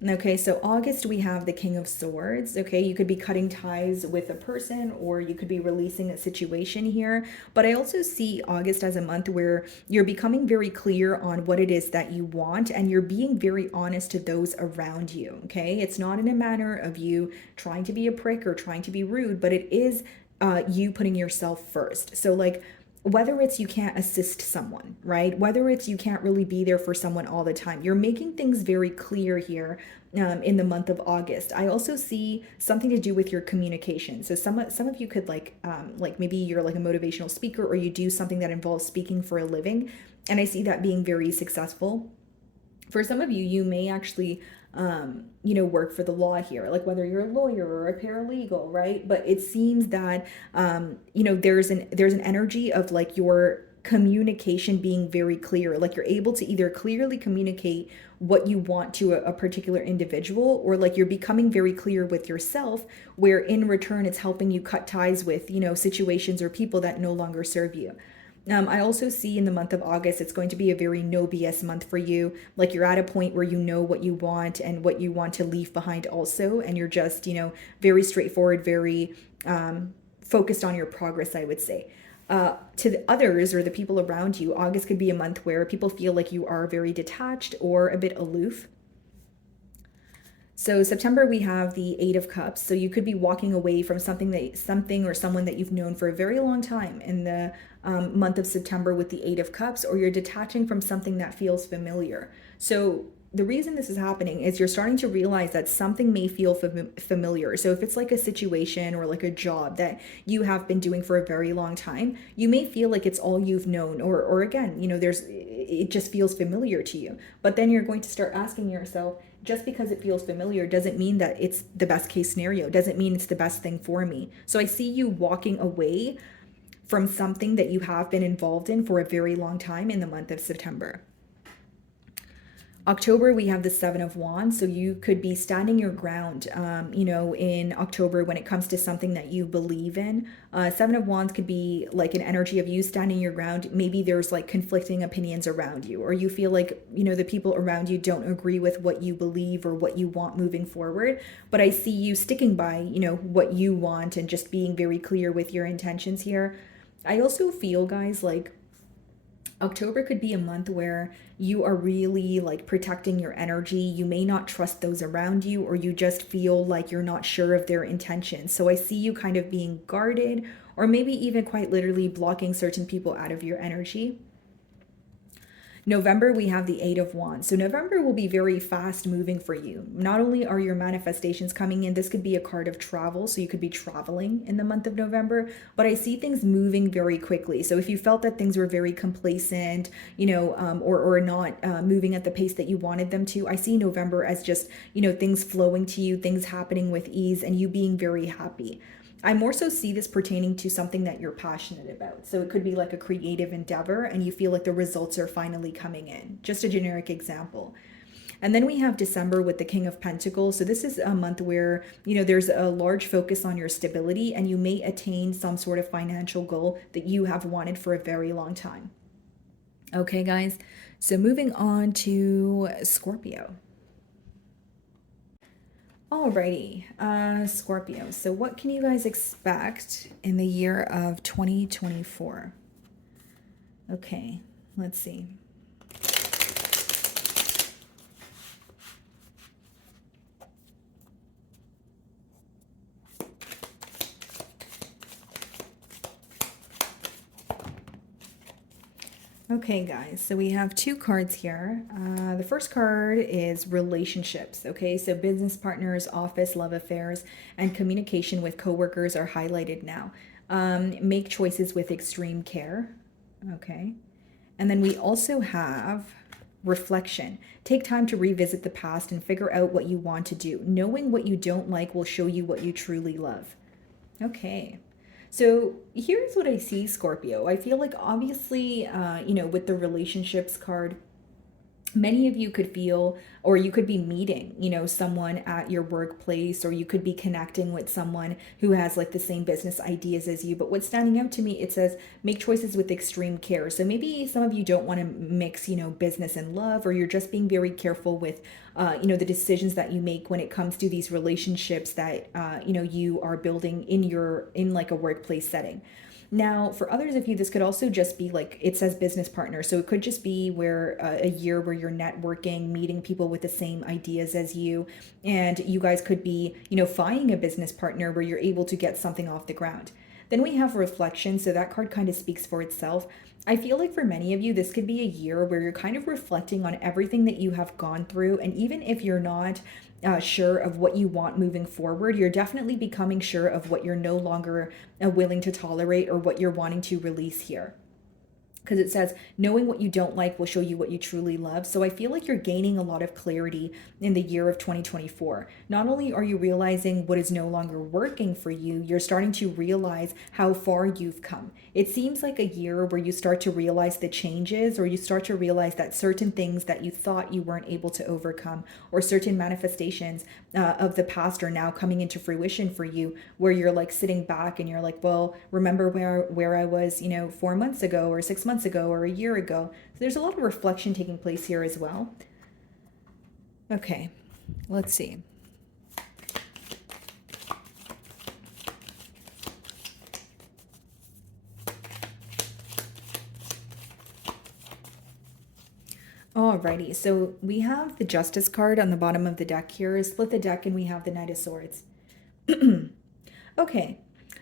Okay, so August, we have the King of Swords. Okay, you could be cutting ties with a person, or you could be releasing a situation here. But I also see August as a month where you're becoming very clear on what it is that you want, and you're being very honest to those around you. Okay, it's not in a manner of you trying to be a prick or trying to be rude, but it is you putting yourself first. So like, whether it's you can't assist someone, right? Whether it's you can't really be there for someone all the time, you're making things very clear here in the month of August. I also see something to do with your communication. So some of you could like maybe you're like a motivational speaker, or you do something that involves speaking for a living, and I see that being very successful. For some of you, you may actually work for the law here, like whether you're a lawyer or a paralegal, right? But it seems that there's an energy of like your communication being very clear. Like you're able to either clearly communicate what you want to a particular individual, or like you're becoming very clear with yourself, where in return it's helping you cut ties with situations or people that no longer serve you. I also see in the month of August, it's going to be a very no BS month for you. Like you're at a point where you know what you want and what you want to leave behind also. And you're just, very straightforward, very focused on your progress, I would say. To the others or the people around you, August could be a month where people feel like you are very detached or a bit aloof. So September, we have the Eight of Cups. So you could be walking away from something or someone that you've known for a very long time in the month of September with the Eight of Cups, or you're detaching from something that feels familiar. So the reason this is happening is you're starting to realize that something may feel familiar. So if it's like a situation or like a job that you have been doing for a very long time, you may feel like it's all you've known, or again, it just feels familiar to you. But then you're going to start asking yourself, just because it feels familiar doesn't mean that it's the best case scenario, doesn't mean it's the best thing for me. So I see you walking away from something that you have been involved in for a very long time in the month of September. October, we have the Seven of Wands. So you could be standing your ground, in October when it comes to something that you believe in. Seven of Wands could be like an energy of you standing your ground. Maybe there's like conflicting opinions around you, or you feel like, the people around you don't agree with what you believe or what you want moving forward. But I see you sticking by, what you want and just being very clear with your intentions here. I also feel, guys, like October could be a month where you are really like protecting your energy. You may not trust those around you, or you just feel like you're not sure of their intentions. So I see you kind of being guarded, or maybe even quite literally blocking certain people out of your energy. November, we have the Eight of Wands. So November will be very fast moving for you. Not only are your manifestations coming in, this could be a card of travel. So you could be traveling in the month of November, but I see things moving very quickly. So if you felt that things were very complacent, or not moving at the pace that you wanted them to, I see November as just, things flowing to you, things happening with ease, and you being very happy. I more so see this pertaining to something that you're passionate about. So it could be like a creative endeavor and you feel like the results are finally coming in. Just a generic example. And then we have December with the King of Pentacles. So this is a month where, there's a large focus on your stability and you may attain some sort of financial goal that you have wanted for a very long time. Okay, guys. So moving on to Scorpio. Alrighty, Scorpio. So what can you guys expect in the year of 2024? Okay, let's see. Okay, guys, so we have two cards here. The first card is relationships, okay? So business partners, office, love affairs, and communication with coworkers are highlighted now. Make choices with extreme care, okay? And then we also have reflection. Take time to revisit the past and figure out what you want to do. Knowing what you don't like will show you what you truly love. Okay. So here's what I see, Scorpio. I feel like obviously, with the relationships card, many of you could feel, or you could be meeting, someone at your workplace, or you could be connecting with someone who has like the same business ideas as you. But what's standing out to me, it says make choices with extreme care. So maybe some of you don't want to mix, business and love, or you're just being very careful with, the decisions that you make when it comes to these relationships that, you are building in like a workplace setting. Now, for others of you, this could also just be like, it says business partner. So it could just be where a year where you're networking, meeting people with the same ideas as you, and you guys could be, finding a business partner where you're able to get something off the ground. Then we have reflection. So that card kind of speaks for itself. I feel like for many of you, this could be a year where you're kind of reflecting on everything that you have gone through. And even if you're not sure of what you want moving forward, you're definitely becoming sure of what you're no longer willing to tolerate or what you're wanting to release here. Because it says knowing what you don't like will show you what you truly love. So I feel like you're gaining a lot of clarity in the year of 2024. Not only are you realizing what is no longer working for you, you're starting to realize how far you've come. It seems like a year where you start to realize the changes, or you start to realize that certain things that you thought you weren't able to overcome, or certain manifestations of the past are now coming into fruition for you, where you're like sitting back and you're like, well, remember where I was, 4 months ago or 6 months ago or a year ago. So there's a lot of reflection taking place here as well. Okay, let's see. Alrighty, so we have the Justice card on the bottom of the deck here. Split the deck and we have the Knight of Swords. Okay,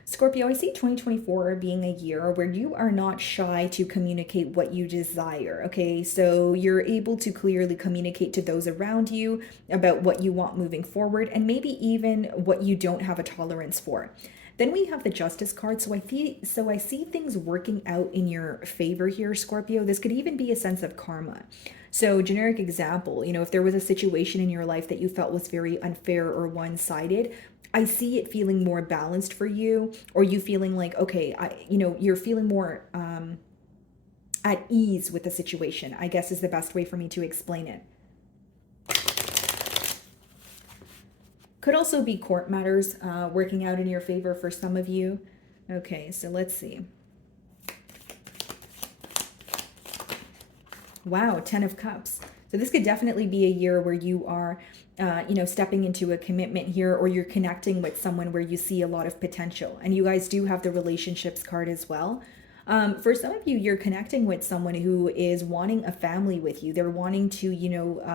Scorpio, I see 2024 being a year where you are not shy to communicate what you desire, okay? So you're able to clearly communicate to those around you about what you want moving forward, and maybe even what you don't have a tolerance for. Then we have the Justice card. So I see things working out in your favor here, Scorpio. This could even be a sense of karma. So generic example, if there was a situation in your life that you felt was very unfair or one-sided, I see it feeling more balanced for you, or you feeling like, okay, you're feeling more at ease with the situation, I guess is the best way for me to explain it. Could also be court matters working out in your favor for some of you. Okay, so let's see. Wow, 10 of Cups. So this could definitely be a year where you are, stepping into a commitment here, or you're connecting with someone where you see a lot of potential. And you guys do have the relationships card as well. For some of you, you're connecting with someone who is wanting a family with you. They're wanting to,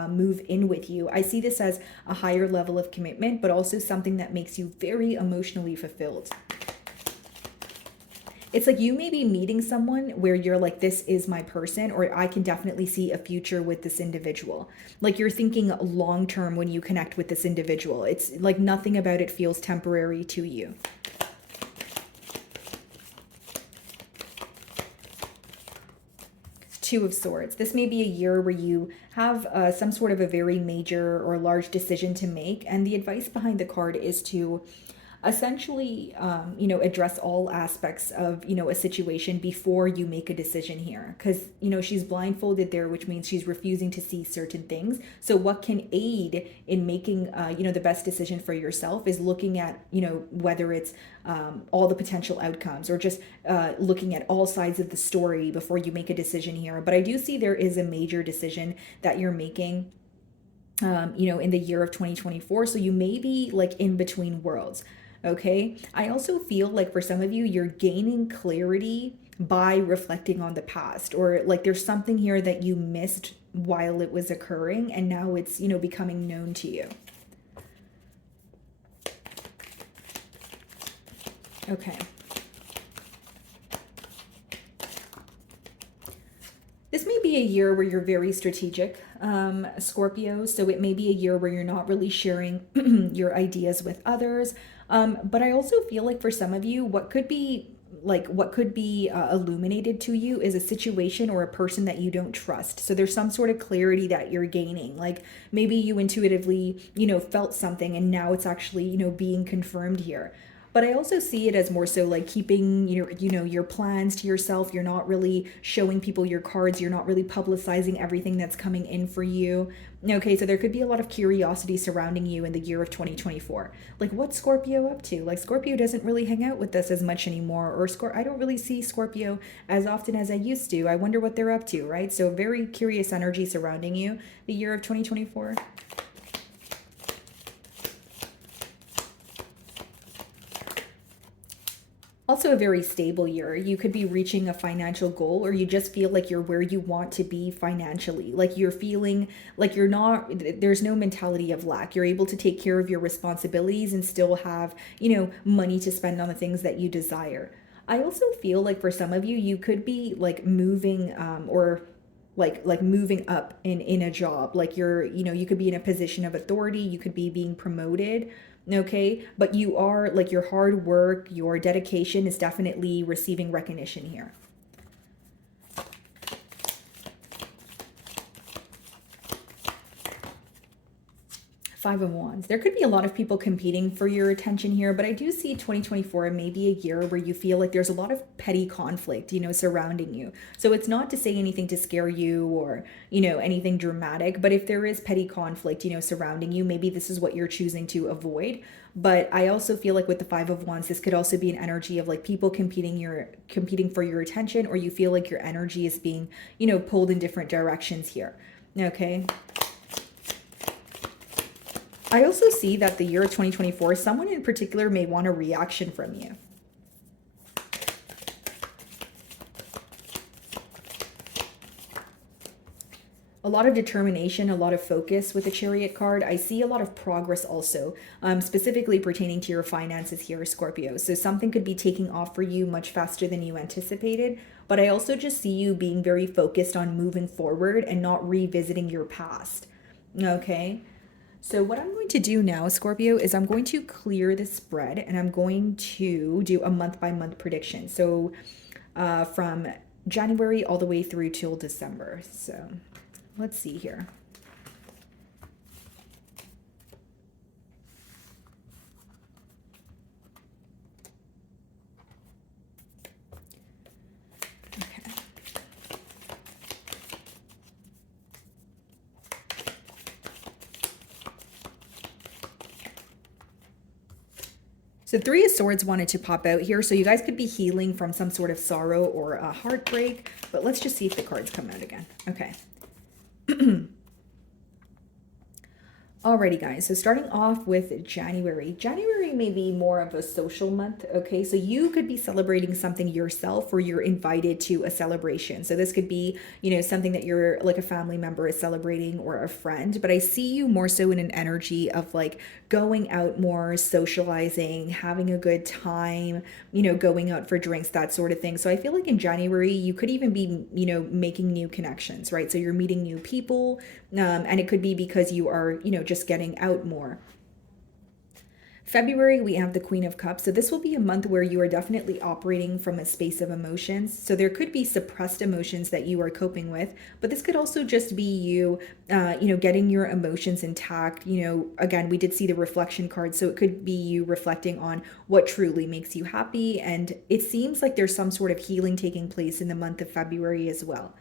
move in with you. I see this as a higher level of commitment, but also something that makes you very emotionally fulfilled. It's like you may be meeting someone where you're like, this is my person, or I can definitely see a future with this individual. Like you're thinking long term when you connect with this individual. It's like nothing about it feels temporary to you. Two of Swords. This may be a year where you have some sort of a very major or large decision to make. And the advice behind the card is to essentially, address all aspects of, a situation before you make a decision here. Because, she's blindfolded there, which means she's refusing to see certain things. So what can aid in making, the best decision for yourself is looking at, whether it's all the potential outcomes, or just looking at all sides of the story before you make a decision here. But I do see there is a major decision that you're making in the year of 2024. So you may be like in between worlds. Okay. I also feel like for some of you, you're gaining clarity by reflecting on the past, or like there's something here that you missed while it was occurring, and now it's, becoming known to you. Okay. This may be a year where you're very strategic, Scorpio. So it may be a year where you're not really sharing your ideas with others. But I also feel like for some of you, what could be illuminated to you is a situation or a person that you don't trust. So there's some sort of clarity that you're gaining. Like maybe you intuitively, felt something, and now it's actually, being confirmed here. But I also see it as more so like keeping your plans to yourself. You're not really showing people your cards. You're not really publicizing everything that's coming in for you. Okay, so there could be a lot of curiosity surrounding you in the year of 2024. Like, what's Scorpio up to? Like, Scorpio doesn't really hang out with us as much anymore. Or I don't really see Scorpio as often as I used to. I wonder what they're up to, right? So very curious energy surrounding you the year of 2024. Also a very stable year. You could be reaching a financial goal, or you just feel like you're where you want to be financially. Like you're feeling like there's no mentality of lack. You're able to take care of your responsibilities and still have, money to spend on the things that you desire. I also feel like for some of you, you could be like moving or like moving up in a job. Like you could be in a position of authority. You could be being promoted. Okay, but you are like your hard work, your dedication is definitely receiving recognition here. Five of Wands. There could be a lot of people competing for your attention here, but I do see 2024 maybe a year where you feel like there's a lot of petty conflict, surrounding you. So it's not to say anything to scare you or, anything dramatic, but if there is petty conflict, surrounding you, maybe this is what you're choosing to avoid. But I also feel like with the Five of Wands, this could also be an energy of like people competing for your attention, or you feel like your energy is being, pulled in different directions here. Okay. I also see that the year of 2024, someone in particular may want a reaction from you. A lot of determination, a lot of focus with the Chariot card. I see a lot of progress also, specifically pertaining to your finances here, Scorpio. So something could be taking off for you much faster than you anticipated. But I also just see you being very focused on moving forward and not revisiting your past. Okay. So what I'm going to do now, Scorpio, is I'm going to clear the spread, and I'm going to do a month-by-month prediction. So from January all the way through till December. So let's see here. So Three of Swords wanted to pop out here. So you guys could be healing from some sort of sorrow or a heartbreak. But let's just see if the cards come out again. Okay. Alrighty, guys, so starting off with January. January may be more of a social month, okay? So you could be celebrating something yourself or you're invited to a celebration. So this could be, you know, something that you're like a family member is celebrating or a friend. But I see you more so in an energy of like going out more, socializing, having a good time, you know, going out for drinks, that sort of thing. So I feel like in January, you could even be, you know, making new connections, right? So you're meeting new people, and it could be because you are, you know, just getting out more. February, we have the Queen of Cups. So this will be a month where you are definitely operating from a space of emotions. So there could be suppressed emotions that you are coping with, but this could also just be you, you know, getting your emotions intact. You know, again, we did see the reflection card. So it could be you reflecting on what truly makes you happy. And it seems like there's some sort of healing taking place in the month of February as well.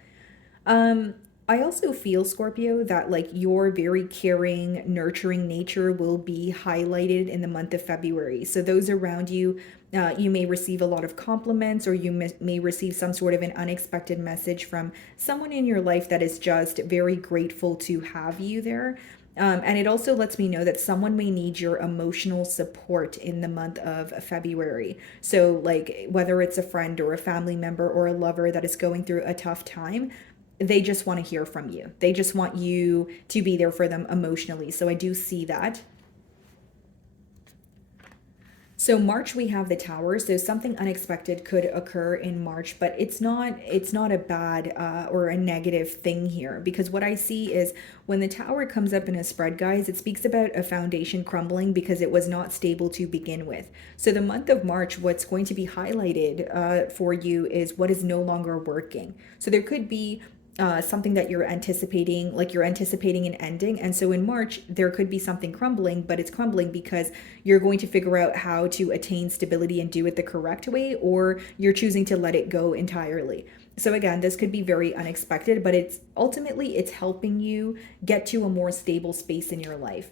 I also feel, Scorpio, that like your very caring, nurturing nature will be highlighted in the month of February. So those around you, you may receive a lot of compliments, or you may receive some sort of an unexpected message from someone in your life that is just very grateful to have you there. And it also lets me know that someone may need your emotional support in the month of February. So, like, whether it's a friend or a family member or a lover that is going through a tough time, they just want to hear from you. They just want you to be there for them emotionally. So I do see that. So March, we have the Tower. So something unexpected could occur in March, but it's not a bad or a negative thing here, because what I see is when the Tower comes up in a spread, guys, it speaks about a foundation crumbling because it was not stable to begin with. So the month of March, what's going to be highlighted for you is what is no longer working. So there could be something that you're anticipating, like you're anticipating an ending. And so in March, there could be something crumbling, but it's crumbling because you're going to figure out how to attain stability and do it the correct way, or you're choosing to let it go entirely. So again, this could be very unexpected, but it's ultimately it's helping you get to a more stable space in your life.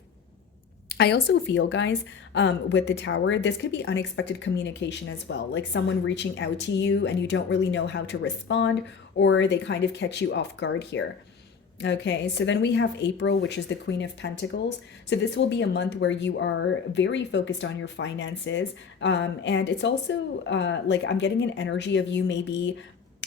I also feel, guys, with the Tower, this could be unexpected communication as well, like someone reaching out to you and you don't really know how to respond, or they kind of catch you off guard here. Okay, so then we have April, which is the Queen of Pentacles. So this will be a month where you are very focused on your finances. And it's also like I'm getting an energy of you maybe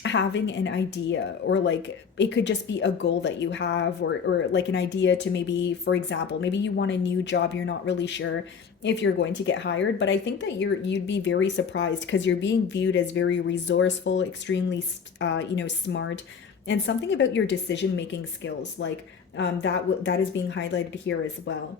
having an idea, or like it could just be a goal that you have, or like an idea to maybe, for example, maybe you want a new job, you're not really sure if you're going to get hired, but I think that you'd be very surprised because you're being viewed as very resourceful, extremely you know, smart, and something about your decision making skills, like that is being highlighted here as well.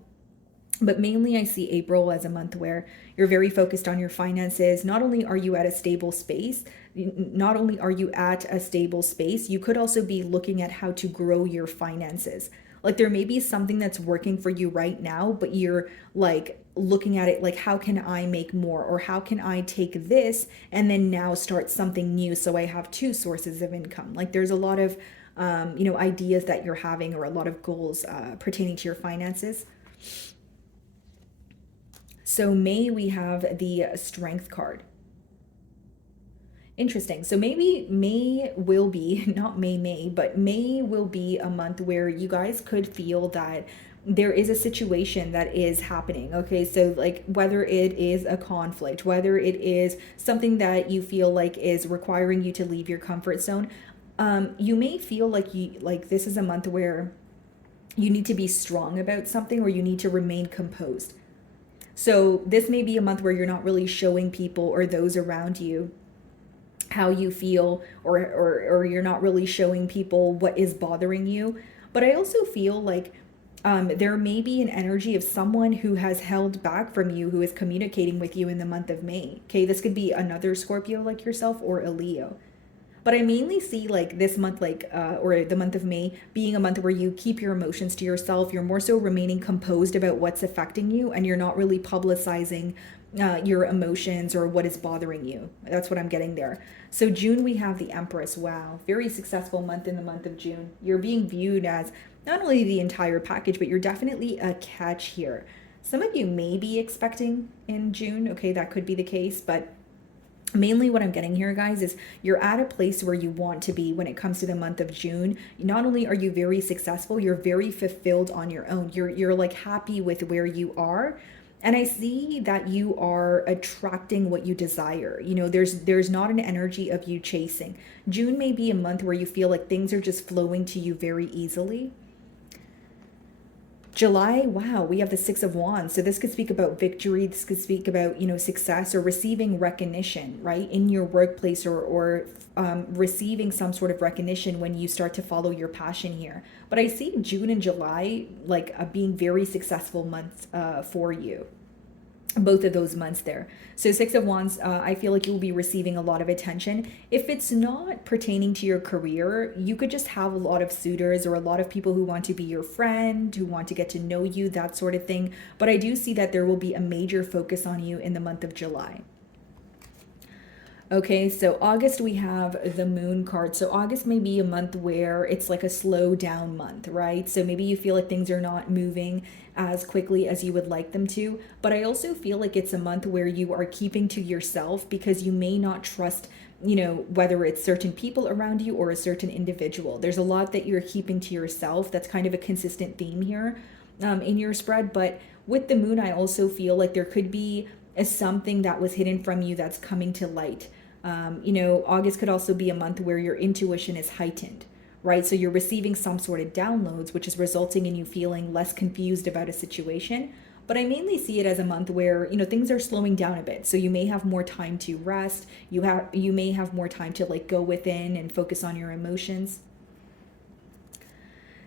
But mainly I see April as a month where you're very focused on your finances. Not only are you at a stable space, not only are you at a stable space, you could also be looking at how to grow your finances. Like there may be something that's working for you right now, but you're like looking at it like, how can I make more? Or how can I take this and then now start something new so I have two sources of income? Like there's a lot of, you know, ideas that you're having, or a lot of goals pertaining to your finances. So May, we have the Strength card. Interesting. So maybe May will be, not May, but May will be a month where you guys could feel that there is a situation that is happening. Okay, so like whether it is a conflict, whether it is something that you feel like is requiring you to leave your comfort zone, you may feel like this is a month where you need to be strong about something, or you need to remain composed. So this may be a month where you're not really showing people or those around you how you feel, or you're not really showing people what is bothering you. But I also feel like there may be an energy of someone who has held back from you, who is communicating with you in the month of May. Okay, this could be another Scorpio like yourself, or a Leo. But I mainly see like this month, like, or the month of May being a month where you keep your emotions to yourself. You're more so remaining composed about what's affecting you, and you're not really publicizing your emotions or what is bothering you. That's what I'm getting there. So June, we have the Empress. Wow, very successful month in the month of June. You're being viewed as not only the entire package, but you're definitely a catch here. Some of you may be expecting in June. Okay, that could be the case, but mainly what I'm getting here, guys, is you're at a place where you want to be when it comes to the month of June. Not only are you very successful, you're very fulfilled on your own. You're like happy with where you are. And I see that you are attracting what you desire. You know, there's not an energy of you chasing. June may be a month where you feel like things are just flowing to you very easily. July, wow, we have the Six of Wands. So this could speak about victory. This could speak about, you know, success or receiving recognition, right, in your workplace, or receiving some sort of recognition when you start to follow your passion here. But I see June and July like being very successful months for you, both of those months there. So Six of Wands, I feel like you'll be receiving a lot of attention. If it's not pertaining to your career, you could just have a lot of suitors or a lot of people who want to be your friend, who want to get to know you, that sort of thing. But I do see that there will be a major focus on you in the month of July. Okay, so August, we have the moon card. So August may be a month where it's like a slow down month, right? So maybe you feel like things are not moving as quickly as you would like them to. But I also feel like it's a month where you are keeping to yourself because you may not trust, you know, whether it's certain people around you or a certain individual. There's a lot that you're keeping to yourself. That's kind of a consistent theme here in your spread. But with the moon, I also feel like there could be something that was hidden from you that's coming to light. You know, August could also be a month where your intuition is heightened, right? So you're receiving some sort of downloads, which is resulting in you feeling less confused about a situation. But I mainly see it as a month where, you know, things are slowing down a bit. So you may have more time to rest. You may have more time to like go within and focus on your emotions.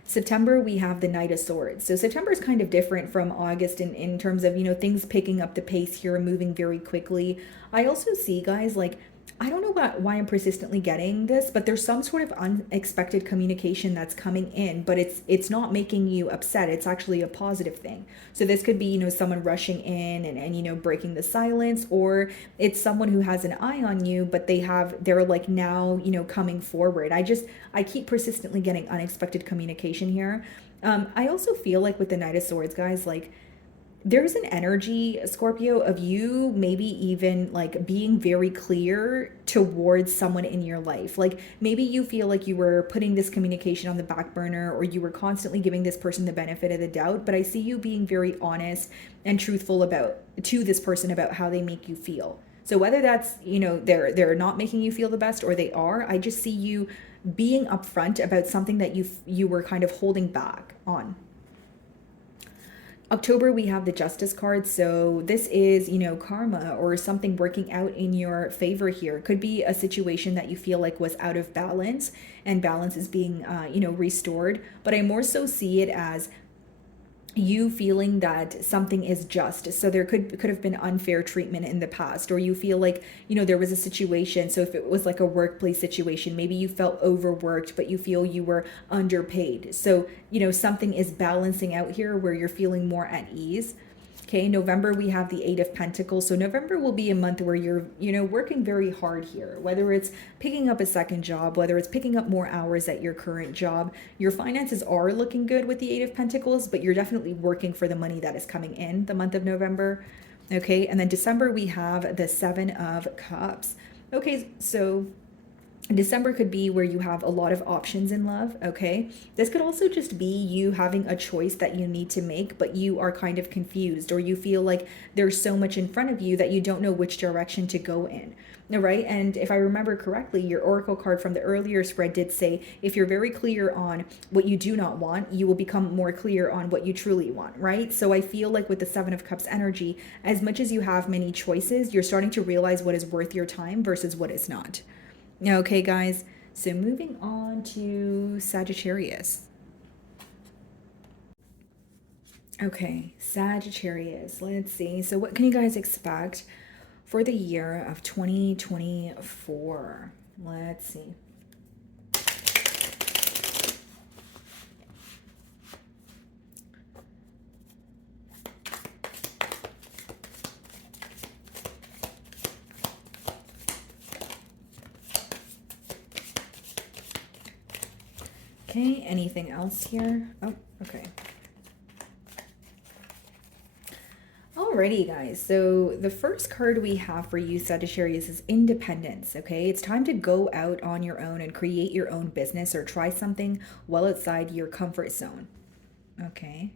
September, we have the Knight of Swords. So September is kind of different from August in terms of, you know, things picking up the pace here and moving very quickly. I also see, guys, like, I don't know why I'm persistently getting this, but there's some sort of unexpected communication that's coming in, but it's not making you upset. It's actually a positive thing. So this could be, you know, someone rushing in and you know, breaking the silence, or it's someone who has an eye on you, but they're like now, you know, coming forward. I keep persistently getting unexpected communication here. I also feel like with the Knight of Swords, guys, like, there's an energy, Scorpio, of you maybe even like being very clear towards someone in your life. Like maybe you feel like you were putting this communication on the back burner, or you were constantly giving this person the benefit of the doubt, but I see you being very honest and truthful to this person about how they make you feel. So whether that's, you know, they're not making you feel the best, or they are, I just see you being upfront about something that you were kind of holding back on. October, we have the Justice card. So this is, you know, karma or something working out in your favor here. It could be a situation that you feel like was out of balance, and balance is being, you know, restored. But I more so see it as you feeling that something is just. So there could have been unfair treatment in the past, or you feel like, you know, there was a situation. So if it was like a workplace situation, maybe you felt overworked, but you feel you were underpaid. So, you know, something is balancing out here where you're feeling more at ease. Okay, November, we have the Eight of Pentacles. So November will be a month where you're, you know, working very hard here, whether it's picking up a second job, whether it's picking up more hours at your current job. Your finances are looking good with the Eight of Pentacles, but you're definitely working for the money that is coming in the month of November. Okay, and then December, we have the Seven of Cups. Okay, so December could be where you have a lot of options in love, okay? This could also just be you having a choice that you need to make, but you are kind of confused, or you feel like there's so much in front of you that you don't know which direction to go in, all right? And if I remember correctly, your oracle card from the earlier spread did say, if you're very clear on what you do not want, you will become more clear on what you truly want, right? So I feel like with the Seven of Cups energy, as much as you have many choices, you're starting to realize what is worth your time versus what is not. Okay, guys, so moving on to Sagittarius. Okay, Sagittarius, let's see. So what can you guys expect for the year of 2024? Let's see. Okay, anything else here? Oh, okay. Alrighty, guys. So the first card we have for you, Sagittarius, is independence. Okay, it's time to go out on your own and create your own business or try something well outside your comfort zone. Okay.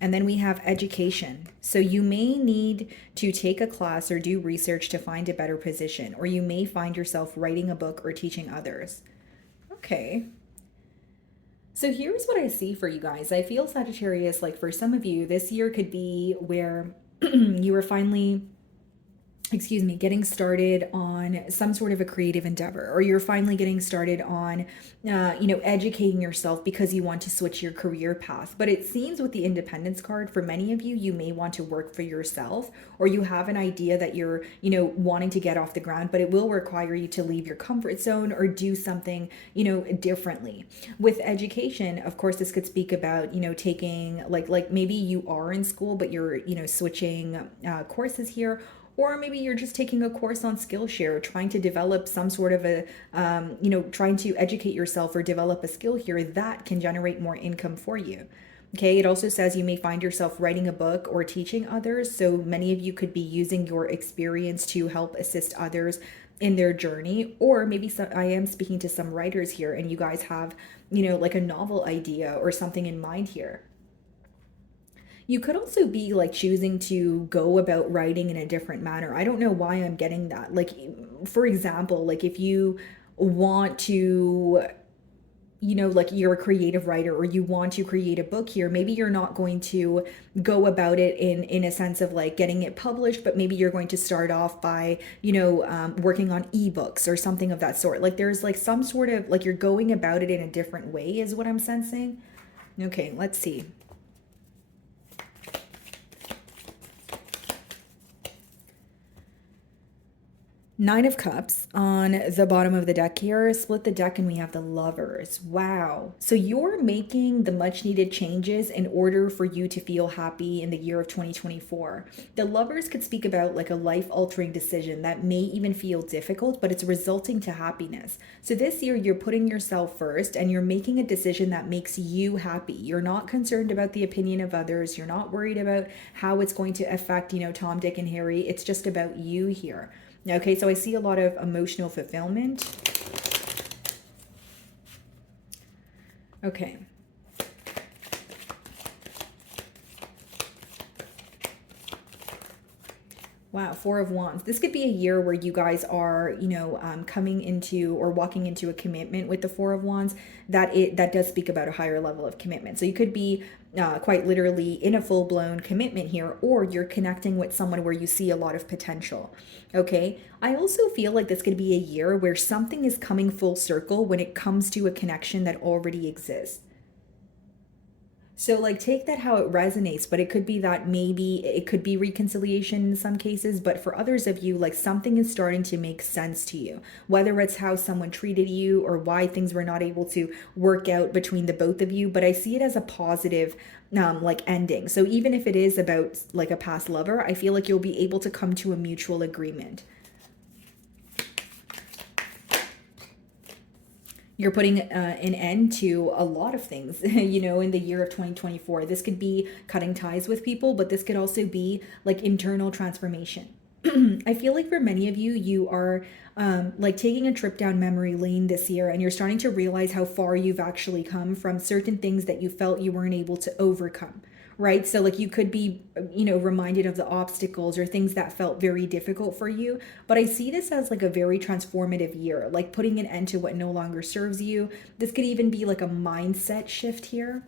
And then we have education. So you may need to take a class or do research to find a better position, or you may find yourself writing a book or teaching others. Okay. So here's what I see for you guys. I feel Sagittarius, like for some of you, this year could be where you are finally, getting started on some sort of a creative endeavor, or you're finally getting started on, educating yourself because you want to switch your career path. But it seems with the independence card, for many of you, you may want to work for yourself, or you have an idea that you're, wanting to get off the ground, but it will require you to leave your comfort zone or do something, differently. With education, of course, this could speak about, taking like maybe you are in school, but you're, switching courses here, or maybe you're just taking a course on Skillshare, trying to develop some sort of a, trying to educate yourself or develop a skill here that can generate more income for you. Okay, it also says you may find yourself writing a book or teaching others. So many of you could be using your experience to help assist others in their journey. Or maybe I am speaking to some writers here and you guys have, like a novel idea or something in mind here. You could also be like choosing to go about writing in a different manner. I don't know why I'm getting that. Like, for example, like if you want to, like you're a creative writer or you want to create a book here, maybe you're not going to go about it in a sense of like getting it published, but maybe you're going to start off by, working on ebooks or something of that sort. Like there's like some sort of like you're going about it in a different way is what I'm sensing. Okay, let's see. Nine of Cups on the bottom of the deck here. Split the deck and we have the Lovers. Wow. So you're making the much needed changes in order for you to feel happy in the year of 2024. The Lovers could speak about like a life altering decision that may even feel difficult, but it's resulting to happiness. So this year you're putting yourself first and you're making a decision that makes you happy. You're not concerned about the opinion of others. You're not worried about how it's going to affect, Tom, Dick, and Harry. It's just about you here. Okay, so I see a lot of emotional fulfillment. Okay. Wow, Four of Wands. This could be a year where you guys are, coming into or walking into a commitment with the Four of Wands that does speak about a higher level of commitment. So you could be quite literally in a full-blown commitment here, or you're connecting with someone where you see a lot of potential. Okay, I also feel like this could be a year where something is coming full circle when it comes to a connection that already exists. So like take that how it resonates, but it could be that maybe it could be reconciliation in some cases, but for others of you, like something is starting to make sense to you, whether it's how someone treated you or why things were not able to work out between the both of you. But I see it as a positive like ending. So even if it is about like a past lover, I feel like you'll be able to come to a mutual agreement. You're putting an end to a lot of things, in the year of 2024. This could be cutting ties with people, but this could also be like internal transformation. I feel like for many of you, you are like taking a trip down memory lane this year, and you're starting to realize how far you've actually come from certain things that you felt you weren't able to overcome. Right? So like you could be, reminded of the obstacles or things that felt very difficult for you. But I see this as like a very transformative year, like putting an end to what no longer serves you. This could even be like a mindset shift here.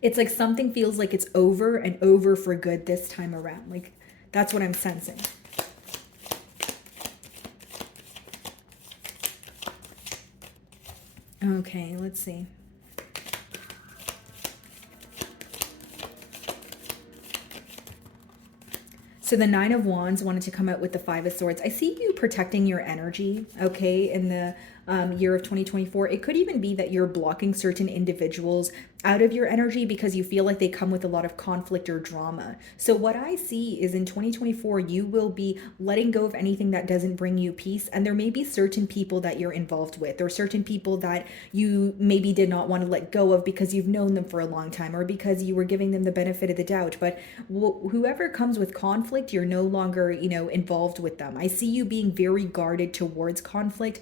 It's like something feels like it's over and over for good this time around. Like that's what I'm sensing. Okay, let's see. So the Nine of Wands wanted to come out with the Five of Swords. I see you protecting your energy, okay, in the year of 2024. It could even be that you're blocking certain individuals out of your energy because you feel like they come with a lot of conflict or drama. So what I see is in 2024, you will be letting go of anything that doesn't bring you peace. And there may be certain people that you're involved with, or certain people that you maybe did not want to let go of because you've known them for a long time, or because you were giving them the benefit of the doubt. But whoever comes with conflict, you're no longer, involved with them. I see you being very guarded towards conflict,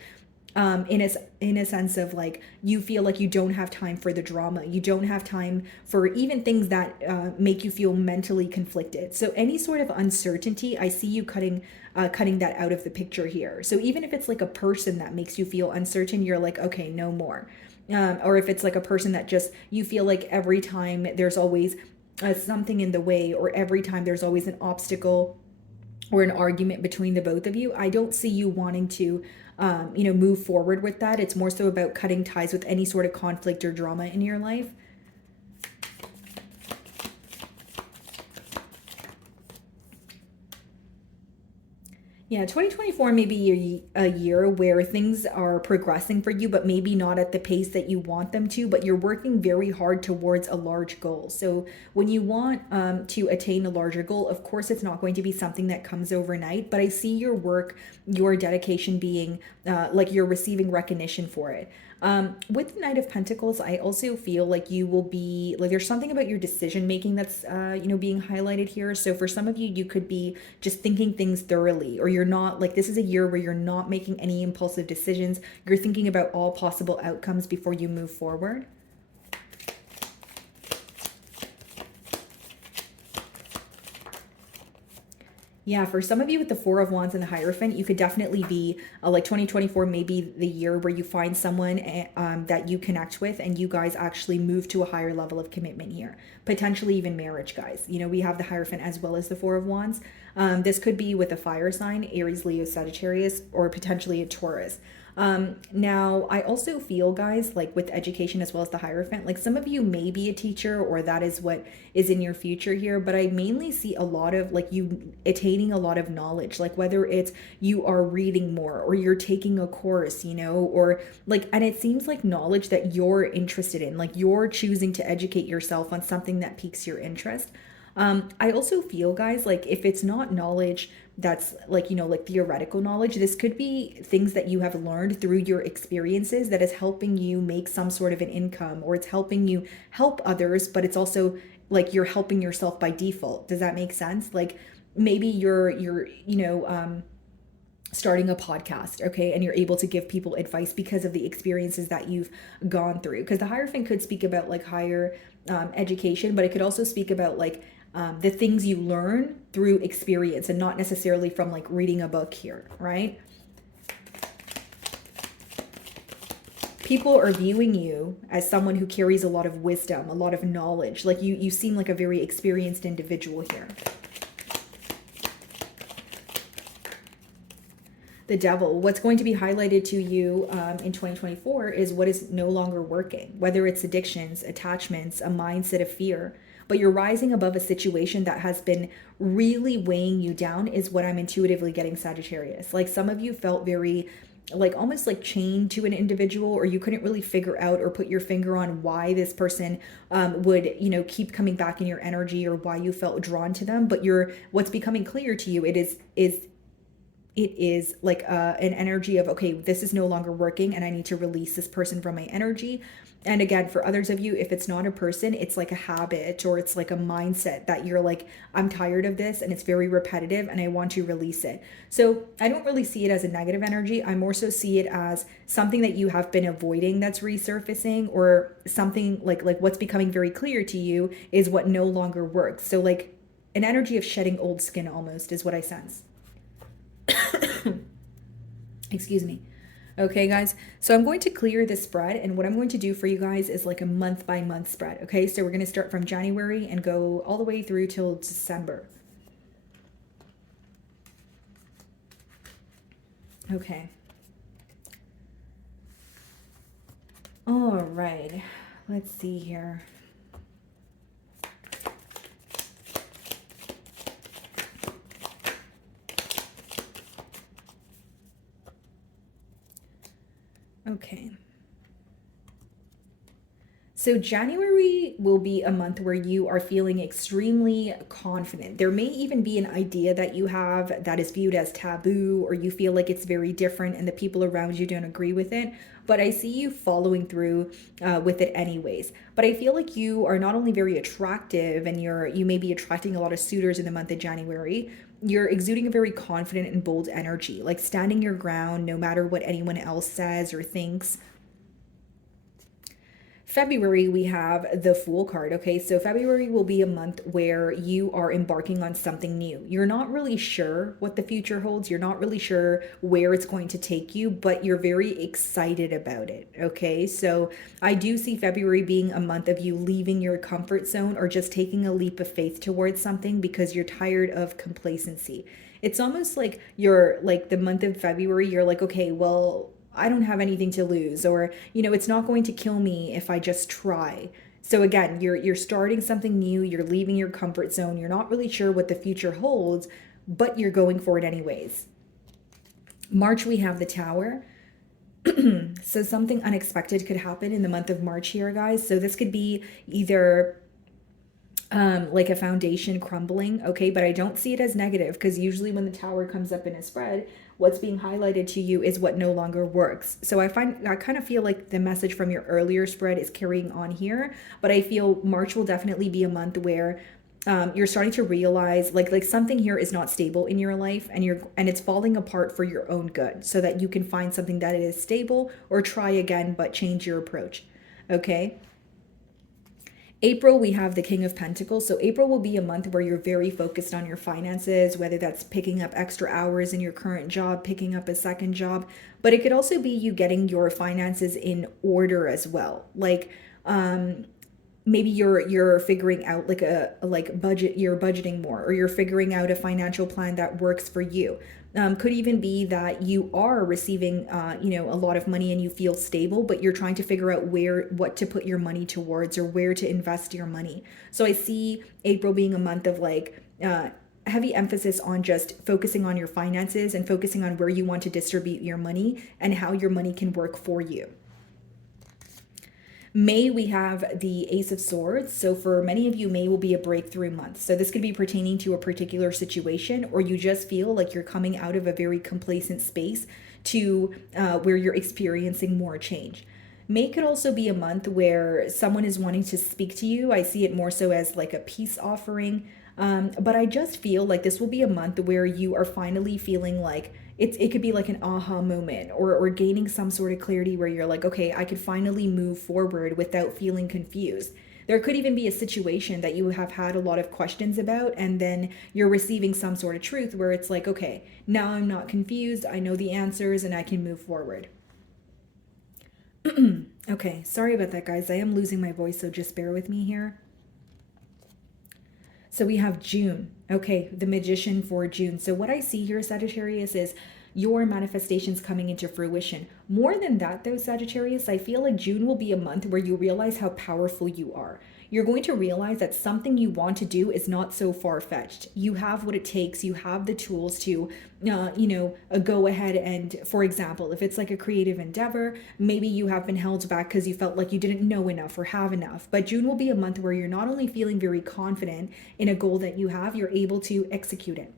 in a sense of like, you feel like you don't have time for the drama, you don't have time for even things that make you feel mentally conflicted. So any sort of uncertainty, I see you cutting that out of the picture here. So even if it's like a person that makes you feel uncertain, you're like, okay, no more. Or if it's like a person that just, you feel like every time there's always something in the way, or every time there's always an obstacle or an argument between the both of you, I don't see you wanting to, move forward with that. It's more so about cutting ties with any sort of conflict or drama in your life. Yeah, 2024 may be a year where things are progressing for you, but maybe not at the pace that you want them to, but you're working very hard towards a large goal. So when you want to attain a larger goal, of course, it's not going to be something that comes overnight, but I see your work, your dedication being like you're receiving recognition for it. With the Knight of Pentacles, I also feel like you will be like, there's something about your decision making that's being highlighted here. So for some of you, you could be just thinking things thoroughly, or you're not, like, this is a year where you're not making any impulsive decisions. You're thinking about all possible outcomes before you move forward. Yeah, for some of you with the Four of Wands and the Hierophant, you could definitely be like 2024 may be the year where you find someone that you connect with, and you guys actually move to a higher level of commitment here. Potentially even marriage, guys. We have the Hierophant as well as the Four of Wands. This could be with a fire sign, Aries, Leo, Sagittarius, or potentially a Taurus. Now, I also feel, guys, like with education as well as the Hierophant, like some of you may be a teacher, or that is what is in your future here, but I mainly see a lot of like you attaining a lot of knowledge, like whether it's you are reading more, or you're taking a course, or like, and it seems like knowledge that you're interested in, like you're choosing to educate yourself on something that piques your interest. I also feel, guys, like if it's not knowledge that's like, like theoretical knowledge, this could be things that you have learned through your experiences that is helping you make some sort of an income, or it's helping you help others, but it's also like you're helping yourself by default. Does that make sense? Like maybe you're starting a podcast, okay, and you're able to give people advice because of the experiences that you've gone through. Because the Hierophant could speak about like higher education, but it could also speak about like the things you learn through experience, and not necessarily from like reading a book here, right? People are viewing you as someone who carries a lot of wisdom, a lot of knowledge. Like you seem like a very experienced individual here. The Devil, what's going to be highlighted to you in 2024 is what is no longer working, whether it's addictions, attachments, a mindset of fear. But you're rising above a situation that has been really weighing you down, is what I'm intuitively getting, Sagittarius. Like some of you felt very like almost like chained to an individual, or you couldn't really figure out or put your finger on why this person would keep coming back in your energy, or why you felt drawn to them. But what's becoming clear to you, it is like an energy of, okay, this is no longer working and I need to release this person from my energy. And again, for others of you, if it's not a person, it's like a habit, or it's like a mindset that you're like, I'm tired of this and it's very repetitive and I want to release it. So I don't really see it as a negative energy. I more so see it as something that you have been avoiding that's resurfacing, or something like what's becoming very clear to you is what no longer works. So like an energy of shedding old skin almost is what I sense. Excuse me. Okay, guys, so I'm going to clear this spread, and what I'm going to do for you guys is like a month by month spread. Okay, so we're going to start from January and go all the way through till December. Okay. All right, let's see here. Okay. So January will be a month where you are feeling extremely confident. There may even be an idea that you have that is viewed as taboo, or you feel like it's very different and the people around you don't agree with it. But I see you following through with it anyways. But I feel like you are not only very attractive, and you may be attracting a lot of suitors in the month of January. You're exuding a very confident and bold energy, like standing your ground no matter what anyone else says or thinks. February, we have the Fool card. Okay, so February will be a month where you are embarking on something new. You're not really sure what the future holds, you're not really sure where it's going to take you, but you're very excited about it. Okay, so I do see February being a month of you leaving your comfort zone or just taking a leap of faith towards something because you're tired of complacency. It's almost like you're like the month of February, you're like, okay, well, I don't have anything to lose, or it's not going to kill me if I just try. So again, you're starting something new, you're leaving your comfort zone, you're not really sure what the future holds, but you're going for it anyways. March, we have the Tower. So something unexpected could happen in the month of March here, guys. So this could be either like a foundation crumbling, okay, but I don't see it as negative, because usually when the Tower comes up in a spread, what's being highlighted to you is what no longer works. So I kind of feel like the message from your earlier spread is carrying on here, but I feel March will definitely be a month where you're starting to realize like something here is not stable in your life, and it's falling apart for your own good, so that you can find something that is stable, or try again but change your approach. Okay. April, we have the King of Pentacles. So April will be a month where you're very focused on your finances, whether that's picking up extra hours in your current job, picking up a second job, but it could also be you getting your finances in order as well. Like maybe you're figuring out like a like budget, you're budgeting more, or you're figuring out a financial plan that works for you. Could even be that you are receiving a lot of money and you feel stable, but you're trying to figure out what to put your money towards, or where to invest your money. So I see April being a month of like heavy emphasis on just focusing on your finances and focusing on where you want to distribute your money and how your money can work for you. May, we have the Ace of Swords. So for many of you, May will be a breakthrough month. So this could be pertaining to a particular situation, or you just feel like you're coming out of a very complacent space to where you're experiencing more change. May could also be a month where someone is wanting to speak to you. I see it more so as like a peace offering. But I just feel like this will be a month where you are finally feeling like it could be like an aha moment, or gaining some sort of clarity where you're like, okay, I could finally move forward without feeling confused. There could even be a situation that you have had a lot of questions about, and then you're receiving some sort of truth where it's like, okay, now I'm not confused, I know the answers, and I can move forward. Okay, sorry about that, guys. I am losing my voice, so just bear with me here. So we have June. Okay, the Magician for June. So what I see here, Sagittarius, is your manifestations coming into fruition. More than that, though, Sagittarius, I feel like June will be a month where you realize how powerful you are. You're going to realize that something you want to do is not so far-fetched. You have what it takes. You have the tools to, go ahead and, for example, if it's like a creative endeavor, maybe you have been held back because you felt like you didn't know enough or have enough. But June will be a month where you're not only feeling very confident in a goal that you have, you're able to execute it.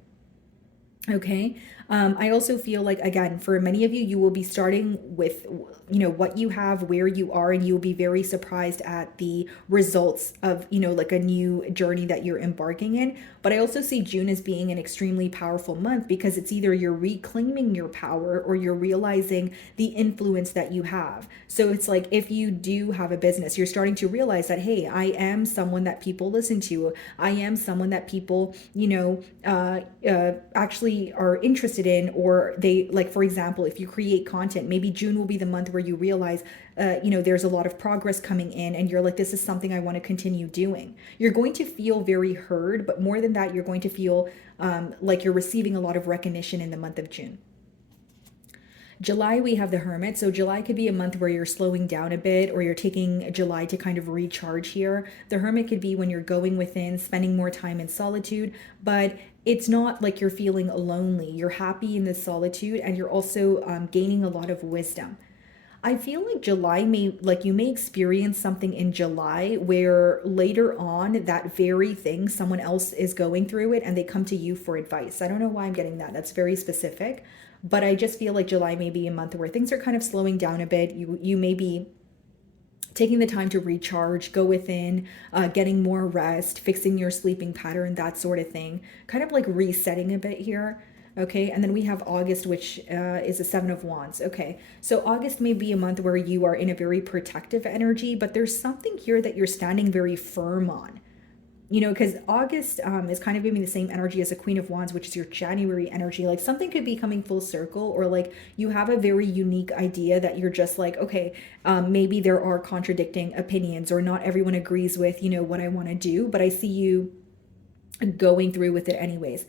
Okay. I also feel like, again, for many of you, you will be starting with, what you have, where you are, and you'll be very surprised at the results of, like a new journey that you're embarking in. But I also see June as being an extremely powerful month, because it's either you're reclaiming your power, or you're realizing the influence that you have. So it's like, if you do have a business, you're starting to realize that, hey, I am someone that people listen to. I am someone that people, actually are interested in, or they like, for example, if you create content, maybe June will be the month where you realize there's a lot of progress coming in, and you're like, this is something I want to continue doing. You're going to feel very heard, but more than that, you're going to feel like you're receiving a lot of recognition in the month of June. July, we have the Hermit. So July could be a month where you're slowing down a bit, or you're taking July to kind of recharge here. The Hermit could be when you're going within, spending more time in solitude, but it's not like you're feeling lonely. You're happy in this solitude, and you're also gaining a lot of wisdom. I feel like July may, like you may experience something in July where later on that very thing, someone else is going through it and they come to you for advice. I don't know why I'm getting that. That's very specific, but I just feel like July may be a month where things are kind of slowing down a bit. You may be taking the time to recharge, go within, getting more rest, fixing your sleeping pattern, that sort of thing. Kind of like resetting a bit here. Okay, and then we have August, which is a Seven of Wands. Okay, so August may be a month where you are in a very protective energy, but there's something here that you're standing very firm on. You know, because August is kind of giving me the same energy as a Queen of Wands, which is your January energy. Like something could be coming full circle, or like you have a very unique idea that you're just like, okay, maybe there are contradicting opinions, or not everyone agrees with, you know, what I want to do, but I see you going through with it anyways.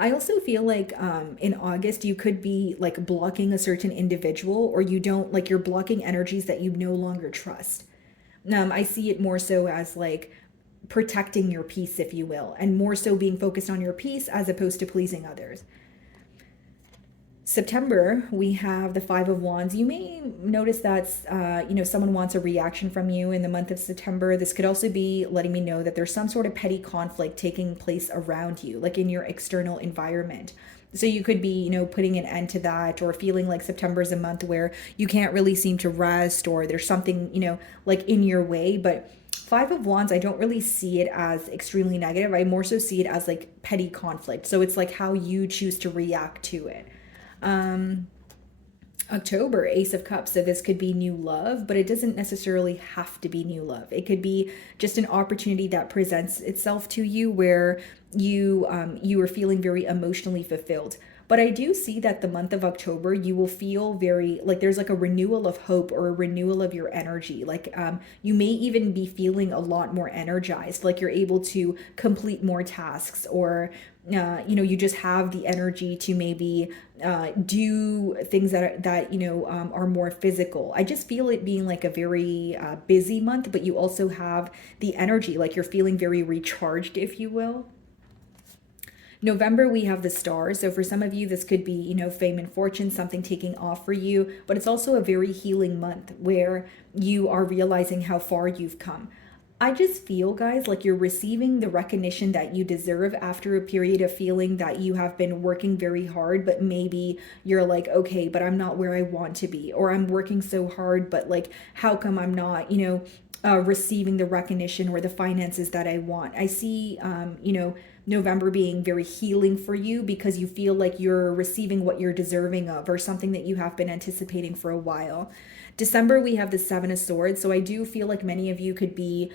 I also feel like in August, you could be like blocking a certain individual, or you don't like you're blocking energies that you no longer trust. I see it more so as like protecting your peace, if you will, and more so being focused on your peace as opposed to pleasing others. September, we have the Five of Wands. You may notice that, you know, someone wants a reaction from you in the month of September. This could also be letting me know that there's some sort of petty conflict taking place around you, like in your external environment. So you could be, you know, putting an end to that, or feeling like September is a month where you can't really seem to rest, or there's something, you know, like in your way. But Five of Wands, I don't really see it as extremely negative. I more so see it as like petty conflict. So it's like how you choose to react to it. October, Ace of Cups. So this could be new love, but it doesn't necessarily have to be new love. It could be just an opportunity that presents itself to you where you are feeling very emotionally fulfilled. But I do see that the month of October, you will feel very like there's like a renewal of hope, or a renewal of your energy. Like you may even be feeling a lot more energized, like you're able to complete more tasks, or you know, you just have the energy to maybe do things that you know are more physical. I just feel it being like a very busy month, but you also have the energy, like you're feeling very recharged, if you will. November, we have the stars. So for some of you, this could be, you know, fame and fortune, something taking off for you, but it's also a very healing month where you are realizing how far you've come. I just feel, guys, like you're receiving the recognition that you deserve after a period of feeling that you have been working very hard, but maybe you're like, okay, but I'm not where I want to be, or I'm working so hard, but like, how come I'm not, you know, receiving the recognition or the finances that I want? I see, you know, November being very healing for you because you feel like you're receiving what you're deserving of, or something that you have been anticipating for a while. December, we have the Seven of Swords. So I do feel like many of you could be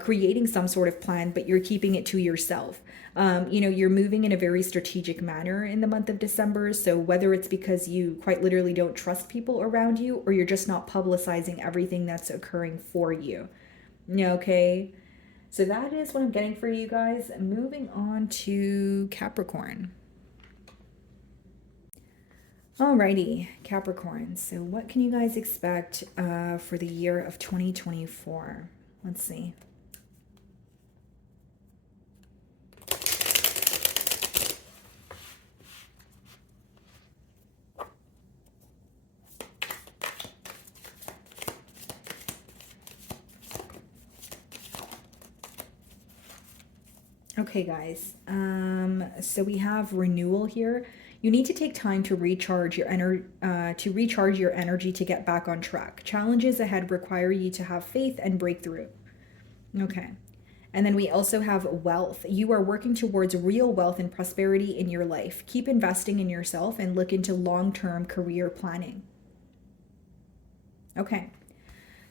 creating some sort of plan, but you're keeping it to yourself. You know, you're moving in a very strategic manner in the month of December. So whether it's because you quite literally don't trust people around you, or you're just not publicizing everything that's occurring for you. Okay. So that is what I'm getting for you guys. Moving on to Capricorn. Alrighty, Capricorn. So what can you guys expect for the year of 2024? Let's see. Okay, guys. So we have renewal here. You need to take time to recharge your energy to get back on track. Challenges ahead require you to have faith and breakthrough. Okay. And then we also have wealth. You are working towards real wealth and prosperity in your life. Keep investing in yourself and look into long-term career planning. Okay.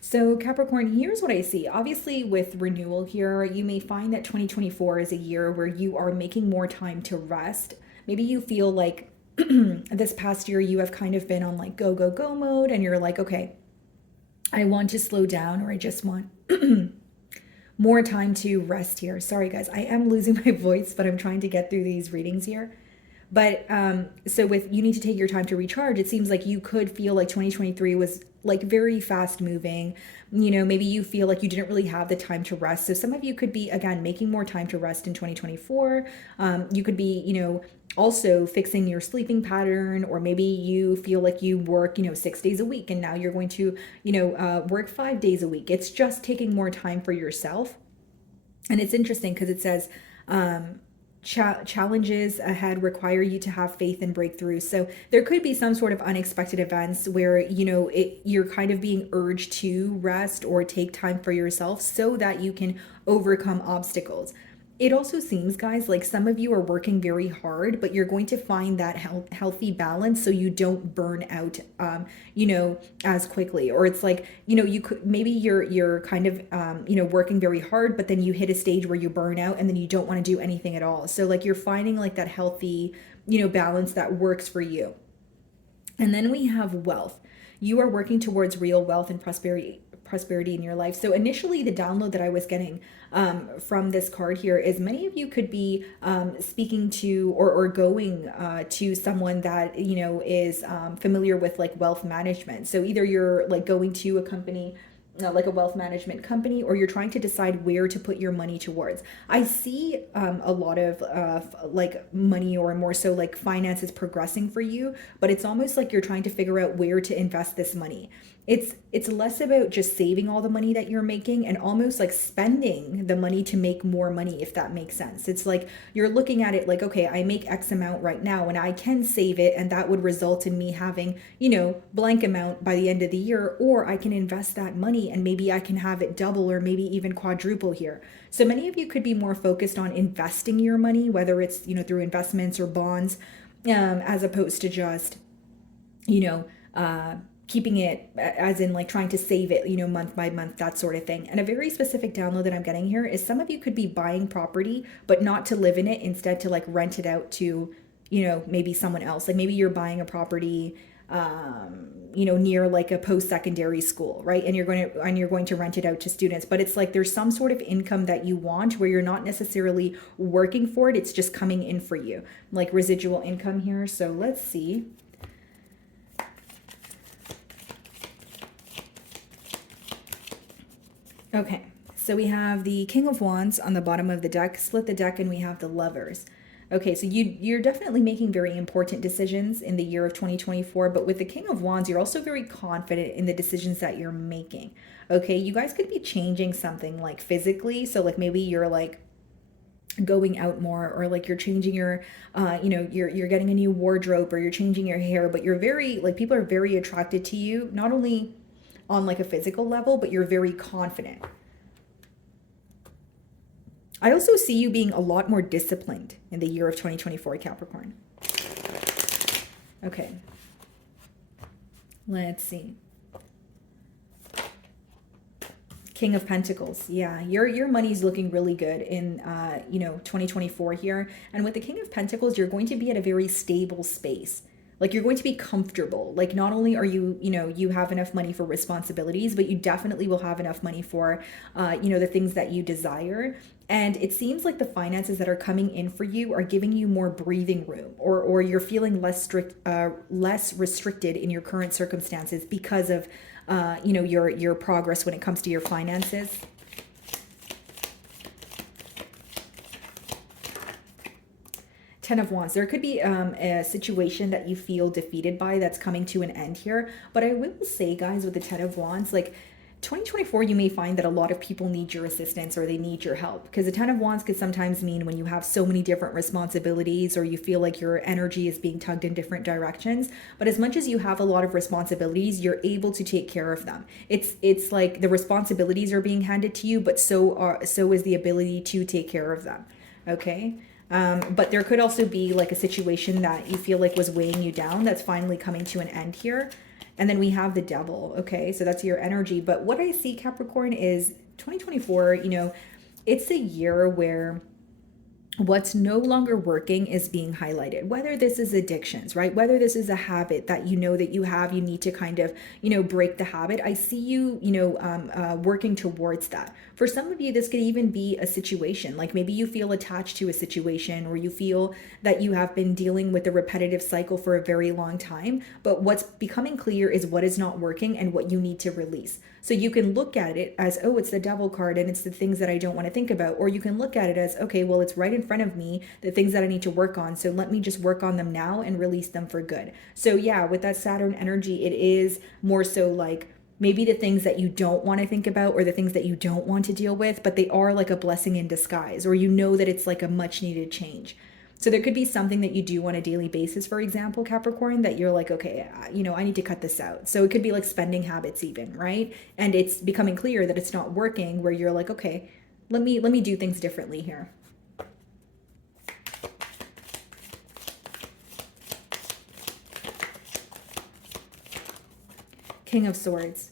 So Capricorn, here's what I see. Obviously with renewal here, you may find that 2024 is a year where you are making more time to rest. Maybe you feel like this past year you have kind of been on like go, go, go mode, and you're like, okay, I want to slow down, or I just want more time to rest here. Sorry guys, I am losing my voice, but I'm trying to get through these readings here. But so with you need to take your time to recharge, it seems like you could feel like 2023 was like very fast moving. You know, maybe you feel like you didn't really have the time to rest. So some of you could be, again, making more time to rest in 2024. You could be, you know, also fixing your sleeping pattern, or maybe you feel like you work, you know, 6 days a week and now you're going to, you know, work 5 days a week. It's just taking more time for yourself. And it's interesting because it says, challenges ahead require you to have faith and breakthrough. So there could be some sort of unexpected events where, you know, you're kind of being urged to rest or take time for yourself so that you can overcome obstacles. It also seems, guys, like some of you are working very hard, but you're going to find that healthy balance so you don't burn out, you know, as quickly. Or it's like, you know, you could maybe you're kind of, you know, working very hard, but then you hit a stage where you burn out and then you don't want to do anything at all. So like you're finding like that healthy, you know, balance that works for you. And then we have wealth. You are working towards real wealth and prosperity in your life. So initially the download that I was getting from this card here is many of you could be speaking to or going to someone that, you know, is familiar with like wealth management. So either you're like going to a company, like a wealth management company, or you're trying to decide where to put your money towards. I see a lot of like money, or more so like finances progressing for you, but it's almost like you're trying to figure out where to invest this money. It's less about just saving all the money that you're making and almost like spending the money to make more money, if that makes sense. It's like you're looking at it like, okay, I make X amount right now and I can save it, and that would result in me having, you know, blank amount by the end of the year, or I can invest that money and maybe I can have it double or maybe even quadruple here. So many of you could be more focused on investing your money, whether it's, you know, through investments or bonds, as opposed to just, you know, keeping it as in like trying to save it, you know, month by month, that sort of thing. And a very specific download that I'm getting here is some of you could be buying property, but not to live in it, instead to like rent it out to, you know, maybe someone else. Like maybe you're buying a property, you know, near like a post-secondary school, right? And you're going to rent it out to students, but it's like there's some sort of income that you want where you're not necessarily working for it. It's just coming in for you, like residual income here. So let's see. Okay, so we have the King of Wands on the bottom of the deck, split the deck, and we have the Lovers. Okay, so you're definitely making very important decisions in the year of 2024, but with the King of Wands, you're also very confident in the decisions that you're making. Okay, you guys could be changing something like physically, so like maybe you're like going out more, or like you're changing your you know, you're getting a new wardrobe, or you're changing your hair, but you're very like, people are very attracted to you, not only on like a physical level, but you're very confident. I also see you being a lot more disciplined in the year of 2024, Capricorn. Okay. Let's see. King of Pentacles. Yeah, your money's looking really good in you know, 2024 here. And with the King of Pentacles, you're going to be at a very stable space. Like you're going to be comfortable. Like not only are you, you know, you have enough money for responsibilities, but you definitely will have enough money for, you know, the things that you desire. And it seems like the finances that are coming in for you are giving you more breathing room, or you're feeling less less restricted in your current circumstances because of, you know, your progress when it comes to your finances. Ten of Wands. There could be a situation that you feel defeated by that's coming to an end here. But I will say, guys, with the Ten of Wands, like 2024, you may find that a lot of people need your assistance or they need your help, because the Ten of Wands could sometimes mean when you have so many different responsibilities, or you feel like your energy is being tugged in different directions. But as much as you have a lot of responsibilities, you're able to take care of them. It's like the responsibilities are being handed to you, but so is the ability to take care of them. Okay. But there could also be like a situation that you feel like was weighing you down that's finally coming to an end here. And then we have the Devil. Okay, so that's your energy. But what I see, Capricorn, is 2024, you know, it's a year where what's no longer working is being highlighted, whether this is addictions, right? Whether this is a habit that you know that you have, you need to kind of, break the habit. I see you, working towards that. For some of you, this could even be a situation, like maybe you feel attached to a situation, or you feel that you have been dealing with a repetitive cycle for a very long time, but what's becoming clear is what is not working and what you need to release. So you can look at it as, oh, it's the devil card and it's the things that I don't want to think about. Or you can look at it as, okay, well, it's right in front of me, the things that I need to work on. So let me just work on them now and release them for good. So yeah, with that Saturn energy, it is more so like maybe the things that you don't want to think about, or the things that you don't want to deal with, but they are like a blessing in disguise, or that it's like a much needed change. So there could be something that you do on a daily basis, for example, Capricorn, that you're like, okay, I need to cut this out. So it could be like spending habits even, right? And it's becoming clear that it's not working, where you're like, okay, let me do things differently here. King of Swords.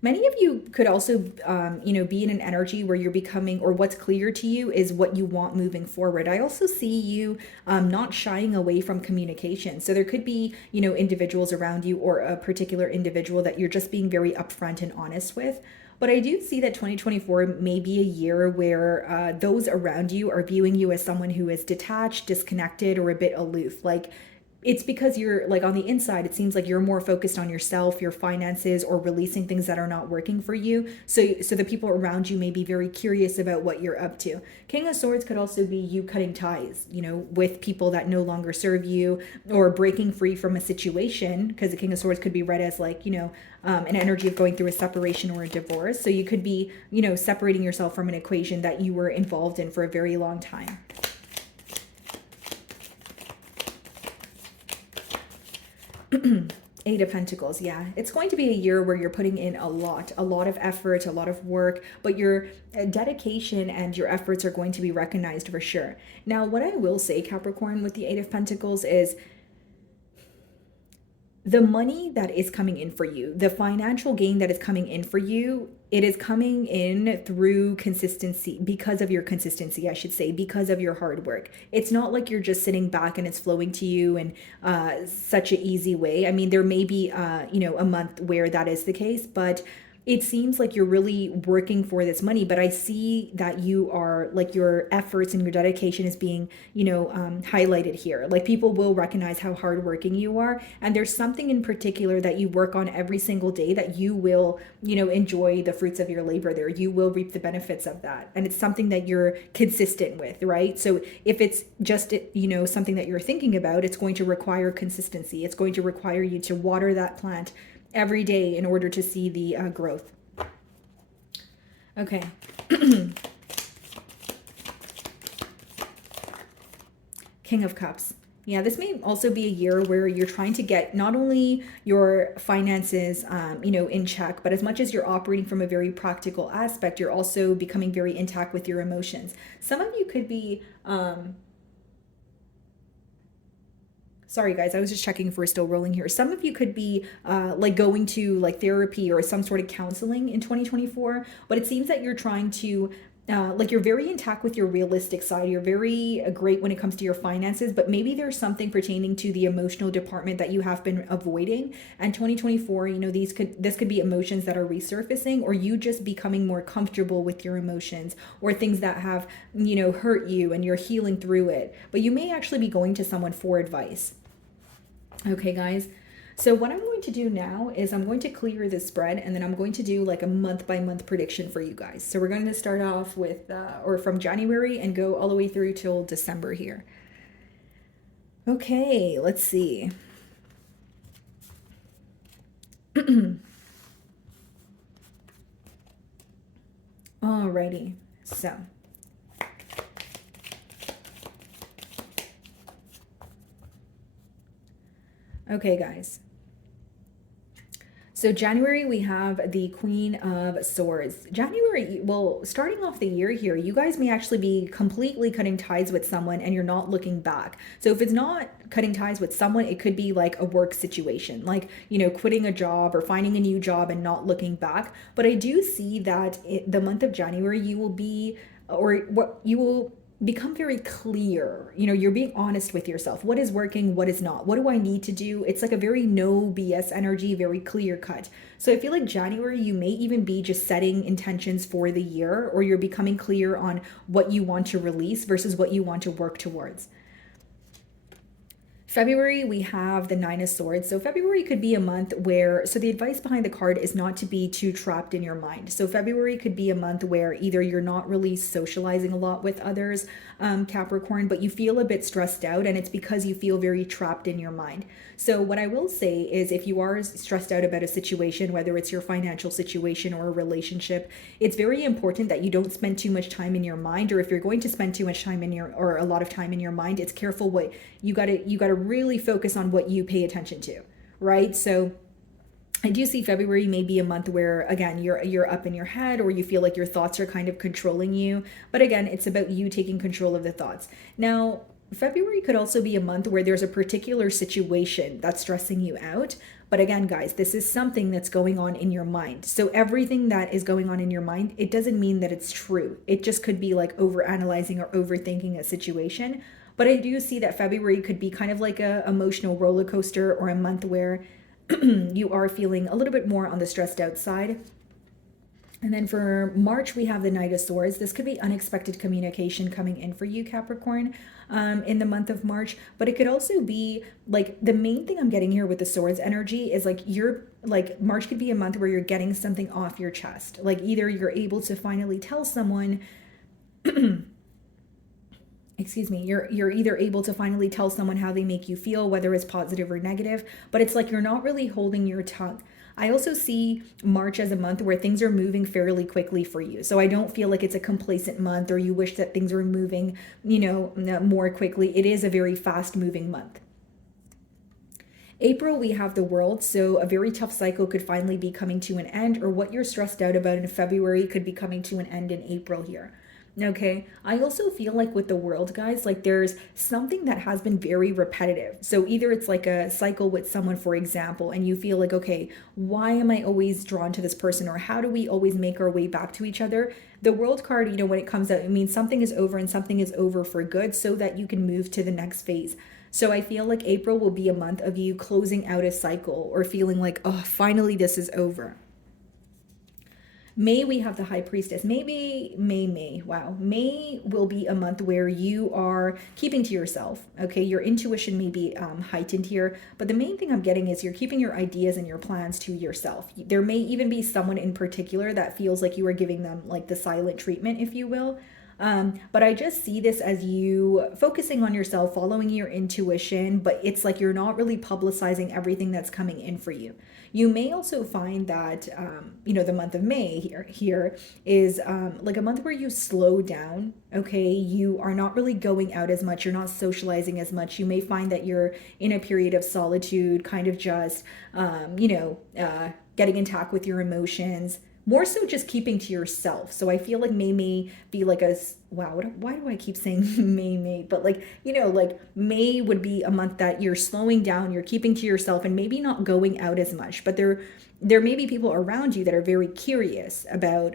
Many of you could also, be in an energy where you're becoming, or what's clear to you is what you want moving forward. I also see you not shying away from communication. So there could be, individuals around you, or a particular individual that you're just being very upfront and honest with. But I do see that 2024 may be a year where those around you are viewing you as someone who is detached, disconnected, or a bit aloof. Like, it's because you're like on the inside, it seems like you're more focused on yourself, your finances, or releasing things that are not working for you. So the people around you may be very curious about what you're up to. King of Swords could also be you cutting ties, with people that no longer serve you, or breaking free from a situation, because the King of Swords could be read as like, an energy of going through a separation or a divorce. So you could be, separating yourself from an equation that you were involved in for a very long time. Eight of Pentacles. Yeah, it's going to be a year where you're putting in a lot of effort, a lot of work, but your dedication and your efforts are going to be recognized for sure. Now, what I will say, Capricorn, with the Eight of Pentacles is the money that is coming in for you, the financial gain that is coming in for you, it is coming in through consistency, because of your consistency, I should say, because of your hard work. It's not like you're just sitting back and it's flowing to you in such an easy way. I mean, there may be, a month where that is the case, but it seems like you're really working for this money. But I see that you are, like, your efforts and your dedication is being, highlighted here. Like, people will recognize how hardworking you are. And there's something in particular that you work on every single day that you will, enjoy the fruits of your labor there. You will reap the benefits of that. And it's something that you're consistent with, right? So if it's just, something that you're thinking about, it's going to require consistency. It's going to require you to water that plant every day in order to see the growth. Okay. King of Cups. Yeah, this may also be a year where you're trying to get not only your finances, in check, but as much as you're operating from a very practical aspect, you're also becoming very intact with your emotions. Some of you could be, sorry guys, I was just checking if we're still rolling here. Some of you could be like going to like therapy or some sort of counseling in 2024, but it seems that you're trying to you're very intact with your realistic side. You're very great when it comes to your finances, but maybe there's something pertaining to the emotional department that you have been avoiding. And 2024, this could be emotions that are resurfacing, or you just becoming more comfortable with your emotions, or things that have, hurt you and you're healing through it. But you may actually be going to someone for advice. Okay, guys. So what I'm going to do now is I'm going to clear this spread, and then I'm going to do like a month by month prediction for you guys. So we're going to start off with, or from January and go all the way through till December here. Okay, let's see. Alrighty, so. Okay, guys. So January, we have the Queen of Swords. January, well, starting off the year here, you guys may actually be completely cutting ties with someone and you're not looking back. So if it's not cutting ties with someone, it could be like a work situation, like, quitting a job or finding a new job and not looking back. But I do see that the month of January, you will be, or what you will become very clear. You know, you're being honest with yourself. What is working, what is not? What do I need to do? It's like a very no BS energy, very clear cut. So I feel like January, you may even be just setting intentions for the year, or you're becoming clear on what you want to release versus what you want to work towards. February, we have the Nine of Swords. So February could be a month where, so the advice behind the card is not to be too trapped in your mind. So February could be a month where either you're not really socializing a lot with others, Capricorn, but you feel a bit stressed out, and it's because you feel very trapped in your mind. So what I will say is, if you are stressed out about a situation, whether it's your financial situation or a relationship, it's very important that you don't spend too much time in your mind, or if you're going to spend too much time in your, or a lot of time in your mind, it's careful what you gotta really focus on what you pay attention to, right? So I do see February may be a month where, again, you're up in your head, or you feel like your thoughts are kind of controlling you. But again, it's about you taking control of the thoughts. Now, February could also be a month where there's a particular situation that's stressing you out. But again, guys, this is something that's going on in your mind. So everything that is going on in your mind, it doesn't mean that it's true. It just could be like overanalyzing or overthinking a situation. But I do see that February could be kind of like a emotional roller coaster, or a month where you are feeling a little bit more on the stressed out side. And then for March, we have the Knight of Swords. This could be unexpected communication coming in for you, Capricorn, in the month of March. But it could also be like, the main thing I'm getting here with the Swords energy is like, March could be a month where you're getting something off your chest. Like, either you're able to finally tell someone, excuse me, you're either able to finally tell someone how they make you feel, whether it's positive or negative, but it's like you're not really holding your tongue. I also see March as a month where things are moving fairly quickly for you. So I don't feel like it's a complacent month, or you wish that things were moving, more quickly. It is a very fast moving month. April, we have the World. So a very tough cycle could finally be coming to an end, or what you're stressed out about in February could be coming to an end in April here. Okay, I also feel like with the World, guys, like there's something that has been very repetitive. So either it's like a cycle with someone, for example, and you feel like, okay, why am I always drawn to this person? Or how do we always make our way back to each other? The World card, when it comes out, it means something is over, and something is over for good, so that you can move to the next phase. So I feel like April will be a month of you closing out a cycle, or feeling like, oh, finally this is over. May, we have the High Priestess. May. Wow. May will be a month where you are keeping to yourself. Okay. Your intuition may be heightened here, but the main thing I'm getting is you're keeping your ideas and your plans to yourself. There may even be someone in particular that feels like you are giving them like the silent treatment, if you will. But I just see this as you focusing on yourself, following your intuition, but it's like you're not really publicizing everything that's coming in for you. You may also find that, the month of May here is like a month where you slow down. Okay. You are not really going out as much. You're not socializing as much. You may find that you're in a period of solitude, kind of just, getting in touch with your emotions, more so just keeping to yourself. So I feel like May be like wow, why do I keep saying May? But like May would be a month that you're slowing down, you're keeping to yourself, and maybe not going out as much. But there may be people around you that are very curious about,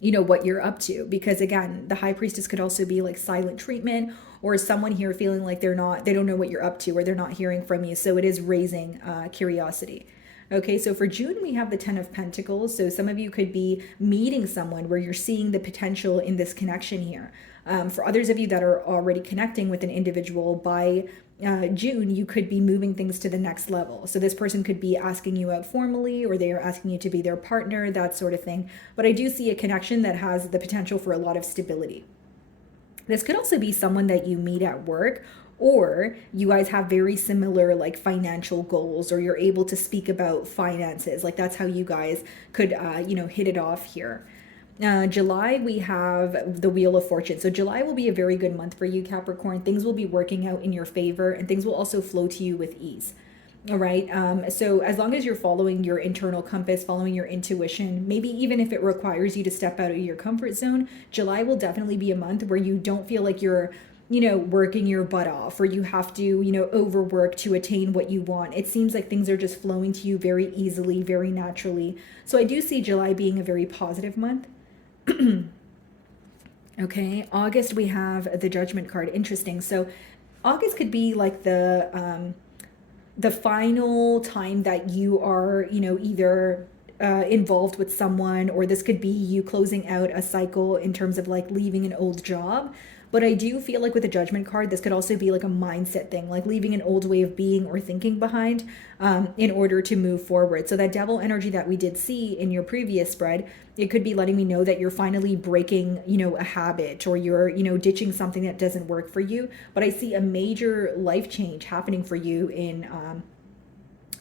what you're up to. Because again, the High Priestess could also be like silent treatment, or someone here feeling like they don't know what you're up to, or they're not hearing from you. So it is raising curiosity. Okay, so for June, we have the Ten of Pentacles. So some of you could be meeting someone where you're seeing the potential in this connection here. For others of you that are already connecting with an individual, by June, you could be moving things to the next level. So this person could be asking you out formally, or they are asking you to be their partner, that sort of thing. But I do see a connection that has the potential for a lot of stability. This could also be someone that you meet at work, or you guys have very similar like financial goals, or you're able to speak about finances. Like that's how you guys could, hit it off here. July, we have the Wheel of Fortune. So July will be a very good month for you, Capricorn. Things will be working out in your favor, and things will also flow to you with ease. All right. So as long as you're following your internal compass, following your intuition, maybe even if it requires you to step out of your comfort zone, July will definitely be a month where you don't feel like you're working your butt off, or you have to, overwork to attain what you want. It seems like things are just flowing to you very easily, very naturally. So I do see July being a very positive month. Okay, August we have the Judgment card. Interesting. So August could be like the final time that you are, either involved with someone, or this could be you closing out a cycle in terms of like leaving an old job. But I do feel like with the Judgment card, this could also be like a mindset thing, like leaving an old way of being or thinking behind, in order to move forward. So that Devil energy that we did see in your previous spread, it could be letting me know that you're finally breaking, a habit, or you're, ditching something that doesn't work for you. But I see a major life change happening for you in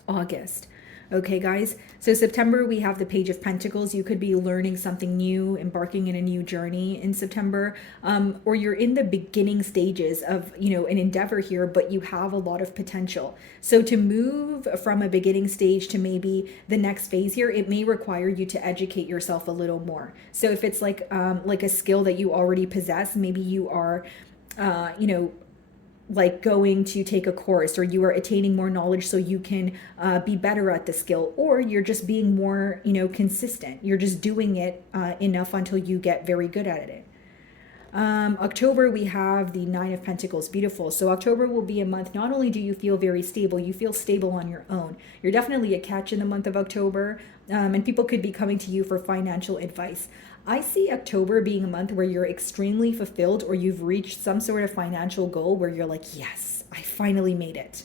August. Okay, guys. So September, we have the Page of Pentacles. You could be learning something new, embarking in a new journey in September, or you're in the beginning stages of, an endeavor here, but you have a lot of potential. So to move from a beginning stage to maybe the next phase here, it may require you to educate yourself a little more. So if it's like a skill that you already possess, maybe you are, like going to take a course, or you are attaining more knowledge so you can be better at the skill, or you're just being more, consistent. You're just doing it enough until you get very good at it. October, we have the Nine of Pentacles. Beautiful. So October will be a month, not only do you feel very stable, you feel stable on your own. You're definitely a catch in the month of October, and people could be coming to you for financial advice. I see October being a month where you're extremely fulfilled, or you've reached some sort of financial goal where you're like, yes, I finally made it.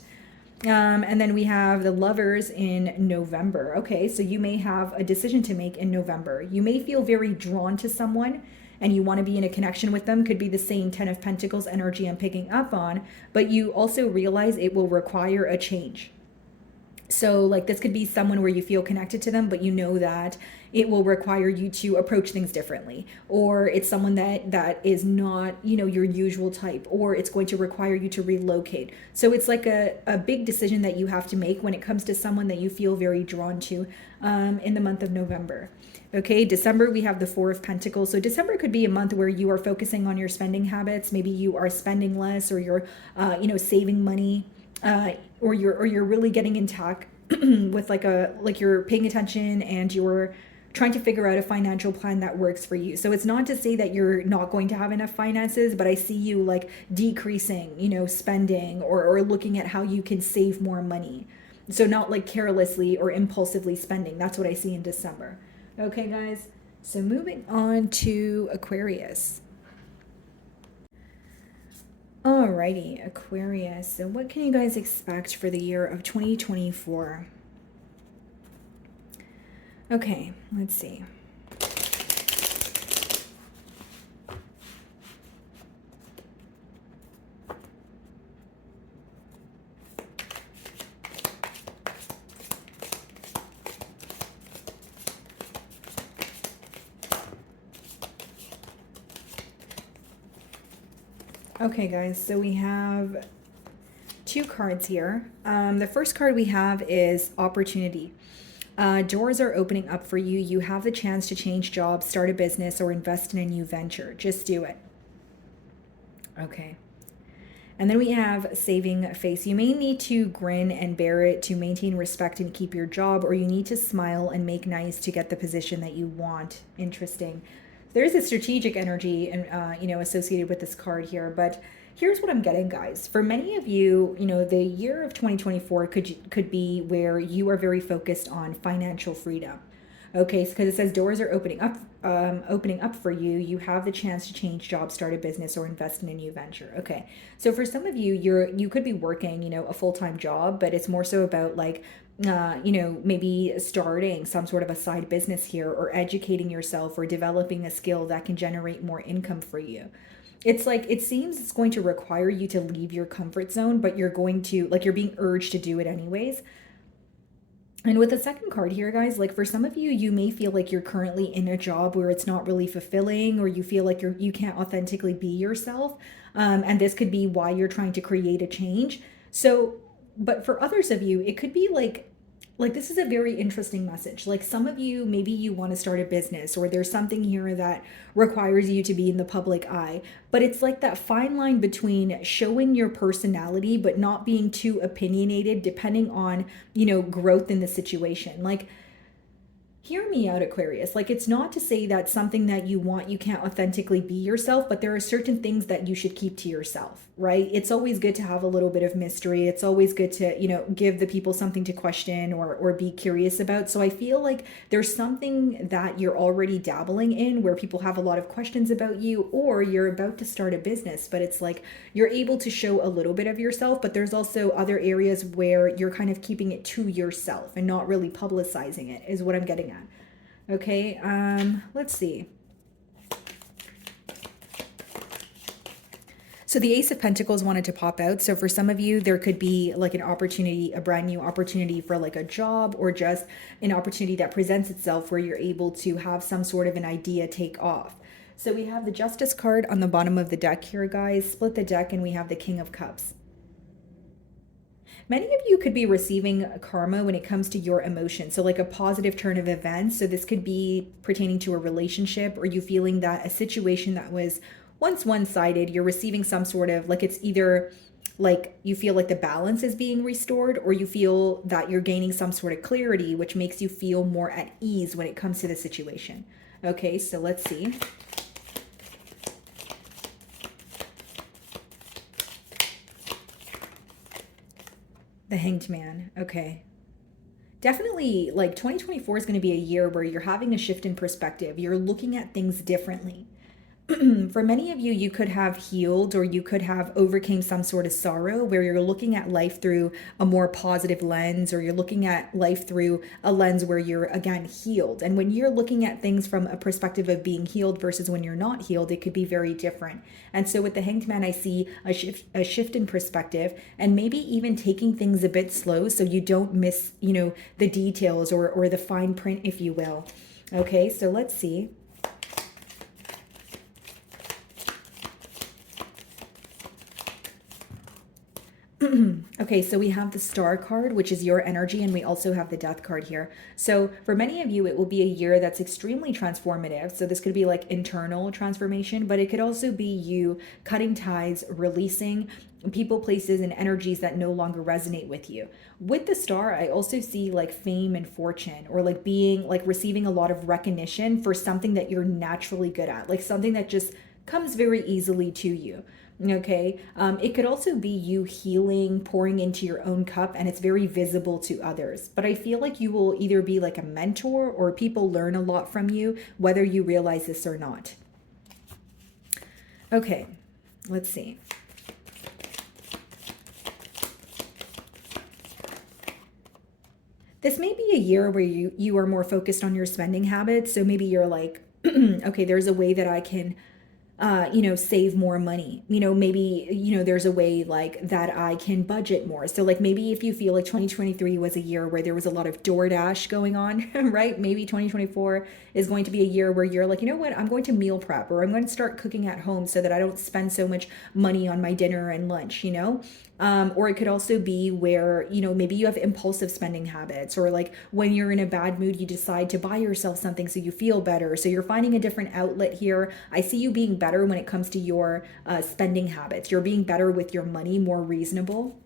And then we have the Lovers in November. Okay, so you may have a decision to make in November. You may feel very drawn to someone and you want to be in a connection with them. Could be the same Ten of Pentacles energy I'm picking up on, but you also realize it will require a change. So like this could be someone where you feel connected to them, but you know that it will require you to approach things differently, or it's someone that is not, your usual type, or it's going to require you to relocate. So it's like a big decision that you have to make when it comes to someone that you feel very drawn to in the month of November. Okay, December, we have the Four of Pentacles. So December could be a month where you are focusing on your spending habits. Maybe you are spending less, or you're, saving money, or you're really getting in tack with like you're paying attention and you're trying to figure out a financial plan that works for you. So it's not to say that you're not going to have enough finances, but I see you like decreasing, spending, or looking at how you can save more money. So not like carelessly or impulsively spending. That's what I see in December. Okay, guys. So moving on to Aquarius. Alrighty, Aquarius. So what can you guys expect for the year of 2024? Okay, let's see. Okay, guys, so we have two cards here. The first card we have is opportunity. Doors are opening up for you. You have the chance to change jobs, start a business, or invest in a new venture. Just do it. Okay. And then we have saving face. You may need to grin and bear it to maintain respect and keep your job, or you need to smile and make nice to get the position that you want. Interesting. There's a strategic energy and associated with this card here, but here's what I'm getting, guys. For many of you, the year of 2024 could be where you are very focused on financial freedom. Okay, because it says doors are opening up for you. You have the chance to change jobs, start a business, or invest in a new venture. Okay, so for some of you, you could be working, a full-time job, but it's more so about like, maybe starting some sort of a side business here, or educating yourself, or developing a skill that can generate more income for you. It's like, it seems it's going to require you to leave your comfort zone, but you're being urged to do it anyways. And with the second card here, guys, like for some of you, you may feel like you're currently in a job where it's not really fulfilling, or you feel like you can't authentically be yourself. And this could be why you're trying to create a change. So, but for others of you, it could be like this is a very interesting message. Like some of you, maybe you want to start a business, or there's something here that requires you to be in the public eye. But it's like that fine line between showing your personality, but not being too opinionated, depending on, growth in the situation. Like Hear me out, Aquarius. Like, it's not to say that something that you want, you can't authentically be yourself, but there are certain things that you should keep to yourself, right? It's always good to have a little bit of mystery. It's always good to, give the people something to question or be curious about. So I feel like there's something that you're already dabbling in where people have a lot of questions about you, or you're about to start a business, but it's like you're able to show a little bit of yourself, but there's also other areas where you're kind of keeping it to yourself and not really publicizing it, is what I'm getting at. Okay, let's see. So the Ace of Pentacles wanted to pop out. So for some of you, there could be like an opportunity, a brand new opportunity for like a job, or just an opportunity that presents itself where you're able to have some sort of an idea take off. So we have the Justice card on the bottom of the deck here, guys. Split the deck and we have the King of Cups. Many of you could be receiving karma when it comes to your emotions. So like a positive turn of events. So this could be pertaining to a relationship, or you feeling that a situation that was once one-sided, you're receiving some sort of, like, it's either like you feel like the balance is being restored, or you feel that you're gaining some sort of clarity, which makes you feel more at ease when it comes to the situation. Okay, so let's see. The Hanged Man. Okay. Definitely, like 2024 is going to be a year where you're having a shift in perspective. You're looking at things differently. For many of you, you could have healed, or you could have overcame some sort of sorrow where you're looking at life through a more positive lens, or you're looking at life through a lens where you're, again, healed. And when you're looking at things from a perspective of being healed versus when you're not healed, it could be very different. And so with the Hanged Man, I see a shift in perspective, and maybe even taking things a bit slow so you don't miss, the details, or the fine print, if you will. Okay, so let's see. Okay, so we have the Star card, which is your energy, and we also have the Death card here. So for many of you, it will be a year that's extremely transformative. So this could be like internal transformation, but it could also be you cutting ties, releasing people, places, and energies that no longer resonate with you. With the Star, I also see like fame and fortune, or like being like receiving a lot of recognition for something that you're naturally good at, like something that just comes very easily to you. Okay. It could also be you healing, pouring into your own cup, and it's very visible to others. But I feel like you will either be like a mentor, or people learn a lot from you, whether you realize this or not. Okay, let's see. This may be a year where you are more focused on your spending habits. So maybe you're like, okay, there's a way that I can save more money. Maybe, there's a way like that I can budget more. So like maybe if you feel like 2023 was a year where there was a lot of DoorDash going on, right? Maybe 2024 is going to be a year where you're like, you know what, I'm going to meal prep, or I'm going to start cooking at home so that I don't spend so much money on my dinner and lunch, or it could also be where, maybe you have impulsive spending habits, or like when you're in a bad mood, you decide to buy yourself something so you feel better. So you're finding a different outlet here. I see you being better when it comes to your spending habits. You're being better with your money, more reasonable.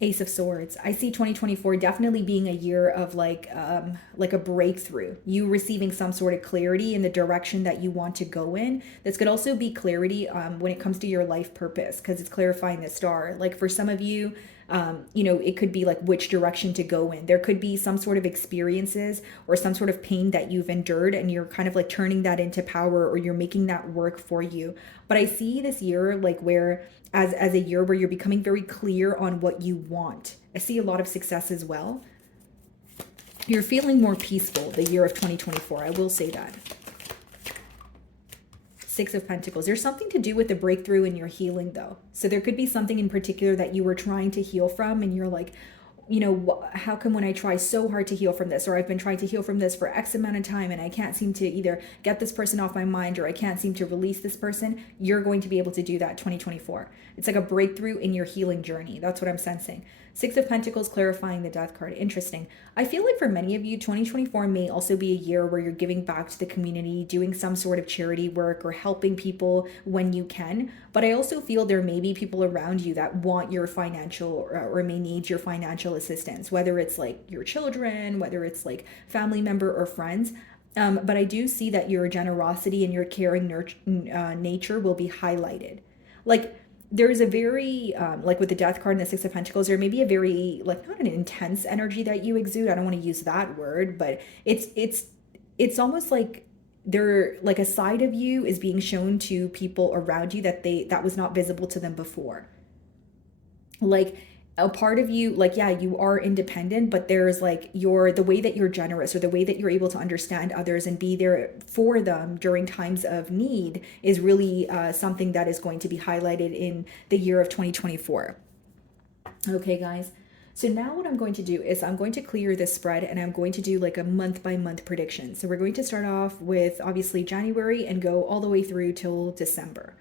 Ace of Swords. I see 2024 definitely being a year of like a breakthrough. You receiving some sort of clarity in the direction that you want to go in. This could also be clarity when it comes to your life purpose, because it's clarifying the Star. Like for some of you, it could be like which direction to go in. There could be some sort of experiences or some sort of pain that you've endured, and you're kind of like turning that into power, or you're making that work for you. But I see this year like where as a year where you're becoming very clear on what you want. I see a lot of success as well. You're feeling more peaceful the year of 2024. I will say that. Six of Pentacles. There's something to do with the breakthrough in your healing though. So there could be something in particular that you were trying to heal from, and you're like, how come when I try so hard to heal from this, or I've been trying to heal from this for X amount of time, and I can't seem to either get this person off my mind, or I can't seem to release this person. You're going to be able to do that 2024. It's like a breakthrough in your healing journey. That's what I'm sensing. Six of Pentacles clarifying the Death card. Interesting. I feel like for many of you, 2024 may also be a year where you're giving back to the community, doing some sort of charity work or helping people when you can. But I also feel there may be people around you that want your financial or may need your financial assistance, whether it's like your children, whether it's like family member or friends. But I do see that your generosity and your caring nature will be highlighted. Like, there's a very like with the Death card and the Six of Pentacles, there may be a very, like, not an intense energy that you exude. I don't want to use that word, but it's almost like there, like, a side of you is being shown to people around you that was not visible to them before. Like, a part of you, like, yeah, you are independent, but there's like the way that you're generous or the way that you're able to understand others and be there for them during times of need is really something that is going to be highlighted in the year of 2024. Okay, guys. So now what I'm going to do is I'm going to clear this spread and I'm going to do like a month by month prediction. So we're going to start off with obviously January and go all the way through till December.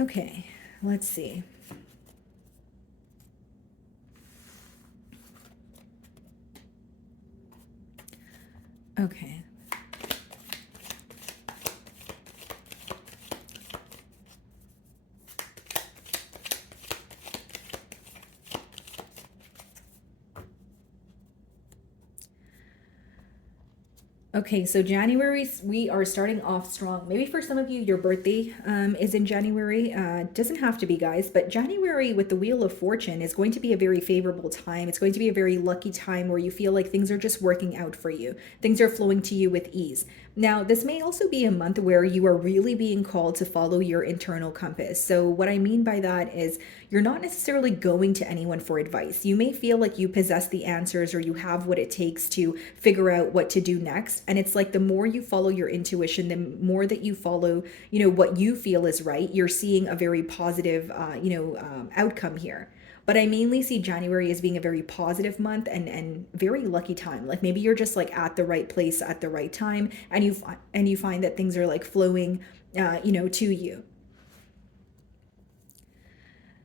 Okay, let's see. Okay. Okay, so January, we are starting off strong. Maybe for some of you, your birthday is in January. Doesn't have to be, guys, but January with the Wheel of Fortune is going to be a very favorable time. It's going to be a very lucky time where you feel like things are just working out for you. Things are flowing to you with ease. Now, this may also be a month where you are really being called to follow your internal compass. So what I mean by that is you're not necessarily going to anyone for advice. You may feel like you possess the answers or you have what it takes to figure out what to do next. And it's like the more you follow your intuition, the more that you follow, what you feel is right, you're seeing a very positive, outcome here. But I mainly see January as being a very positive month and very lucky time. Like maybe you're just like at the right place at the right time, and you find that things are like flowing, to you.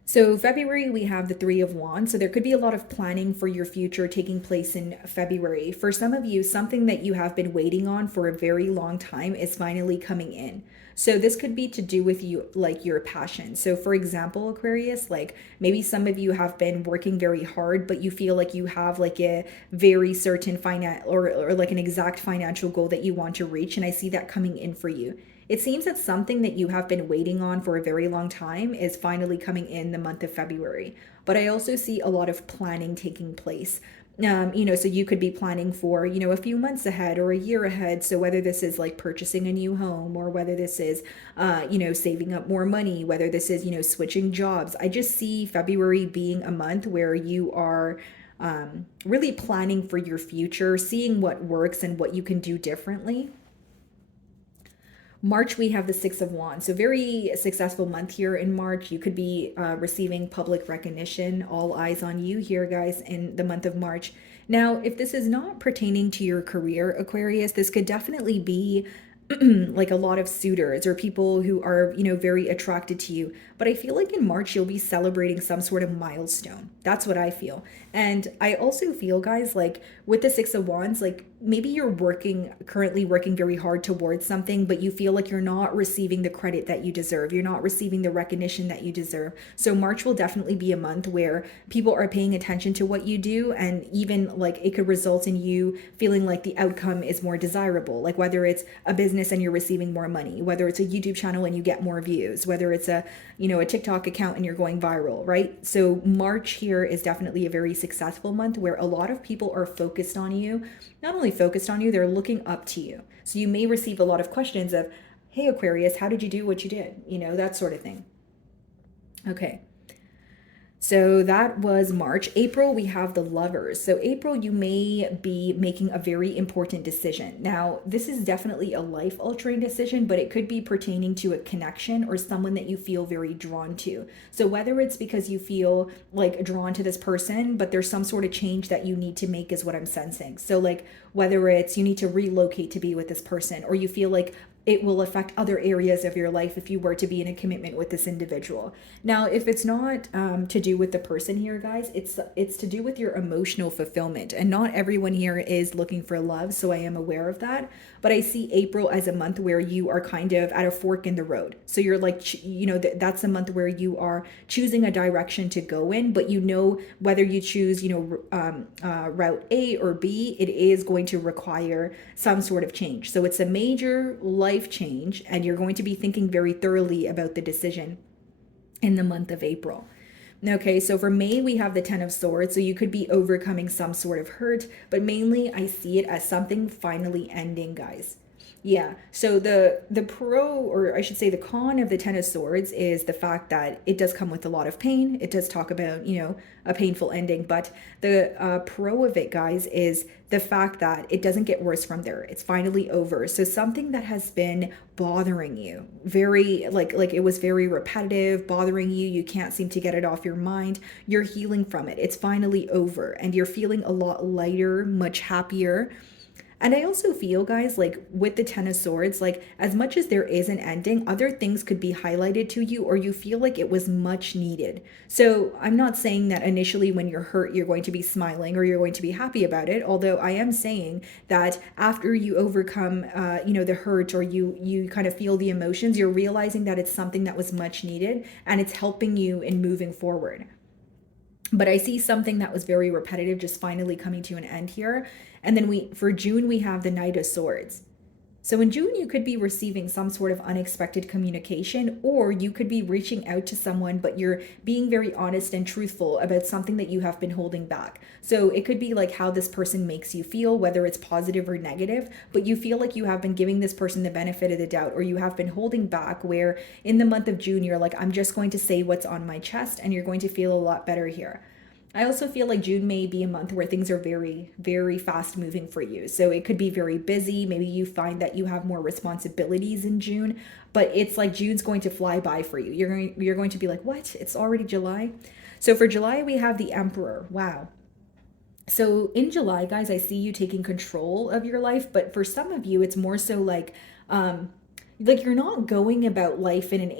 So February, we have the Three of Wands. So there could be a lot of planning for your future taking place in February. For some of you, something that you have been waiting on for a very long time is finally coming in. So this could be to do with you, like your passion. So for example, Aquarius, like maybe some of you have been working very hard, but you feel like you have like a very certain finance or like an exact financial goal that you want to reach. And I see that coming in for you. It seems that something that you have been waiting on for a very long time is finally coming in the month of February. But I also see a lot of planning taking place. So you could be planning for, a few months ahead or a year ahead. So whether this is like purchasing a new home or whether this is, saving up more money, whether this is, switching jobs. I just see February being a month where you are really planning for your future, seeing what works and what you can do differently. March, we have the Six of Wands. So very successful month here in March. You could be receiving public recognition. All eyes on you here, guys, in the month of March. Now, if this is not pertaining to your career, Aquarius, this could definitely be like a lot of suitors or people who are, very attracted to you. But I feel like in March, you'll be celebrating some sort of milestone. That's what I feel. And I also feel, guys, like with the Six of Wands, like maybe you're currently working very hard towards something, but you feel like you're not receiving the credit that you deserve. You're not receiving the recognition that you deserve. So March will definitely be a month where people are paying attention to what you do. And even like it could result in you feeling like the outcome is more desirable. Like whether it's a business and you're receiving more money, whether it's a YouTube channel and you get more views, whether it's a TikTok account and you're going viral, right? So March here is definitely a very successful month where a lot of people are focused on you. Not only focused on you, they're looking up to you. So you may receive a lot of questions of, hey, Aquarius, how did you do what you did? That sort of thing. Okay. So that was March. April, we have the Lovers. So April, you may be making a very important decision. Now, this is definitely a life-altering decision, but it could be pertaining to a connection or someone that you feel very drawn to. So whether it's because you feel like drawn to this person, but there's some sort of change that you need to make is what I'm sensing. So like whether it's you need to relocate to be with this person, or you feel like it will affect other areas of your life if you were to be in a commitment with this individual. Now, if it's not to do with the person here, guys, it's to do with your emotional fulfillment. And not everyone here is looking for love, so I am aware of that. But I see April as a month where you are kind of at a fork in the road. So you're like, that's a month where you are choosing a direction to go in, but whether you choose, route A or B, it is going to require some sort of change. So it's a major life change, and you're going to be thinking very thoroughly about the decision in the month of April. Okay, so for May, we have the Ten of Swords. So you could be overcoming some sort of hurt, but mainly I see it as something finally ending, guys. Yeah, so the pro, or I should say the con of the Ten of Swords is the fact that it does come with a lot of pain. It does talk about, a painful ending, but the pro of it, guys, is the fact that it doesn't get worse from there. It's finally over. So something that has been bothering you, very like it was very repetitive, bothering you, you can't seem to get it off your mind. You're healing from it. It's finally over, and you're feeling a lot lighter, much happier. And I also feel, guys, like with the Ten of Swords, like as much as there is an ending, other things could be highlighted to you, or you feel like it was much needed. So I'm not saying that initially when you're hurt, you're going to be smiling or you're going to be happy about it. Although I am saying that after you overcome, the hurt, or you kind of feel the emotions, you're realizing that it's something that was much needed, and it's helping you in moving forward. But I see something that was very repetitive just finally coming to an end here. And then for June, we have the Knight of Swords. So in June, you could be receiving some sort of unexpected communication, or you could be reaching out to someone, but you're being very honest and truthful about something that you have been holding back. So it could be like how this person makes you feel, whether it's positive or negative, but you feel like you have been giving this person the benefit of the doubt, or you have been holding back, where in the month of June, you're like, I'm just going to say what's on my chest, and you're going to feel a lot better here. I also feel like June may be a month where things are very, very fast moving for you. So it could be very busy. Maybe you find that you have more responsibilities in June, but it's like June's going to fly by for you. You're going to be like, what? It's already July? So for July, we have the Emperor. Wow. So in July, guys, I see you taking control of your life, but for some of you, it's more so like you're not going about life in an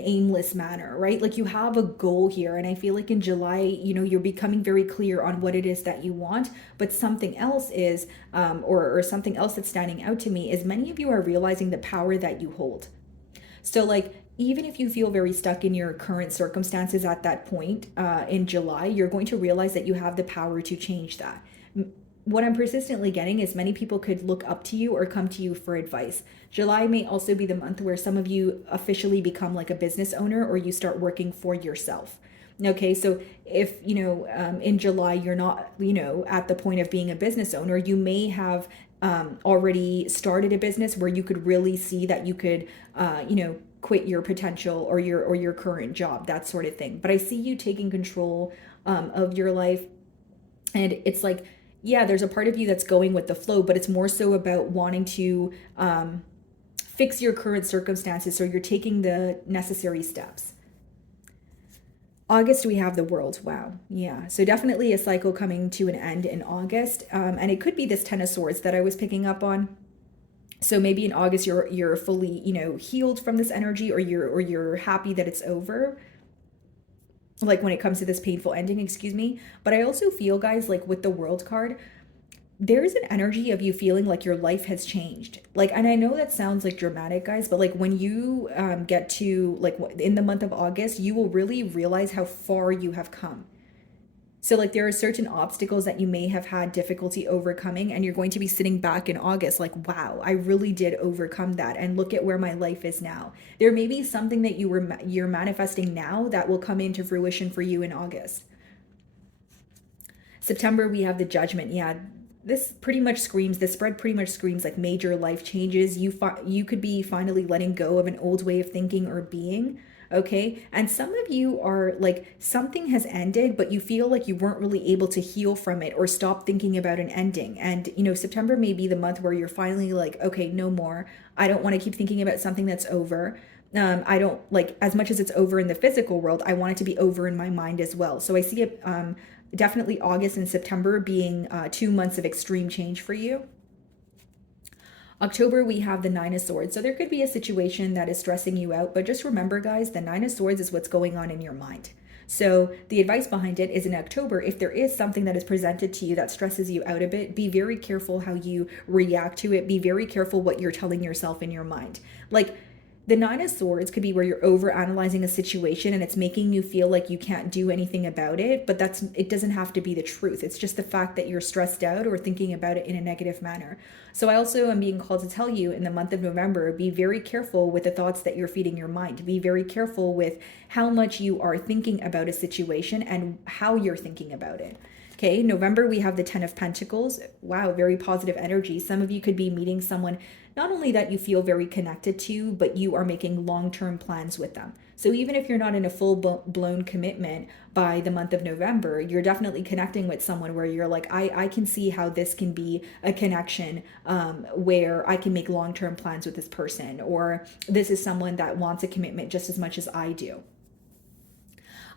aimless manner, right? Like you have a goal here, and I feel like in July, you're becoming very clear on what it is that you want. But something else is, or something else that's standing out to me is many of you are realizing the power that you hold. So like, even if you feel very stuck in your current circumstances at that point in July, you're going to realize that you have the power to change that. What I'm persistently getting is many people could look up to you or come to you for advice. July may also be the month where some of you officially become like a business owner, or you start working for yourself. Okay, so if, in July, you're not, at the point of being a business owner, you may have already started a business where you could really see that you could, quit your potential or your current job, that sort of thing. But I see you taking control of your life, and it's like, yeah, there's a part of you that's going with the flow, but it's more so about wanting to fix your current circumstances. So you're taking the necessary steps. August, we have the World. Wow. Yeah. So definitely a cycle coming to an end in August. And it could be this Ten of Swords that I was picking up on. So maybe in August, you're fully, healed from this energy, or you're happy that it's over, like when it comes to this painful ending, excuse me. But I also feel, guys, like with the World card, there's an energy of you feeling like your life has changed. Like, and I know that sounds like dramatic, guys, but like when you get to like in the month of August, you will really realize how far you have come. So like there are certain obstacles that you may have had difficulty overcoming, and you're going to be sitting back in August like, wow, I really did overcome that, and look at where my life is now. There may be something that you're manifesting now that will come into fruition for you in August. September, we have the Judgment. Yeah, this spread pretty much screams like major life changes. You could be finally letting go of an old way of thinking or being. Okay. And some of you are like, something has ended, but you feel like you weren't really able to heal from it or stop thinking about an ending. And, September may be the month where you're finally like, okay, no more. I don't want to keep thinking about something that's over. I don't like, as much as it's over in the physical world, I want it to be over in my mind as well. So I see it definitely August and September being 2 months of extreme change for you. October, we have the Nine of Swords. So there could be a situation that is stressing you out, but just remember, guys, the Nine of Swords is what's going on in your mind. So the advice behind it is in October, if there is something that is presented to you that stresses you out a bit, be very careful how you react to it. Be very careful what you're telling yourself in your mind. Like, the Nine of Swords could be where you're over analyzing a situation and it's making you feel like you can't do anything about it, but it doesn't have to be the truth. It's just the fact that you're stressed out or thinking about it in a negative manner. So I also am being called to tell you in the month of November, be very careful with the thoughts that you're feeding your mind. Be very careful with how much you are thinking about a situation and how you're thinking about it. Okay, November, we have the 10 of Pentacles. Wow, very positive energy. Some of you could be meeting someone not only that you feel very connected to, but you are making long-term plans with them. So even if you're not in a full-blown commitment by the month of November, you're definitely connecting with someone where you're like, I can see how this can be a connection where I can make long-term plans with this person, or this is someone that wants a commitment just as much as I do.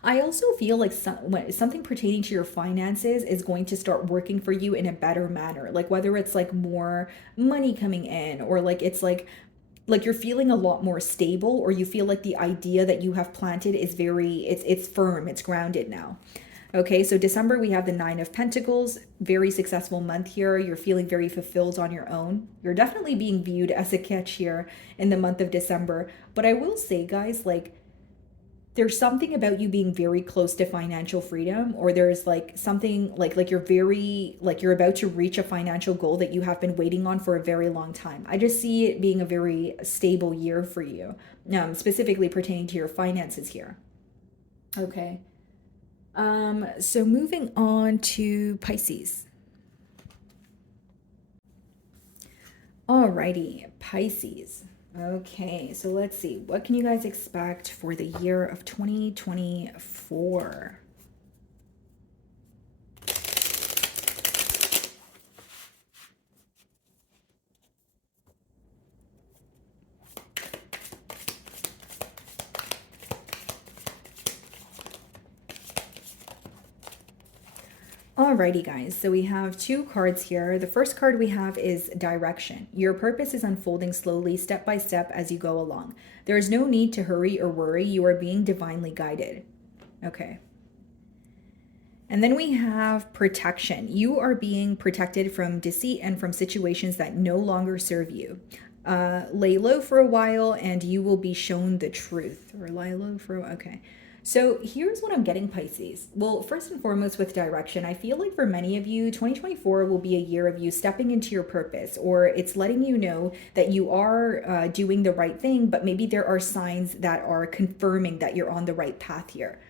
I also feel like something pertaining to your finances is going to start working for you in a better manner. Like whether it's like more money coming in, or like it's like you're feeling a lot more stable, or you feel like the idea that you have planted is it's firm, it's grounded now. Okay, so December, we have the Nine of Pentacles. Very successful month here. You're feeling very fulfilled on your own. You're definitely being viewed as a catch here in the month of December. But I will say, guys, like, there's something about you being very close to financial freedom, or there's like something like you're about to reach a financial goal that you have been waiting on for a very long time. I just see it being a very stable year for you, specifically pertaining to your finances here. Okay. So moving on to Pisces. Alrighty, Pisces. Okay, so let's see. What can you guys expect for the year of 2024? Alrighty, guys, so we have two cards here. The first card we have is direction. Your purpose is unfolding slowly, step by step, as you go along. There is no need to hurry or worry. You are being divinely guided. Okay. And then we have protection. You are being protected from deceit and from situations that no longer serve you. Lay low for a while and you will be shown the truth. Or lie low for, okay. So here's what I'm getting, Pisces. Well, first and foremost with direction, I feel like for many of you, 2024 will be a year of you stepping into your purpose, or it's letting you know that you are doing the right thing, but maybe there are signs that are confirming that you're on the right path here.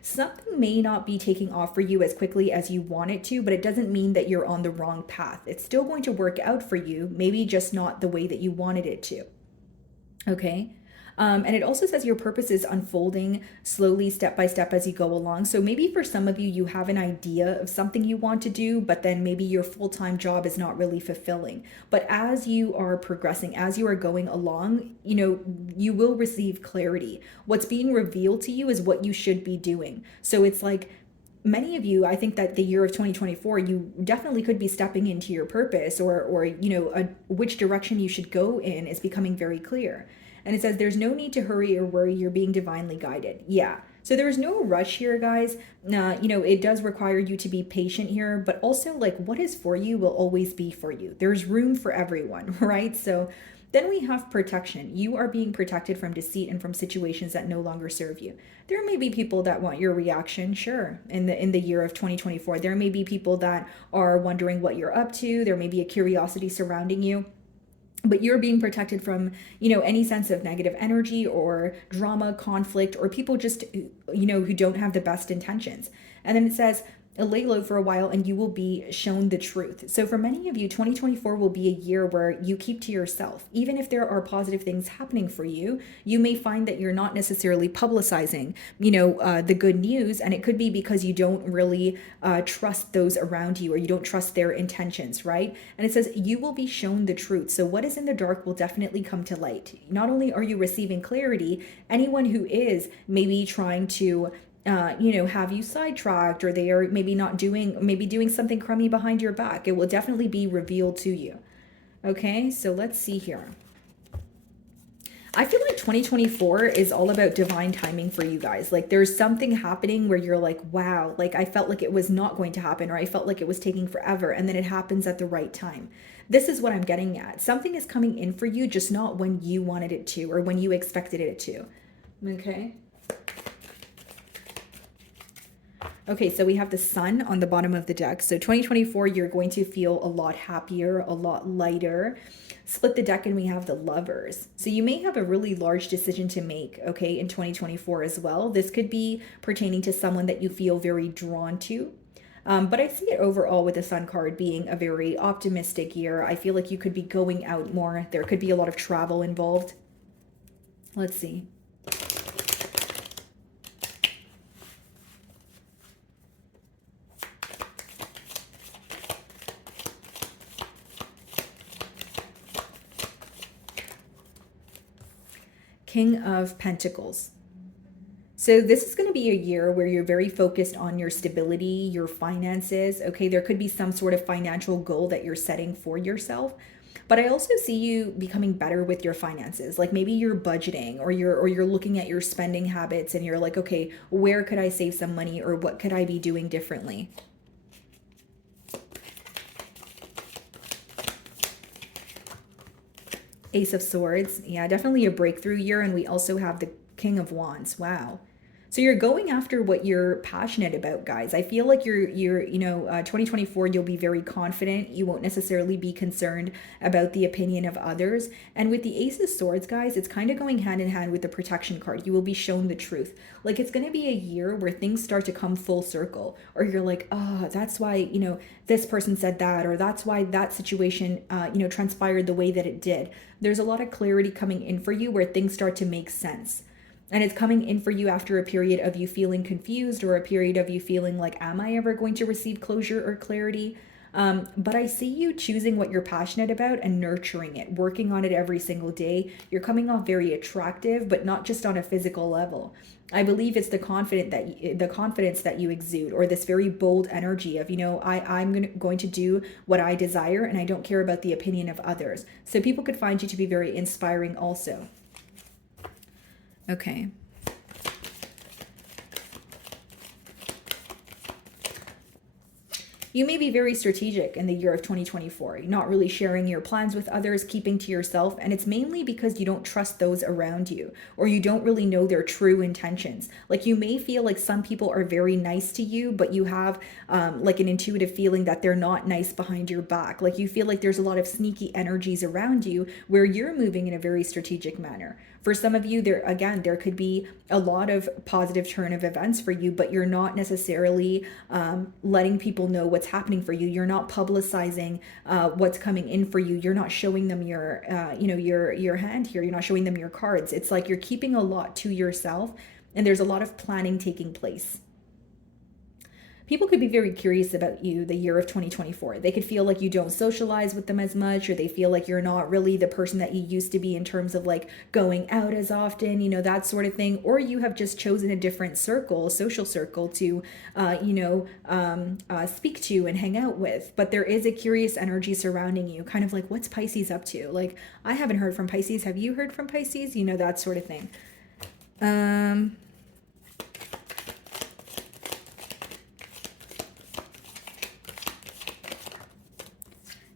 Something may not be taking off for you as quickly as you want it to, but it doesn't mean that you're on the wrong path. It's still going to work out for you, maybe just not the way that you wanted it to. Okay. And it also says your purpose is unfolding slowly, step by step as you go along. So maybe for some of you, you have an idea of something you want to do, but then maybe your full-time job is not really fulfilling. But as you are progressing, as you are going along, you will receive clarity. What's being revealed to you is what you should be doing. So it's like, many of you, I think that the year of 2024, you definitely could be stepping into your purpose, or which direction you should go in is becoming very clear. And it says there's no need to hurry or worry. You're being divinely guided. Yeah. So there's no rush here, guys. It does require you to be patient here, but also like what is for you will always be for you. There's room for everyone, right? So then we have protection. You are being protected from deceit and from situations that no longer serve you. There may be people that want your reaction, sure, in the year of 2024. There may be people that are wondering what you're up to. There may be a curiosity surrounding you. But you're being protected from, any sense of negative energy or drama, conflict, or people just, who don't have the best intentions. And then it says, lay low for a while and you will be shown the truth. So for many of you, 2024 will be a year where you keep to yourself. Even if there are positive things happening for you, you may find that you're not necessarily publicizing, the good news. And it could be because you don't really trust those around you, or you don't trust their intentions, right? And it says you will be shown the truth. So what is in the dark will definitely come to light. Not only are you receiving clarity, anyone who is maybe trying to have you sidetracked, or they are maybe doing something crummy behind your back, it will definitely be revealed to you. Okay, so let's see here. I feel like 2024 is all about divine timing for you guys. Like there's something happening where you're like, wow, like I felt like it was not going to happen, or I felt like it was taking forever, and then it happens at the right time. This is what I'm getting at. Something is coming in for you, just not when you wanted it to or when you expected it to. Okay. Okay, so we have the sun on the bottom of the deck. So 2024, you're going to feel a lot happier, a lot lighter. Split the deck and we have the lovers. So you may have a really large decision to make, okay, in 2024 as well. This could be pertaining to someone that you feel very drawn to. But I see it overall with the sun card being a very optimistic year. I feel like you could be going out more. There could be a lot of travel involved. Let's see. King of Pentacles. So this is going to be a year where you're very focused on your stability, your finances. Okay, there could be some sort of financial goal that you're setting for yourself. But I also see you becoming better with your finances. Like maybe you're budgeting, or you're looking at your spending habits and you're like, okay, where could I save some money, or what could I be doing differently? Ace of Swords. Yeah, definitely a breakthrough year. And we also have the King of Wands. Wow. So you're going after what you're passionate about, guys. I feel like you're 2024, you'll be very confident. You won't necessarily be concerned about the opinion of others. And with the Ace of Swords, guys, it's kind of going hand in hand with the protection card. You will be shown the truth. Like it's going to be a year where things start to come full circle, or you're like, oh, that's why, this person said that, or that's why that situation, transpired the way that it did. There's a lot of clarity coming in for you where things start to make sense. And it's coming in for you after a period of you feeling confused, or a period of you feeling like, am I ever going to receive closure or clarity? But I see you choosing what you're passionate about and nurturing it, working on it every single day. You're coming off very attractive, but not just on a physical level. I believe it's the confidence that you exude, or this very bold energy of, I'm going to do what I desire, and I don't care about the opinion of others. So people could find you to be very inspiring also. Okay. You may be very strategic in the year of 2024, not really sharing your plans with others, keeping to yourself, and it's mainly because you don't trust those around you, or you don't really know their true intentions. Like you may feel like some people are very nice to you, but you have like an intuitive feeling that they're not nice behind your back. Like you feel like there's a lot of sneaky energies around you where you're moving in a very strategic manner. For some of you, there could be a lot of positive turn of events for you, but you're not necessarily letting people know what's happening for you. You're not publicizing what's coming in for you. You're not showing them your hand here. You're not showing them your cards. It's like you're keeping a lot to yourself, and there's a lot of planning taking place. People could be very curious about you the year of 2024. They could feel like you don't socialize with them as much, or they feel like you're not really the person that you used to be in terms of like going out as often, that sort of thing. Or you have just chosen a different circle, social circle to, speak to and hang out with. But there is a curious energy surrounding you, kind of like, what's Pisces up to? Like, I haven't heard from Pisces. Have you heard from Pisces? That sort of thing.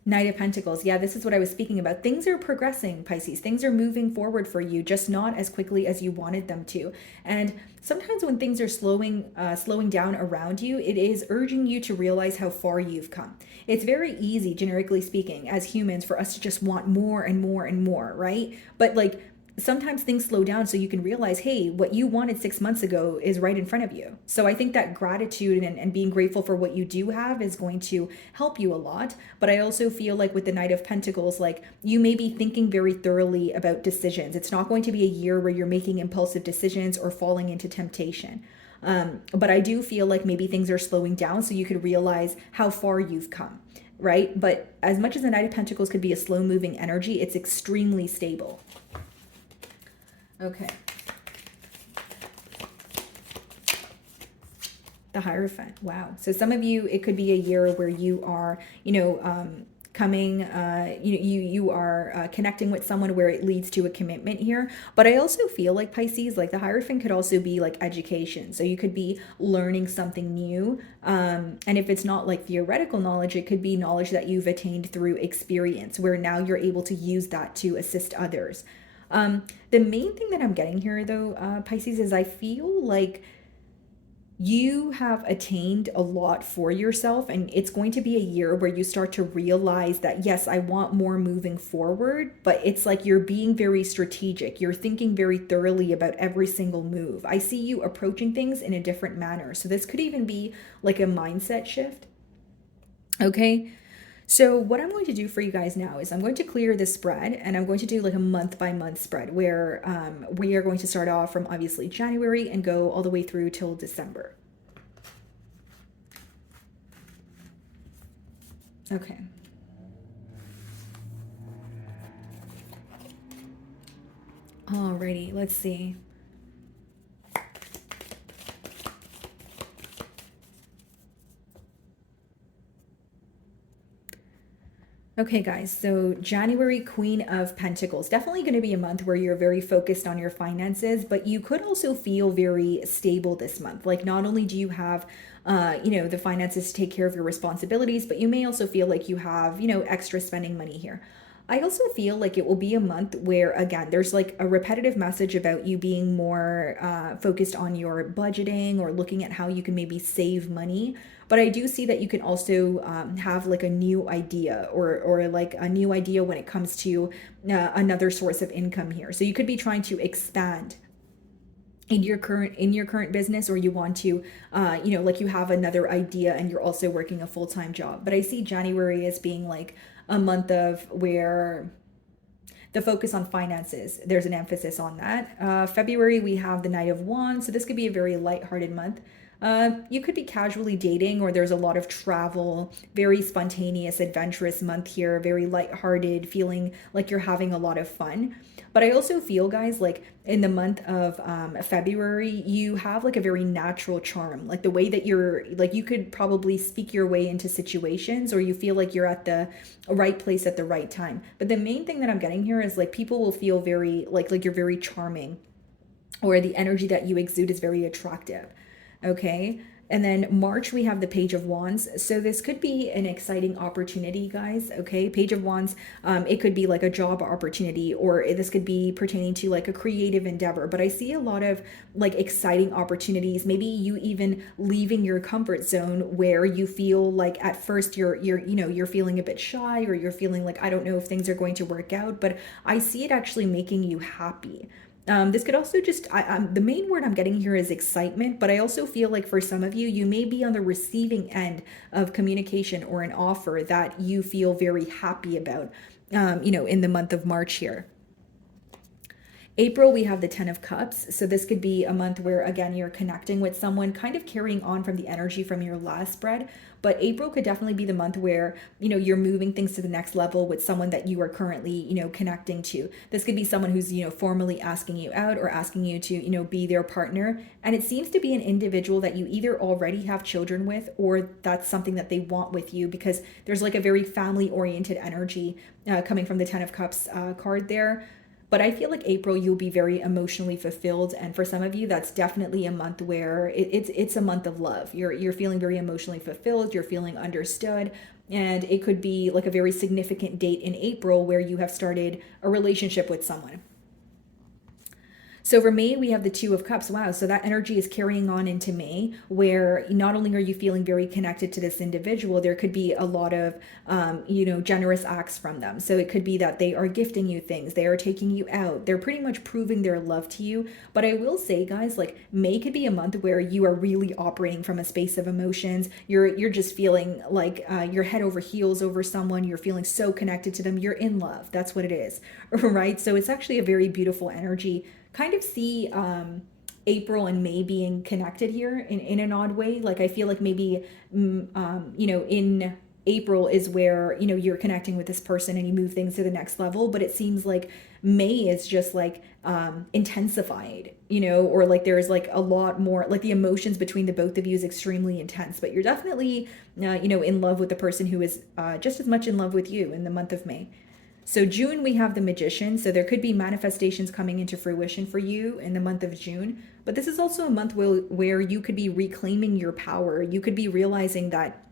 Knight of Pentacles. Yeah, this is what I was speaking about. Things are progressing, Pisces. Things are moving forward for you, just not as quickly as you wanted them to. And sometimes when things are slowing down around you, it is urging you to realize how far you've come. It's very easy, generically speaking, as humans, for us to just want more and more and more, right? But like, sometimes things slow down so you can realize, hey, what you wanted 6 months ago is right in front of you. So I think that gratitude and being grateful for what you do have is going to help you a lot. But I also feel like with the Knight of Pentacles, like you may be thinking very thoroughly about decisions. It's not going to be a year where you're making impulsive decisions or falling into temptation. But I do feel like maybe things are slowing down so you could realize how far you've come, right? But as much as the Knight of Pentacles could be a slow moving energy, it's extremely stable. Okay. The Hierophant. Wow. So some of you, it could be a year where you are, coming, you are connecting with someone where it leads to a commitment here. But I also feel like Pisces, like the Hierophant could also be like education. So you could be learning something new. And if it's not like theoretical knowledge, it could be knowledge that you've attained through experience, where now you're able to use that to assist others. The main thing that I'm getting here, though, Pisces, is I feel like you have attained a lot for yourself, and it's going to be a year where you start to realize that, yes, I want more moving forward, but it's like you're being very strategic. You're thinking very thoroughly about every single move. I see you approaching things in a different manner. So this could even be like a mindset shift. Okay. So what I'm going to do for you guys now is I'm going to clear this spread, and I'm going to do like a month by month spread where we are going to start off from obviously January and go all the way through till December. Okay. Alrighty, let's see. Okay, guys, so January, Queen of Pentacles. Definitely going to be a month where you're very focused on your finances, but you could also feel very stable this month. Like, not only do you have, the finances to take care of your responsibilities, but you may also feel like you have, extra spending money here. I also feel like it will be a month where, again, there's like a repetitive message about you being more focused on your budgeting or looking at how you can maybe save money. But I do see that you can also have like a new idea or like a new idea when it comes to another source of income here. So you could be trying to expand in your current business, or you want to like you have another idea and you're also working a full-time job. But I see January as being like a month of where the focus on finances, there's an emphasis on that. February, we have the Knight of Wands, so this could be a very lighthearted month. You could be casually dating, or there's a lot of travel, very spontaneous, adventurous month here, very lighthearted, feeling like you're having a lot of fun. But I also feel, guys, like in the month of February, you have like a very natural charm, like the way that you're like, you could probably speak your way into situations, or you feel like you're at the right place at the right time. But the main thing that I'm getting here is like people will feel very like you're very charming, or the energy that you exude is very attractive. Okay. And then March, we have the Page of Wands. So this could be an exciting opportunity, guys. Okay. Page of Wands, it could be like a job opportunity, or this could be pertaining to like a creative endeavor. But I see a lot of like exciting opportunities. Maybe you even leaving your comfort zone, where you feel like at first you're feeling a bit shy, or you're feeling like, I don't know if things are going to work out, but I see it actually making you happy. This could also just, the main word I'm getting here is excitement, but I also feel like for some of you, you may be on the receiving end of communication or an offer that you feel very happy about, in the month of March here. April, we have the Ten of Cups. So this could be a month where, again, you're connecting with someone, kind of carrying on from the energy from your last spread. But April could definitely be the month where, you're moving things to the next level with someone that you are currently, connecting to. This could be someone who's, formally asking you out, or asking you to, be their partner. And it seems to be an individual that you either already have children with, or that's something that they want with you, because there's like a very family oriented energy coming from the Ten of Cups card there. But I feel like April, you'll be very emotionally fulfilled, and for some of you, that's definitely a month where it's a month of love. You're feeling very emotionally fulfilled. You're feeling understood, and it could be like a very significant date in April where you have started a relationship with someone. So for May, we have the Two of Cups. Wow. So that energy is carrying on into May, where not only are you feeling very connected to this individual, there could be a lot of, generous acts from them. So it could be that they are gifting you things. They are taking you out. They're pretty much proving their love to you. But I will say, guys, like May could be a month where you are really operating from a space of emotions. You're just feeling like you're head over heels over someone. You're feeling so connected to them. You're in love. That's what it is. Right? So it's actually a very beautiful energy. Kind of see April and May being connected here in an odd way. Like I feel like maybe in April is where, you know, you're connecting with this person and you move things to the next level. But it seems like May is just like intensified, you know, or like there's like a lot more, like the emotions between the both of you is extremely intense. But you're definitely, you know, in love with the person who is just as much in love with you in the month of May. So June, we have the Magician. So there could be manifestations coming into fruition for you in the month of June. But this is also a month where you could be reclaiming your power. You could be realizing that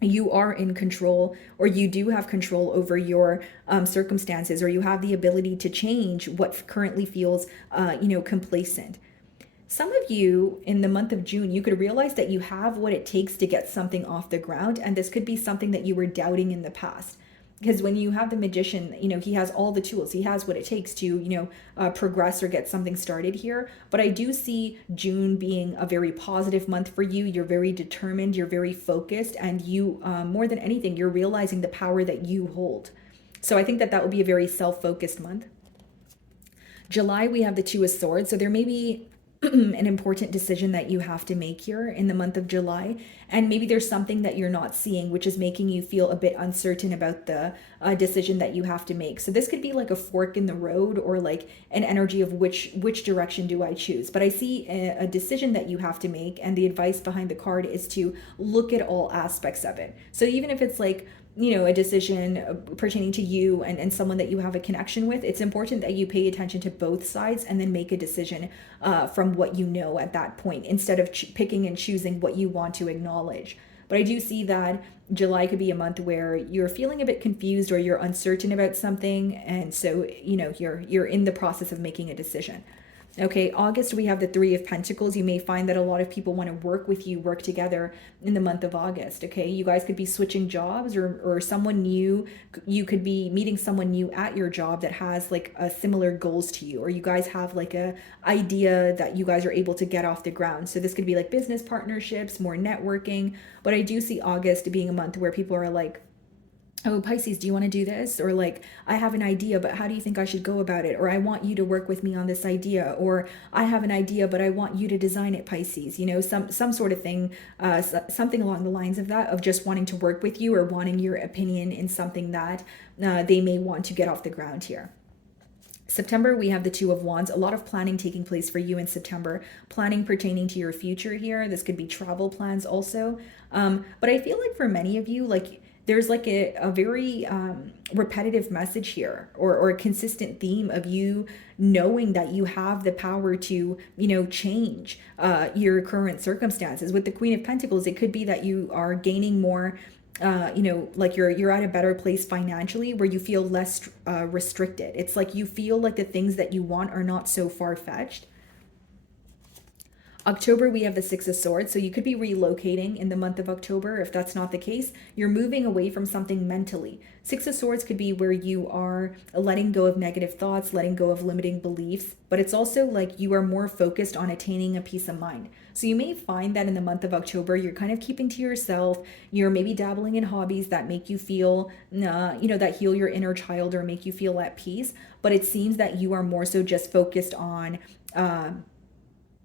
you are in control, or you do have control over your circumstances, or you have the ability to change what currently feels, you know, complacent. Some of you in the month of June, you could realize that you have what it takes to get something off the ground. And this could be something that you were doubting in the past. Because when you have the Magician, you know, he has all the tools. He has what it takes to, you know, progress or get something started here. But I do see June being a very positive month for you. You're very determined. You're very focused. And you, more than anything, you're realizing the power that you hold. So I think that that would be a very self-focused month. July, we have the Two of Swords. So there may be an important decision that you have to make here in the month of July. And maybe there's something that you're not seeing, which is making you feel a bit uncertain about the decision that you have to make. So this could be like a fork in the road, or like an energy of which direction do I choose. But I see a decision that you have to make, and the advice behind the card is to look at all aspects of it. So even if it's like, you know, a decision pertaining to you and someone that you have a connection with, it's important that you pay attention to both sides and then make a decision from what you know at that point, instead of picking and choosing what you want to acknowledge. But I do see that July could be a month where you're feeling a bit confused, or you're uncertain about something, and so, you know, you're in the process of making a decision. Okay, August, we have the Three of Pentacles. You may find that a lot of people want to work with you, work together in the month of August. Okay, you guys could be switching jobs, or someone new. You could be meeting someone new at your job that has like a similar goals to you, or you guys have like a idea that you guys are able to get off the ground. So this could be like business partnerships, more networking. But I do see August being a month where people are like, oh, Pisces, do you want to do this? Or like, I have an idea, but how do you think I should go about it? Or I want you to work with me on this idea. Or I have an idea, but I want you to design it, Pisces. You know, some sort of thing, something along the lines of that, of just wanting to work with you, or wanting your opinion in something that they may want to get off the ground here. September, we have the Two of Wands. A lot of planning taking place for you in September. Planning pertaining to your future here. This could be travel plans also. But I feel like for many of you, like, there's like a very repetitive message here, or a consistent theme of you knowing that you have the power to, you know, change your current circumstances. With the Queen of Pentacles, it could be that you are gaining more, you know, like you're at a better place financially, where you feel less restricted. It's like you feel like the things that you want are not so far-fetched. October, we have the Six of Swords. So you could be relocating in the month of October. If that's not the case, you're moving away from something mentally. Six of Swords could be where you are letting go of negative thoughts, letting go of limiting beliefs, but it's also like you are more focused on attaining a peace of mind. So you may find that in the month of October, you're kind of keeping to yourself. You're maybe dabbling in hobbies that make you feel, you know, that heal your inner child, or make you feel at peace. But it seems that you are more so just focused on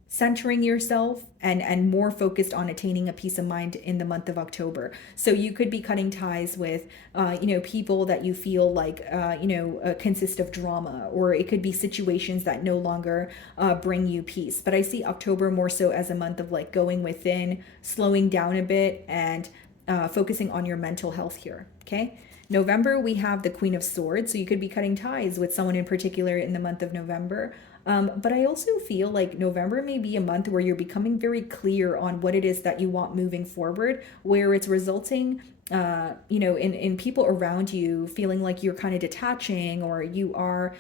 centering yourself, and more focused on attaining a peace of mind in the month of October. So you could be cutting ties with, you know, people that you feel like, you know, consist of drama, or it could be situations that no longer bring you peace. But I see October more so as a month of like going within, slowing down a bit, and focusing on your mental health here. Okay. November, we have the Queen of Swords. So you could be cutting ties with someone in particular in the month of November. But I also feel like November may be a month where you're becoming very clear on what it is that you want moving forward, where it's resulting, you know, in people around you feeling like you're kind of detaching, or you are,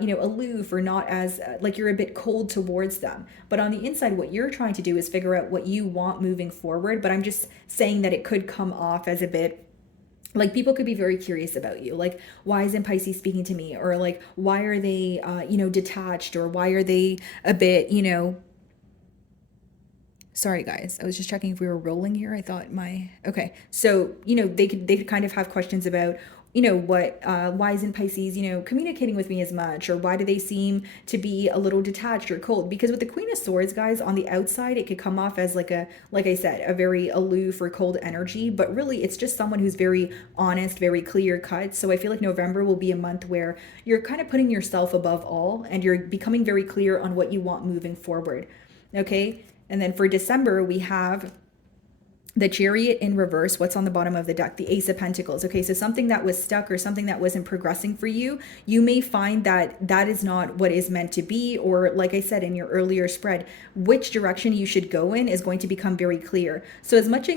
you know, aloof, or not as, like you're a bit cold towards them. But on the inside, what you're trying to do is figure out what you want moving forward. But I'm just saying that it could come off as a bit like people could be very curious about you. Like, why isn't Pisces speaking to me? Or like, why are they, you know, detached? Or why are they a bit, you know, Sorry guys, I was just checking if we were rolling here. I thought okay. So, they could kind of have questions about, what why isn't Pisces, communicating with me as much, or why do they seem to be a little detached or cold? Because with the Queen of Swords, guys, on the outside, it could come off as like I said, a very aloof or cold energy, but really it's just someone who's very honest, very clear cut. So I feel like November will be a month where you're kind of putting yourself above all and you're becoming very clear on what you want moving forward. Okay? And then for December, we have the Chariot in reverse. What's on the bottom of the deck? The Ace of Pentacles. Okay, so something that was stuck or something that wasn't progressing for you, you may find that that is not what is meant to be, or like I said in your earlier spread, which direction you should go in is going to become very clear. So as much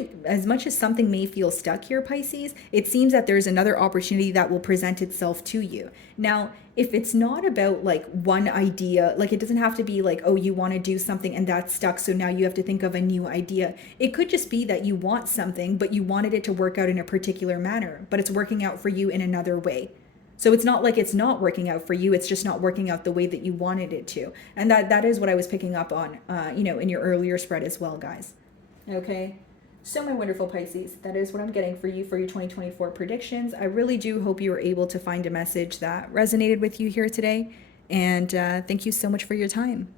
as something may feel stuck here, Pisces, it seems that there's another opportunity that will present itself to you. Now, if it's not about like one idea, like it doesn't have to be like, oh, you want to do something and that's stuck, so now you have to think of a new idea. It could just be that you want something, but you wanted it to work out in a particular manner, but it's working out for you in another way. So it's not like it's not working out for you, it's just not working out the way that you wanted it to. And that is what I was picking up on, in your earlier spread as well, guys. Okay. So my wonderful Pisces, that is what I'm getting for you for your 2024 predictions. I really do hope you were able to find a message that resonated with you here today. And thank you so much for your time.